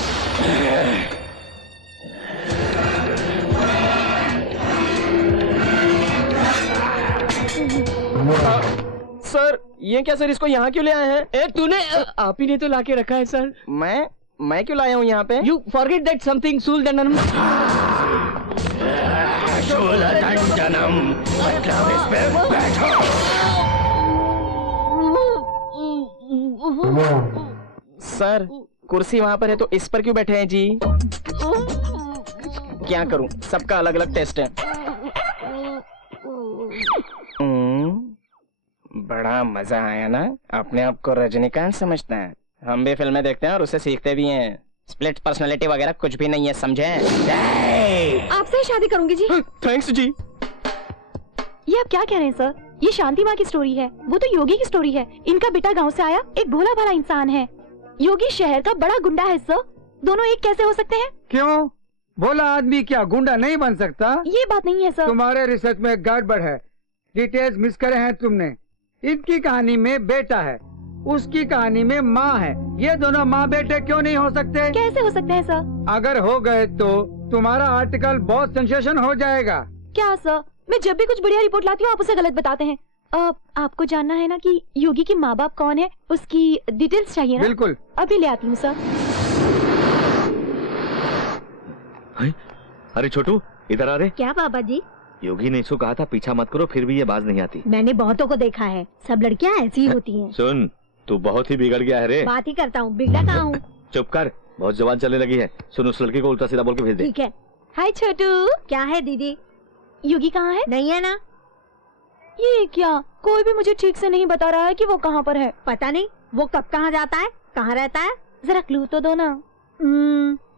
सर, ये क्या सर, इसको यहाँ क्यों ले आए हैं? तूने आप ही ने तो लाके रखा है सर। मैं क्यों लाया हूँ यहाँ पे? यू फॉरगेट दैट समथिंग शूल दंडनम। शूल दंडनम मतलब इस पे बैठो। सर, कुर्सी वहाँ पर है तो इस पर क्यों बैठे हैं जी? क्या करूँ, सबका अलग अलग टेस्ट है। बड़ा मजा आया ना? अपने आप को रजनीकांत समझता है। हम भी फिल्में देखते हैं और उससे सीखते भी हैं। स्प्लिट पर्सनालिटी वगैरह कुछ भी नहीं है, समझे? आपसे ही शादी करूंगी जी। थैंक्स जी। ये आप क्या कह रहे हैं सर? ये शांति माँ की स्टोरी है, वो तो योगी की स्टोरी है। इनका बेटा गांव से आया, एक भोला भाला इंसान है। योगी शहर का बड़ा गुंडा है सर। दोनों एक कैसे हो सकते हैं? क्यों? भोला आदमी क्या गुंडा नहीं बन सकता? ये बात नहीं है सर। तुम्हारे रिसर्च में गड़बड़ है, डिटेल्स मिस करे हैं तुमने। इनकी कहानी में बेटा है, उसकी कहानी में माँ है। ये दोनों माँ बेटे क्यों नहीं हो सकते? कैसे हो सकते हैं सर? अगर हो गए तो तुम्हारा आर्टिकल बहुत सेंसेशन हो जाएगा। क्या सर? मैं जब भी कुछ बढ़िया रिपोर्ट लाती हूँ आप उसे गलत बताते हैं। आपको जानना है ना कि योगी के माँ बाप कौन है, उसकी डिटेल्स चाहिए ना? बिल्कुल। अभी ले आती हूँ सर। अरे छोटू, इधर आ रे। क्या बाबा जी? योगी ने इसको कहा था पीछा मत करो, फिर भी ये बाज नहीं आती। मैंने बहुतों को देखा है, सब लड़कियां ऐसी ही होती हैं। सुन, तू बहुत ही बिगड़ गया है रे। बात ही करता हूँ, बिगड़ा कहाँ हूँ? चुप कर, बहुत जुबान चलने लगी है। सुन, उस लड़के को उल्टा सीधा बोल के भेज दे। ठीक है। हाय छोटू। क्या है दीदी? योगी कहाँ है? नहीं है ना? ये क्या, कोई भी मुझे ठीक से नहीं बता रहा है कि वो कहाँ पर है। पता नहीं, वो कब कहाँ जाता है, कहाँ रहता है? जरा क्लू तो दो ना।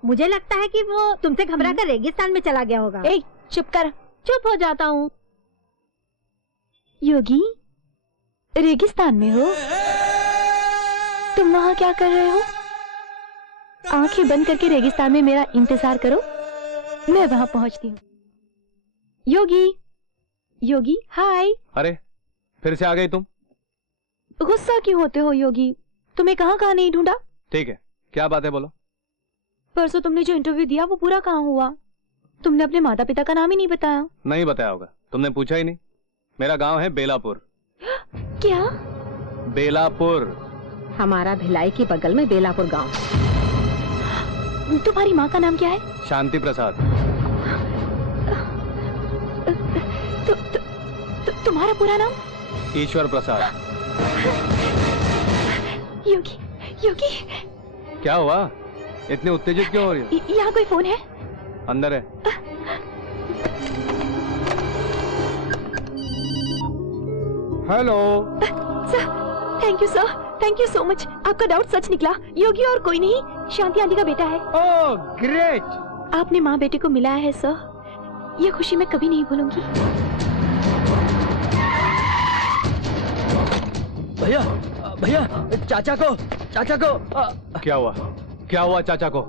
मुझे लगता है कि वो तुमसे घबरा कर रेगिस्तान में चला गया होगा। ए, चुप कर। चुप हो जाता हूँ। योगी, रेगिस्तान में हो? तुम वहाँ क्या कर रहे हो? आंखें बंद करके रेगिस्तान में मेरा इंतजार करो, मैं वहाँ पहुँचती हूँ। योगी, योगी, हाय। अरे, फिर से आ गई तुम? गुस्सा क्यों होते हो योगी? तुम्हें कहाँ कहाँ नहीं ढूंढा? ठीक है, क्या बात है बोलो। परसों तुमने जो इंटरव्यू दिया वो पूरा कहाँ हुआ? तुमने अपने माता पिता का नाम ही नहीं बताया। नहीं बताया होगा, तुमने पूछा ही नहीं। मेरा गांव है बेलापुर। क्या? बेलापुर। हमारा भिलाई के बगल में बेलापुर गांव। तुम्हारी माँ का नाम क्या है? शांति प्रसाद। तुम्हारा पूरा नाम? ईश्वर प्रसाद। योगी, योगी। क्या हुआ, इतने उत्तेजित क्यों हो रही हो? यहाँ कोई फोन है? अंदर है। Hello sir, thank you sir, thank you so much. आपका डाउट सच निकला। योगी और कोई नहीं, शांति आंटी का बेटा है। Oh great. आपने माँ बेटे को मिलाया है सर, ये खुशी मैं कभी नहीं भूलूंगी। भैया भैया, चाचा को क्या हुआ? क्या हुआ चाचा को?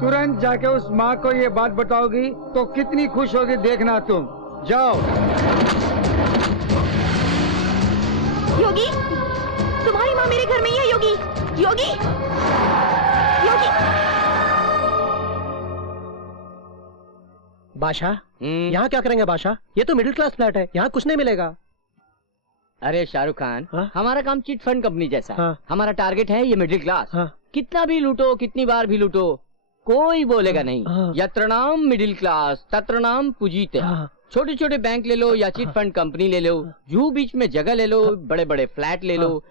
तुरंत जाके उस माँ को ये बात बताओगी तो कितनी खुश होगी देखना तुम। जाओ। योगी, तुम्हारी माँ मेरे घर में ही है। योगी, योगी, योगी। बादशाह, यहाँ क्या करेंगे बादशाह? ये तो मिडिल क्लास फ्लैट है, यहाँ कुछ नहीं मिलेगा। अरे शाहरुख खान, हाँ? हमारा काम चिट फंड कंपनी जैसा है। हाँ? हमारा टारगेट है ये मिडिल क्लास। हाँ? कितना भी लूटो, कितनी बार भी लूटो, कोई बोलेगा नहीं। हाँ? यत्र नाम मिडिल क्लास तत्र नाम पूजीते। हाँ? छोटे छोटे बैंक ले लो या चिट फंड कंपनी ले लो, जू बीच में जगह ले लो, बड़े बड़े फ्लैट ले लो,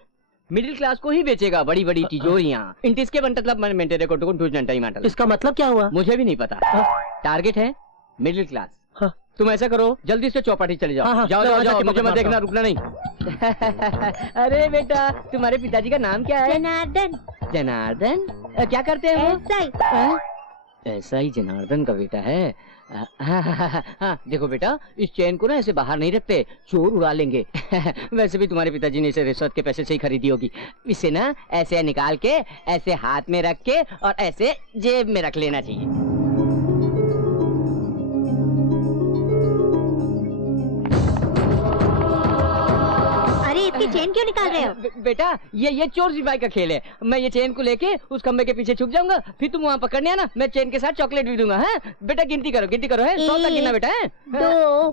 मिडिल क्लास को ही बेचेगा बड़ी बड़ी तिजोरियां। इंटिसके बंटलब मन मेंटेरे को टुकुन टूजनटा ही माटल। इसका मतलब क्या हुआ? मुझे भी नहीं पता। टारगेट है मिडिल क्लास। हाँ? तुम ऐसा करो, जल्दी से चौपाटी चले जाओ। हाँ, जाओ चलो, जाओ आजा जाओ, के मुझे पकड़ मत देखना, मारता रुकना नहीं। अरे बेटा, तुम्हारे पिताजी का नाम क्या है? जनार्दन। जनार्दन? क्या करते हैं वो? ऐसा ही। हाँ? ऐसा ही जनार्दन का बेटा है। हाँ, देखो बेटा, इस चेन को ना ऐसे बाहर नहीं रखते, चोर उड़ा लेंगे। वैसे भी तुम्हारे पिताजी ने इसे रिश्वत के पैसे से ही खरीदी होगी। इसे ना ऐसे निकाल के, ऐसे हाथ में रख के और ऐसे जेब में रख लेना चाहिए। इसकी चेन क्यों निकाल रहे हो? बेटा, ये चोर सिपाही का खेल है। मैं ये चेन को लेके उस खंबे के पीछे छुप जाऊंगा, फिर तुम वहाँ पकड़ने आना, मैं चेन के साथ चॉकलेट भी दूंगा। है बेटा, गिनती करो है 100 तक गिनना बेटा है। 2।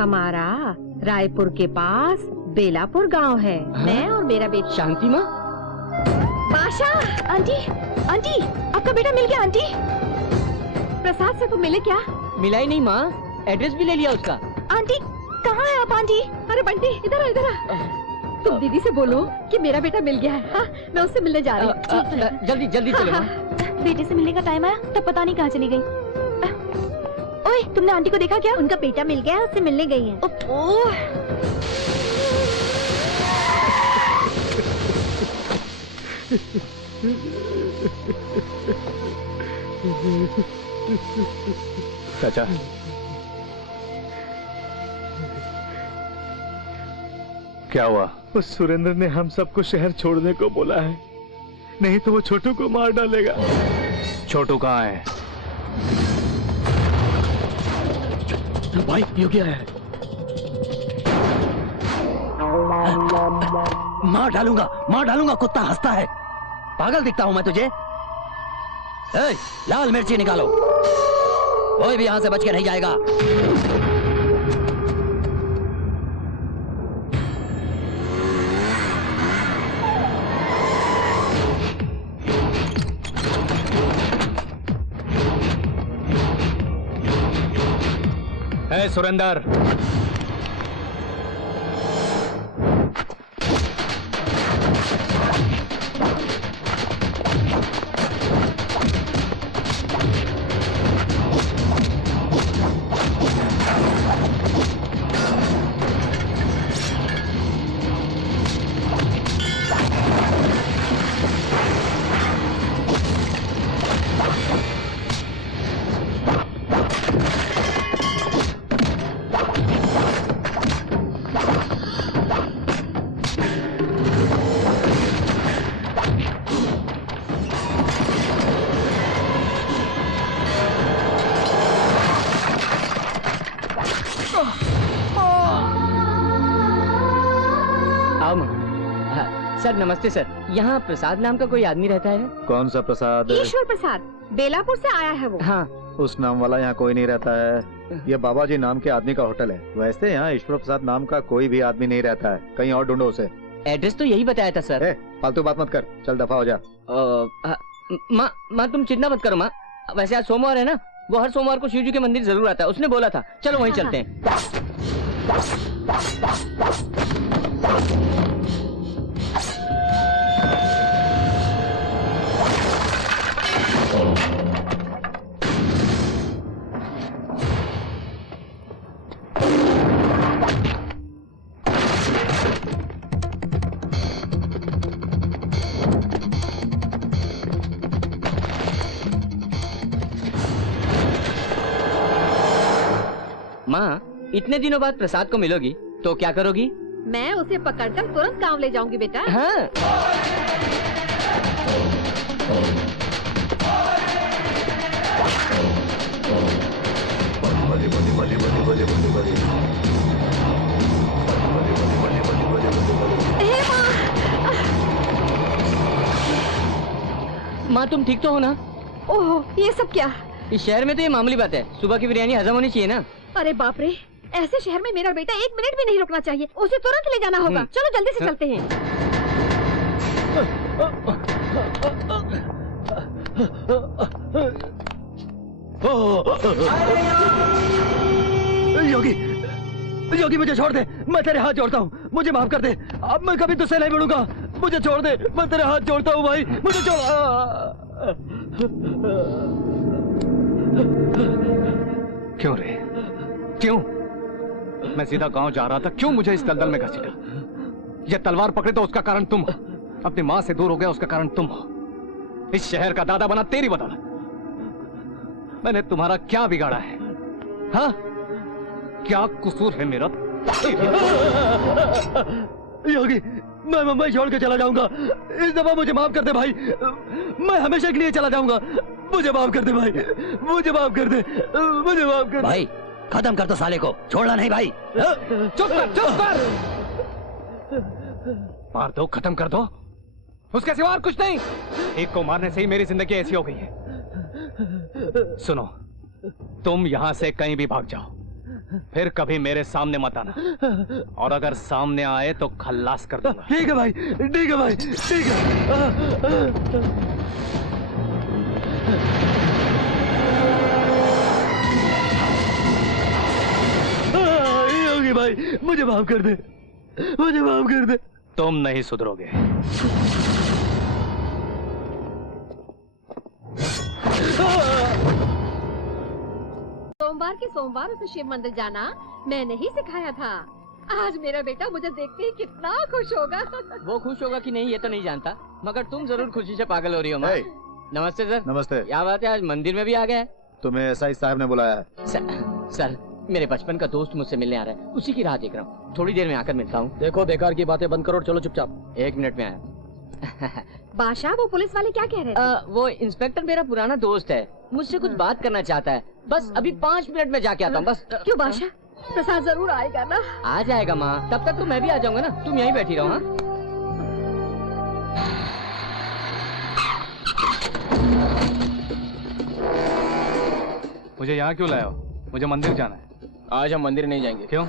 हमारा रायपुर के पास बेलापुर गांव है। मैं और मेरा बेटा। शांति माँ? बादशाह, आंटी, आंटी, आपका बेटा मिल गया। आंटी, प्रसाद से तो मिले क्या? मिला ही नहीं माँ, एड्रेस भी ले लिया उसका। आंटी, कहाँ है आप आंटी? अरे बंटी, इधर आ, इधर आ। तुम दीदी से बोलो कि मेरा बेटा मिल गया है। हाँ, मैं उससे मिलने जा रही हूँ। जल्दी जल्दी चलो माँ। बेटे से मिलने का टाइम आया तब पता नहीं कहाँ चली गई। ओए, तुमने आंटी को देखा क्या? उनका बेटा मिल गया, उससे मिलने गई हैं। चाचा, क्या हुआ? उस सुरेंद्र ने हम सबको शहर छोड़ने को बोला है, नहीं तो वो छोटू को मार डालेगा। छोटू कहाँ है? भाई, योगी आया है। मार डालूंगा, कुत्ता हंसता है। पागल दिखता हूं मैं तुझे? लाल मिर्ची निकालो, कोई भी यहां से बच के नहीं जाएगा। सुरेंदर, सर नमस्ते सर, यहाँ प्रसाद नाम का कोई आदमी रहता है? कौन सा प्रसाद? ईश्वर प्रसाद, बेलापुर से आया है वो। हाँ। उस नाम वाला यहाँ कोई नहीं रहता है। ये बाबा जी नाम के आदमी का होटल है। वैसे यहाँ ईश्वर प्रसाद नाम का कोई भी आदमी नहीं रहता है, कहीं और ढूंढो उसे। एड्रेस तो यही बताया था सर। फालतू बात मत कर, चल दफा हो जा। माँ तुम चिंता मत करो माँ, वैसे आज सोमवार है ना, वो हर सोमवार को शिव जी के मंदिर जरूर आता है, उसने बोला था। चलो वहीं चलते हैं। माँ, इतने दिनों बाद प्रसाद को मिलोगी तो क्या करोगी? मैं उसे पकड़कर तुरंत गांव ले जाऊंगी बेटा। हाँ। माँ, तुम ठीक तो हो ना? ओहो, ये सब क्या? इस शहर में तो ये मामूली बात है, सुबह की बिरयानी हजम होनी चाहिए ना। अरे बाप रे, ऐसे शहर में मेरा बेटा 1 मिनट भी नहीं रुकना चाहिए, उसे तुरंत ले जाना होगा। चलो जल्दी से चलते हैं। योगी, योगी मुझे छोड़ दे, मैं तेरे हाथ जोड़ता हूँ, मुझे माफ कर दे, अब मैं कभी तुझसे नहीं मिलूंगा, मुझे छोड़ दे, मैं तेरे हाथ जोड़ता हूँ भाई, मुझे छोड़। क्यों रे, क्यों? मैं सीधा गांव जा रहा था, क्यों मुझे इस दलदल में घसीटा? ये तलवार पकड़े तो उसका कारण तुम हो, अपनी माँ से दूर हो गया उसका कारण तुम हो, इस शहर का दादा बना तेरी बदौलत। मैंने तुम्हारा क्या बिगाड़ा है? हाँ, क्या कसूर है मेरा? योगी, मैं मुंबई छोड़ के चला जाऊंगा, इस दफा मुझे माफ कर दे भाई, मैं हमेशा के लिए चला जाऊंगा, मुझे माफ कर दे भाई, मुझे माफ कर दे, मुझे माफ कर दे भाई। खत्म कर दो साले को, छोड़ना नहीं भाई। चुप कर, चुप कर। मार दो, खत्म कर दो, उसके सिवा और कुछ नहीं। एक को मारने से ही मेरी जिंदगी ऐसी हो गई है। सुनो, तुम यहाँ से कहीं भी भाग जाओ, फिर कभी मेरे सामने मत आना, और अगर सामने आए तो खल्लास कर दूंगा। ठीक है भाई, ठीक है भाई, ठीक है। योगी भाई, मुझे माफ कर दे, मुझे माफ कर दे। तुम नहीं सुधरोगे। सोमवार के सोमवार उसे शिव मंदिर जाना मैंने ही सिखाया था। आज मेरा बेटा मुझे देखते ही कितना खुश होगा। वो खुश होगा कि नहीं ये तो नहीं जानता, मगर तुम जरूर खुशी से पागल हो रही हो माँ। नमस्ते सर। नमस्ते। क्या बात है, आज मंदिर में भी आ गए? तुम्हें एसआई साहब ने बुलाया है। सर, मेरे बचपन का दोस्त मुझसे मिलने आ रहा है, उसी की राह देख रहा हूँ, थोड़ी देर में आकर मिलता हूँ। देखो, बेकार की बातें बंद करो, चलो चुपचाप। 1 मिनट में आया। बादशाह, वो पुलिस वाले क्या कह रहे थे? वो इंस्पेक्टर मेरा पुराना दोस्त है, मुझसे कुछ बात करना चाहता है, बस अभी 5 मिनट में जाके आता हूँ बस। क्यों बादशाह, प्रसाद जरूर आएगा ना? आ जाएगा माँ, तब तक तो मैं भी आ जाऊंगा ना, तुम यहीं बैठी रहो। हाँ, मुझे यहाँ क्यों लाया हो? मुझे मंदिर जाना है। आज हम मंदिर नहीं जाएंगे। क्यों?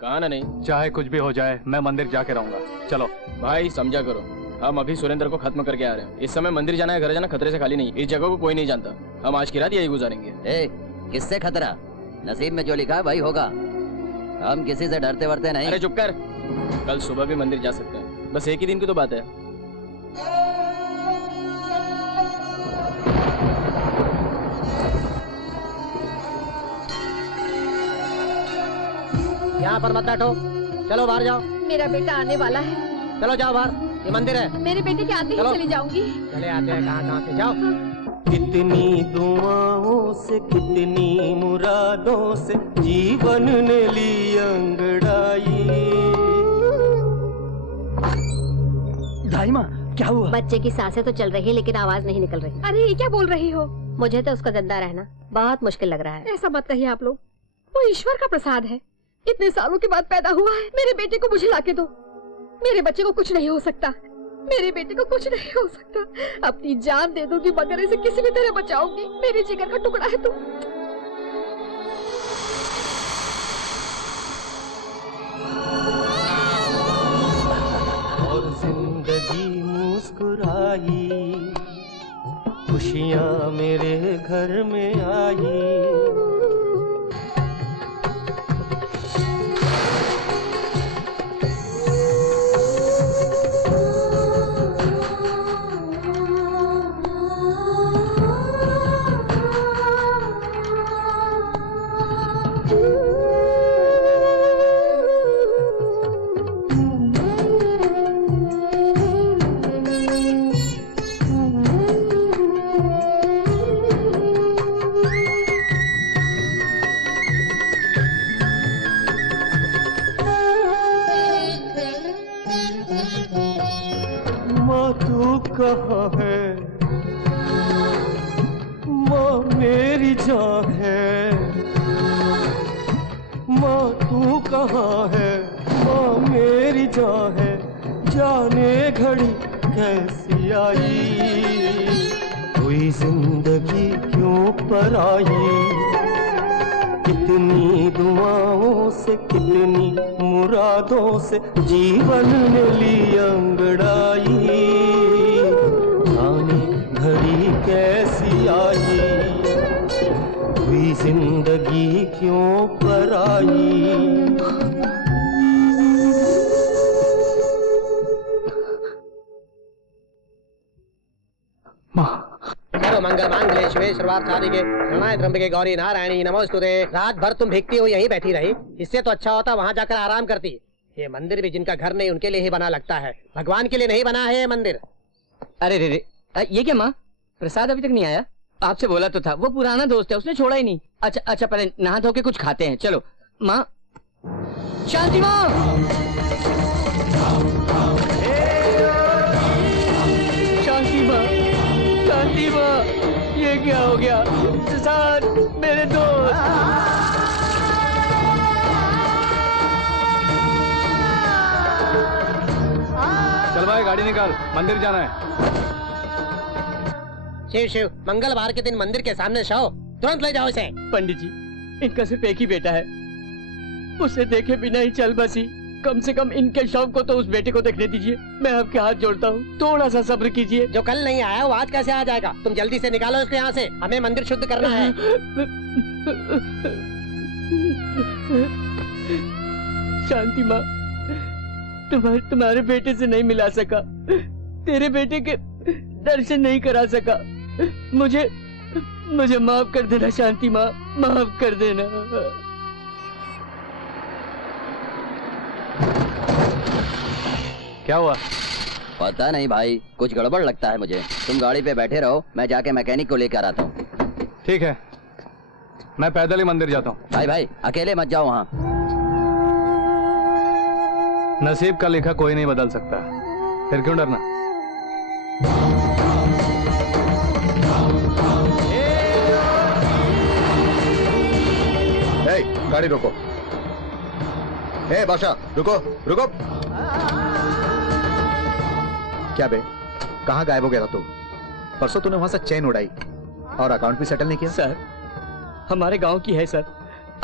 कहा ना नहीं। चाहे कुछ भी हो जाए, मैं मंदिर जाके रहूंगा। चलो भाई, समझा करो, हम अभी सुरेंद्र को खत्म करके आ रहे हैं। इस समय मंदिर जाना है, घर जाना खतरे से खाली नहीं। इस जगह को कोई नहीं जानता, हम आज की रात यही गुजारेंगे। किससे खतरा? नसीब में जो लिखा है वही होगा, हम किसी से डरते वरते नहीं। अरे चुप कर, कल सुबह भी मंदिर जा सकते हैं, बस एक ही दिन की तो बात है। यहाँ पर मत बैठो, चलो बाहर जाओ। मेरा बेटा आने वाला है। चलो जाओ बाहर, ये मंदिर है। मेरे बेटे के आते ही चली जाऊंगी। चले आते हैं, कहाँ से जाओ। कितनी दुआओं से, कितनी मुरादों से जीवन ने ली अंगड़ाई। दाई माँ, क्या हुआ? बच्चे की सांसें तो चल रही है लेकिन आवाज नहीं निकल रही। अरे ये क्या बोल रही हो? मुझे तो उसका जिंदा रहना बहुत मुश्किल लग रहा है। ऐसा मत कहिए आप लोग, वो ईश्वर का प्रसाद है, इतने सालों के बाद पैदा हुआ है। मेरे बेटे को मुझे लाके दो, मेरे बच्चे को कुछ नहीं हो सकता, मेरे बेटे को कुछ नहीं हो सकता। अपनी जान दे दूंगी मगर इसे किसी भी तरह बचाऊंगी, मेरे जिगर का टुकड़ा है तू। और जिंदगी मुस्कुराई, खुशियाँ मेरे घर में आई। कहाँ है, माँ मेरी जान है, माँ तू कहाँ है, माँ मेरी जान है, जाने घड़ी कैसी आई, कोई जिंदगी क्यों पर आई, कितनी दुआओं से कितनी मुरादों से जीवन ने ली अंगड़ाई, जाने घड़ी कैसी आई, कोई जिंदगी क्यों पर आई। करो मंगल मांगल्ये शिवे सर्वार्थ साधिके शरणाय त्र्यंबके गौरी नारायणी नमोस्तुते। रात भर तुम भीगती हो यहीं बैठी रही, इससे तो अच्छा होता वहाँ जाकर आराम करती। ये मंदिर भी जिनका घर नहीं उनके लिए ही बना लगता है, भगवान के लिए नहीं बना है ये मंदिर। अरे रे रे, ये क्या माँ, प्रसाद अभी तक नहीं आया? आपसे बोला तो था, वो पुराना दोस्त है, उसने छोड़ा ही नहीं। अच्छा अच्छा, पहले नहा धो के कुछ खाते हैं, चलो। माँ, शांति माँ, शांति माँ, शांति माँ, ये क्या हो गया? प्रसाद, मेरे दोस्त। चल भाई गाड़ी निकाल, मंदिर जाना है। शिव शिव, मंगलवार के दिन मंदिर के सामने शव, तुरंत ले जाओ इसे। पंडित जी, इनका सिर्फ एक ही बेटा है, उसे देखे बिना ही चल बसी। कम से कम इनके शव को तो उस बेटे को देखने दीजिए। मैं आपके हाथ जोड़ता हूँ, थोड़ा सा सब्र कीजिए। जो कल नहीं आया वो आज कैसे आ जाएगा? तुम जल्दी से निकालो इसको यहाँ से, हमें मंदिर शुद्ध करना है। शांति माँ, तुम्हारे बेटे से नहीं मिला सका, तेरे बेटे के दर्शन नहीं करा सका, मुझे माफ कर देना शांति माँ, माफ कर देना। क्या हुआ? पता नहीं भाई, कुछ गड़बड़ लगता है मुझे। तुम गाड़ी पे बैठे रहो, मैं जाके मैकेनिक को लेकर आता हूँ। ठीक है, मैं पैदल ही मंदिर जाता हूँ। भाई भाई अकेले मत जाओ वहाँ। नसीब का लिखा कोई नहीं बदल सकता, फिर क्यों डरना? गाड़ी रोको। बादशाह रुको रुको। क्या बे, कहाँ गायब हो गया था तू? परसों तूने वहां से चेन उड़ाई और अकाउंट भी सेटल नहीं किया। सर, हमारे गांव की है सर,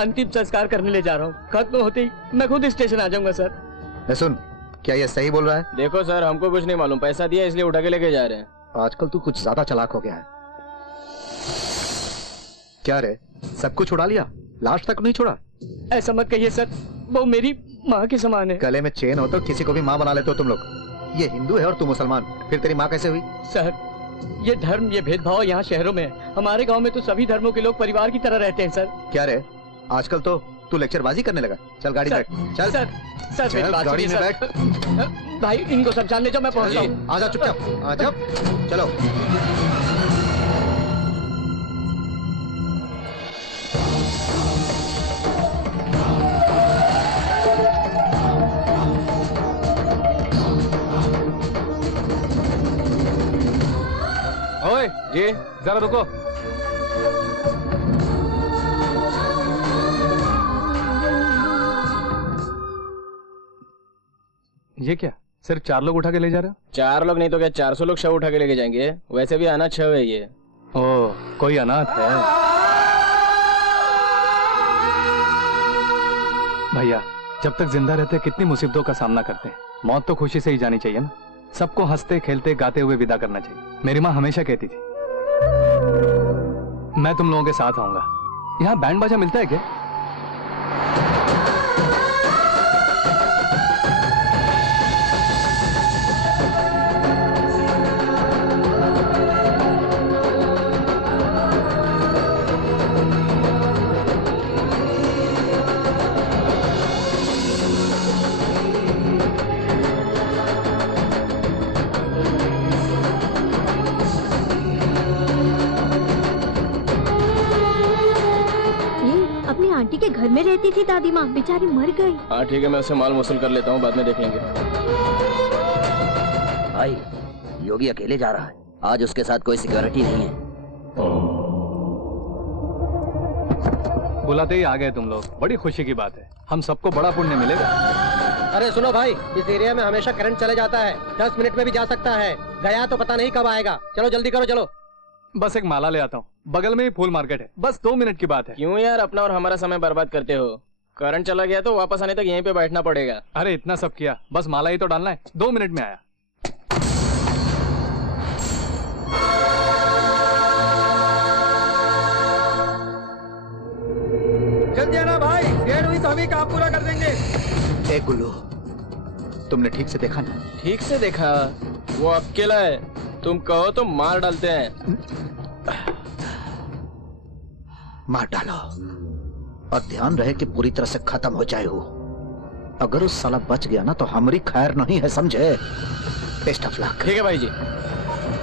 अंतिम संस्कार करने ले जा रहा हूँ, खत्म होते ही मैं खुद स्टेशन आ जाऊंगा सर। सुन, क्या ये सही बोल रहा है? देखो सर, हमको कुछ नहीं मालूम, पैसा दिया इसलिए उठा के लेके जा रहे हैं। आजकल तू कुछ ज्यादा चालाक हो गया है। क्या रे, सब कुछ उड़ा लिया, लास्ट तक नहीं छोड़ा? ऐसा मत कहिए सर, वो मेरी माँ के समान है। गले में चेन हो तो किसी को भी माँ बना लेते हो तुम लोग। ये हिंदू है और तू मुसलमान, फिर तेरी माँ कैसे हुई? सर, ये धर्म, ये भेदभाव यहाँ शहरों में है, हमारे गांव में तो सभी धर्मों के लोग परिवार की तरह रहते हैं सर। क्या रे, आजकल तो तू लेक्चरबाजी करने लगा। चल गाड़ी में बैठ। चल सर, सर मेरी बात गाड़ी में सुनिए, बैठ। सर। भाई इनको समझा ले जाओ, मैं पहुँचता हूँ। आजा चुपचाप, आजा। चलो। ओए जी, जरा रुको। ये क्या, सिर्फ 4 लोग उठा के ले जा रहे हो? 4 लोग नहीं तो क्या 400 लोग शव उठा के लेके जाएंगे? वैसे भी अनाथ शव है ये। ओ, कोई अनाथ है? भैया, जब तक जिंदा रहते कितनी मुसीबतों का सामना करते हैं, मौत तो खुशी से ही जानी चाहिए ना। सबको हंसते खेलते गाते हुए विदा करना चाहिए। मेरी माँ हमेशा कहती थी, मैं तुम लोगों के साथ आऊंगा। यहाँ बैंड बाजा मिलता है क्या? आंटी के घर में रहती थी दादी माँ, बेचारी मर गई। हाँ ठीक है, मैं उससे माल वसूल कर लेता हूँ, बाद में देख लेंगे। भाई, योगी अकेले जा रहा है। आज उसके साथ कोई सिक्योरिटी नहीं है। बुलाते ही आ गए तुम लोग, बड़ी खुशी की बात है। हम सबको बड़ा पुण्य मिलेगा। अरे सुनो भाई, इस एरिया में हमेशा करंट चले जाता है, 10 मिनट में भी जा सकता है। गया तो पता नहीं कब आएगा। चलो जल्दी करो, चलो। बस एक माला ले आता हूँ, बगल में ही फूल मार्केट है, बस 2 मिनट की बात है। क्यों यार अपना और हमारा समय बर्बाद करते हो? करंट चला गया तो वापस आने तक यहीं पे बैठना पड़ेगा। अरे इतना सब किया, बस माला ही तो डालना है। 2 मिनट में आया। जल्दी आना भाई, देर हुई तो हम ही काम पूरा कर देंगे। ए गुल्लू, तुमने ठीक से देखा ना? ठीक से देखा, वो अकेला है, तुम कहो तो मार डालते हैं। मार डालो और ध्यान रहे कि पूरी तरह से खत्म हो जाए वो। अगर उस साला बच गया ना तो हमारी खैर नहीं है, समझे? Best of luck. ठीक है भाई जी।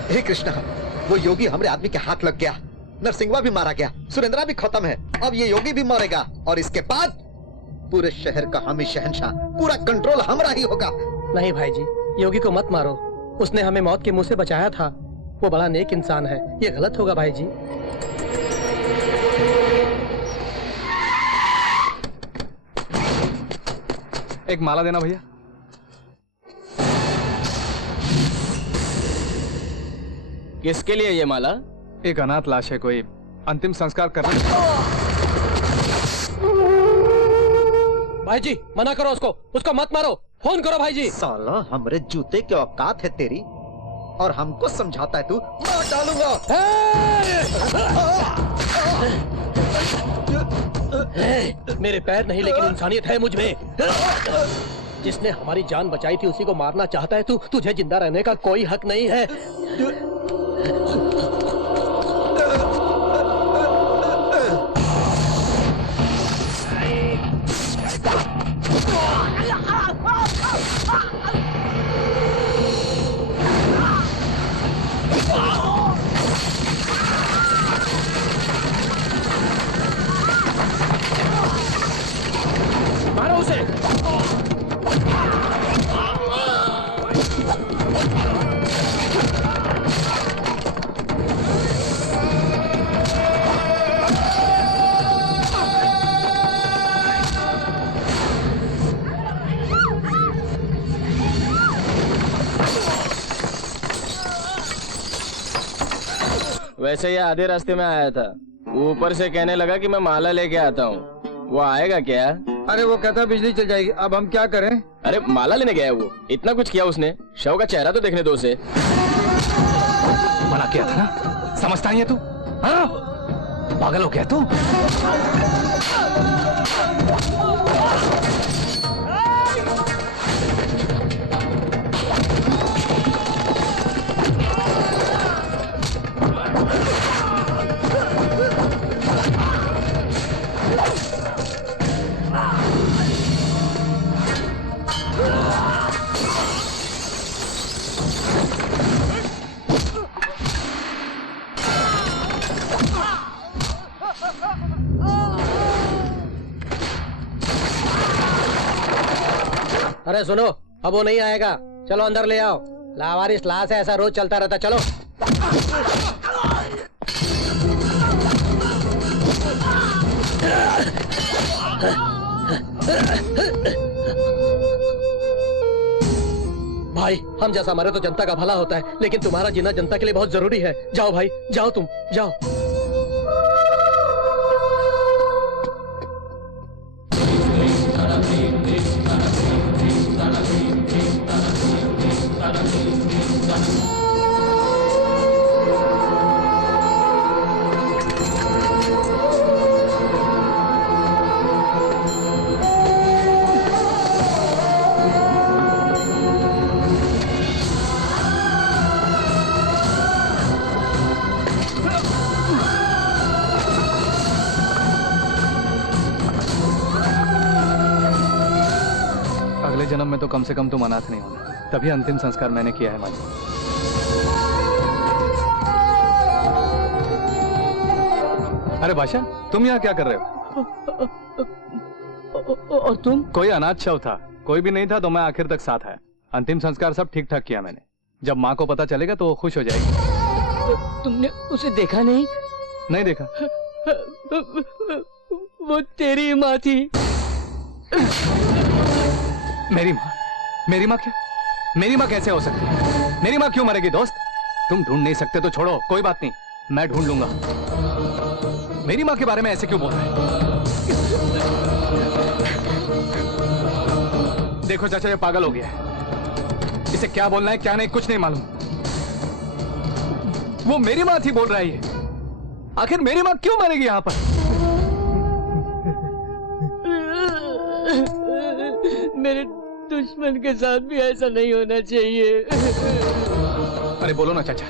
हे कृष्णा, वो योगी हमारे आदमी के हाथ लग गया, नरसिंहवा भी मारा गया, सुरेंद्रा भी खत्म है, अब ये योगी भी मरेगा और इसके बाद पूरे शहर का हम ही शहंशाह, पूरा कंट्रोल हमारा ही होगा। नहीं भाई जी, योगी को मत मारो, उसने हमें मौत के मुंह से बचाया था। वो बड़ा नेक इंसान है, ये गलत होगा भाई जी। एक माला देना भैया। किसके लिए ये माला? एक अनाथ लाश है, कोई अंतिम संस्कार करना। भाई जी मना करो उसको मत मारो, फोन करो भाई जी। साला हमारे जूते के औकात है तेरी और हमको समझाता है तू? मार डालूंगा। मेरे पैर नहीं लेकिन इंसानियत है मुझ में। जिसने हमारी जान बचाई थी उसी को मारना चाहता है तू? तुझे जिंदा रहने का कोई हक नहीं है। मारो उसे। वैसे ये आधे रास्ते में आया था, ऊपर से कहने लगा कि मैं माला लेके आता हूँ। वो आएगा क्या? अरे वो कहता बिजली चल जाएगी, अब हम क्या करें? अरे माला लेने गया है वो, इतना कुछ किया उसने, शव का चेहरा तो देखने दो उसे। मना किया था ना, समझता नहीं है तू? हाँ? पागल हो गया तू? अरे सुनो, अब वो नहीं आएगा, चलो अंदर ले आओ। लावारिस लाश है, ऐसा रोज चलता रहता। चलो। भाई हम जैसा मरे तो जनता का भला होता है, लेकिन तुम्हारा जीना जनता के लिए बहुत जरूरी है। जाओ भाई, जाओ तुम, जाओ। अगले जन्म में तो कम से कम तुम अनाथ नहीं होना, तभी अंतिम संस्कार मैंने किया है माली। अरे बादशाह, तुम यहाँ क्या कर रहे हो? और तुम? कोई अनाथ शव था, कोई भी नहीं था तो मैं आखिर तक साथ आया। अंतिम संस्कार सब ठीक ठाक किया मैंने। जब माँ को पता चलेगा तो वो खुश हो जाएगी। तुमने उसे देखा नहीं? नहीं देखा। वो तेरी माँ थी। मेरी माँ? मेरी माँ क्या? मेरी माँ कैसे हो सकती है? मेरी माँ क्यों मरेगी दोस्त? तुम ढूंढ नहीं सकते तो छोड़ो, कोई बात नहीं, मैं ढूंढ लूंगा। मेरी माँ के बारे में ऐसे क्यों बोल रहे हैं? देखो चाचा, ये पागल हो गया है। इसे क्या बोलना है क्या नहीं कुछ नहीं मालूम। वो मेरी माँ थी बोल रहा है ये। आखिर मेरी माँ क्यों मरेगी यहाँ पर? मेरे दुश्मन के साथ भी ऐसा नहीं होना चाहिए। अरे बोलो ना चाचा,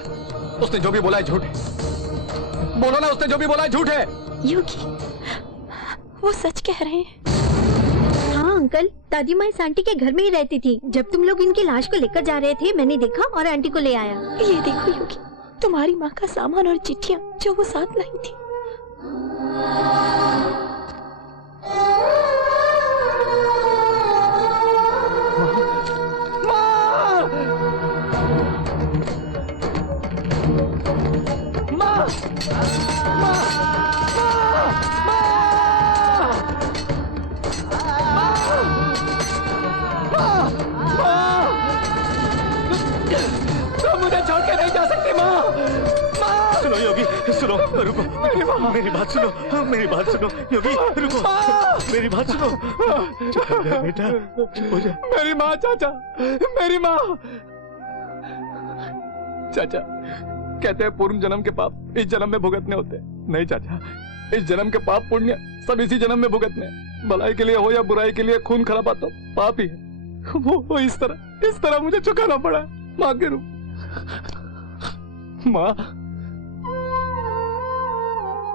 उसने जो भी बोला है झूठ है। बोलो ना, उसने जो भी बोला है झूठ है। योगी, वो सच कह रहे हैं। हाँ अंकल, दादी माँ इस आंटी के घर में ही रहती थी। जब तुम लोग इनकी लाश को लेकर जा रहे थे मैंने देखा और आंटी को ले आया। ये देखो योगी, तुम्हारी माँ का सामान और चिट्ठियाँ जो वो साथ लाई थी। मुझे छोड़ के नहीं जा सकती माँ। माँ सुनो योगी, सुनो, रुको, मेरी बात सुनो, मेरी बात सुनो योगी, रुको, मेरी बात सुनो। चुप हो जा बेटा, चुप हो जा। मेरी माँ चाचा, मेरी माँ। चाचा कहते हैं पूर्व जन्म के पाप इस जन्म में भुगतने होते हैं। नहीं चाचा, इस जन्म के पाप पुण्य सब इसी जन्म में भुगतने हैं। भलाई के लिए हो या बुराई के लिए खून खराबा तो पाप ही है। वो इस तरह मुझे चुकाना पड़ा माँ के रूप। माँ,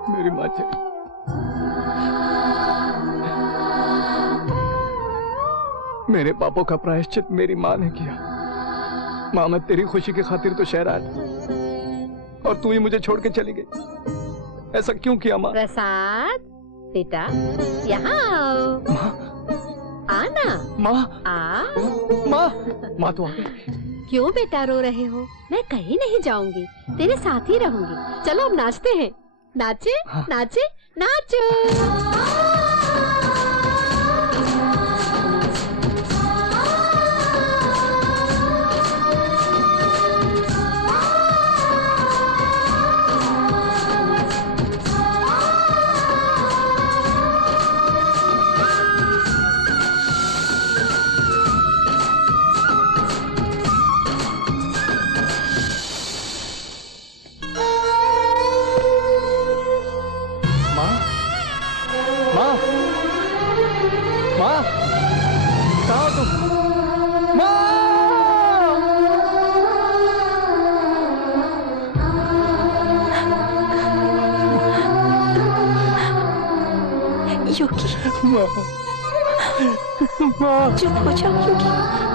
मेरी माँ चली। मेरे पापों का प्रायश्चित मेरी माँ ने किया। माँ, मैं तेरी खुशी की खातिर तो शहर आया और तू ही मुझे छोड़ के चली गई। ऐसा क्यों किया माँ? प्रसाद बेटा, यहाँ आओ। माँ, आना। माँ, माँ, माँ तो आ गई। क्यों बेटा रो रहे हो? मैं कहीं नहीं जाऊंगी, तेरे साथ ही रहूंगी। चलो अब नाचते हैं। नाचे, हाँ। नाचे, नाचो। माँ, कहाँ हो तुम? माँ! योगी, माँ, चुप हो जाओ योगी।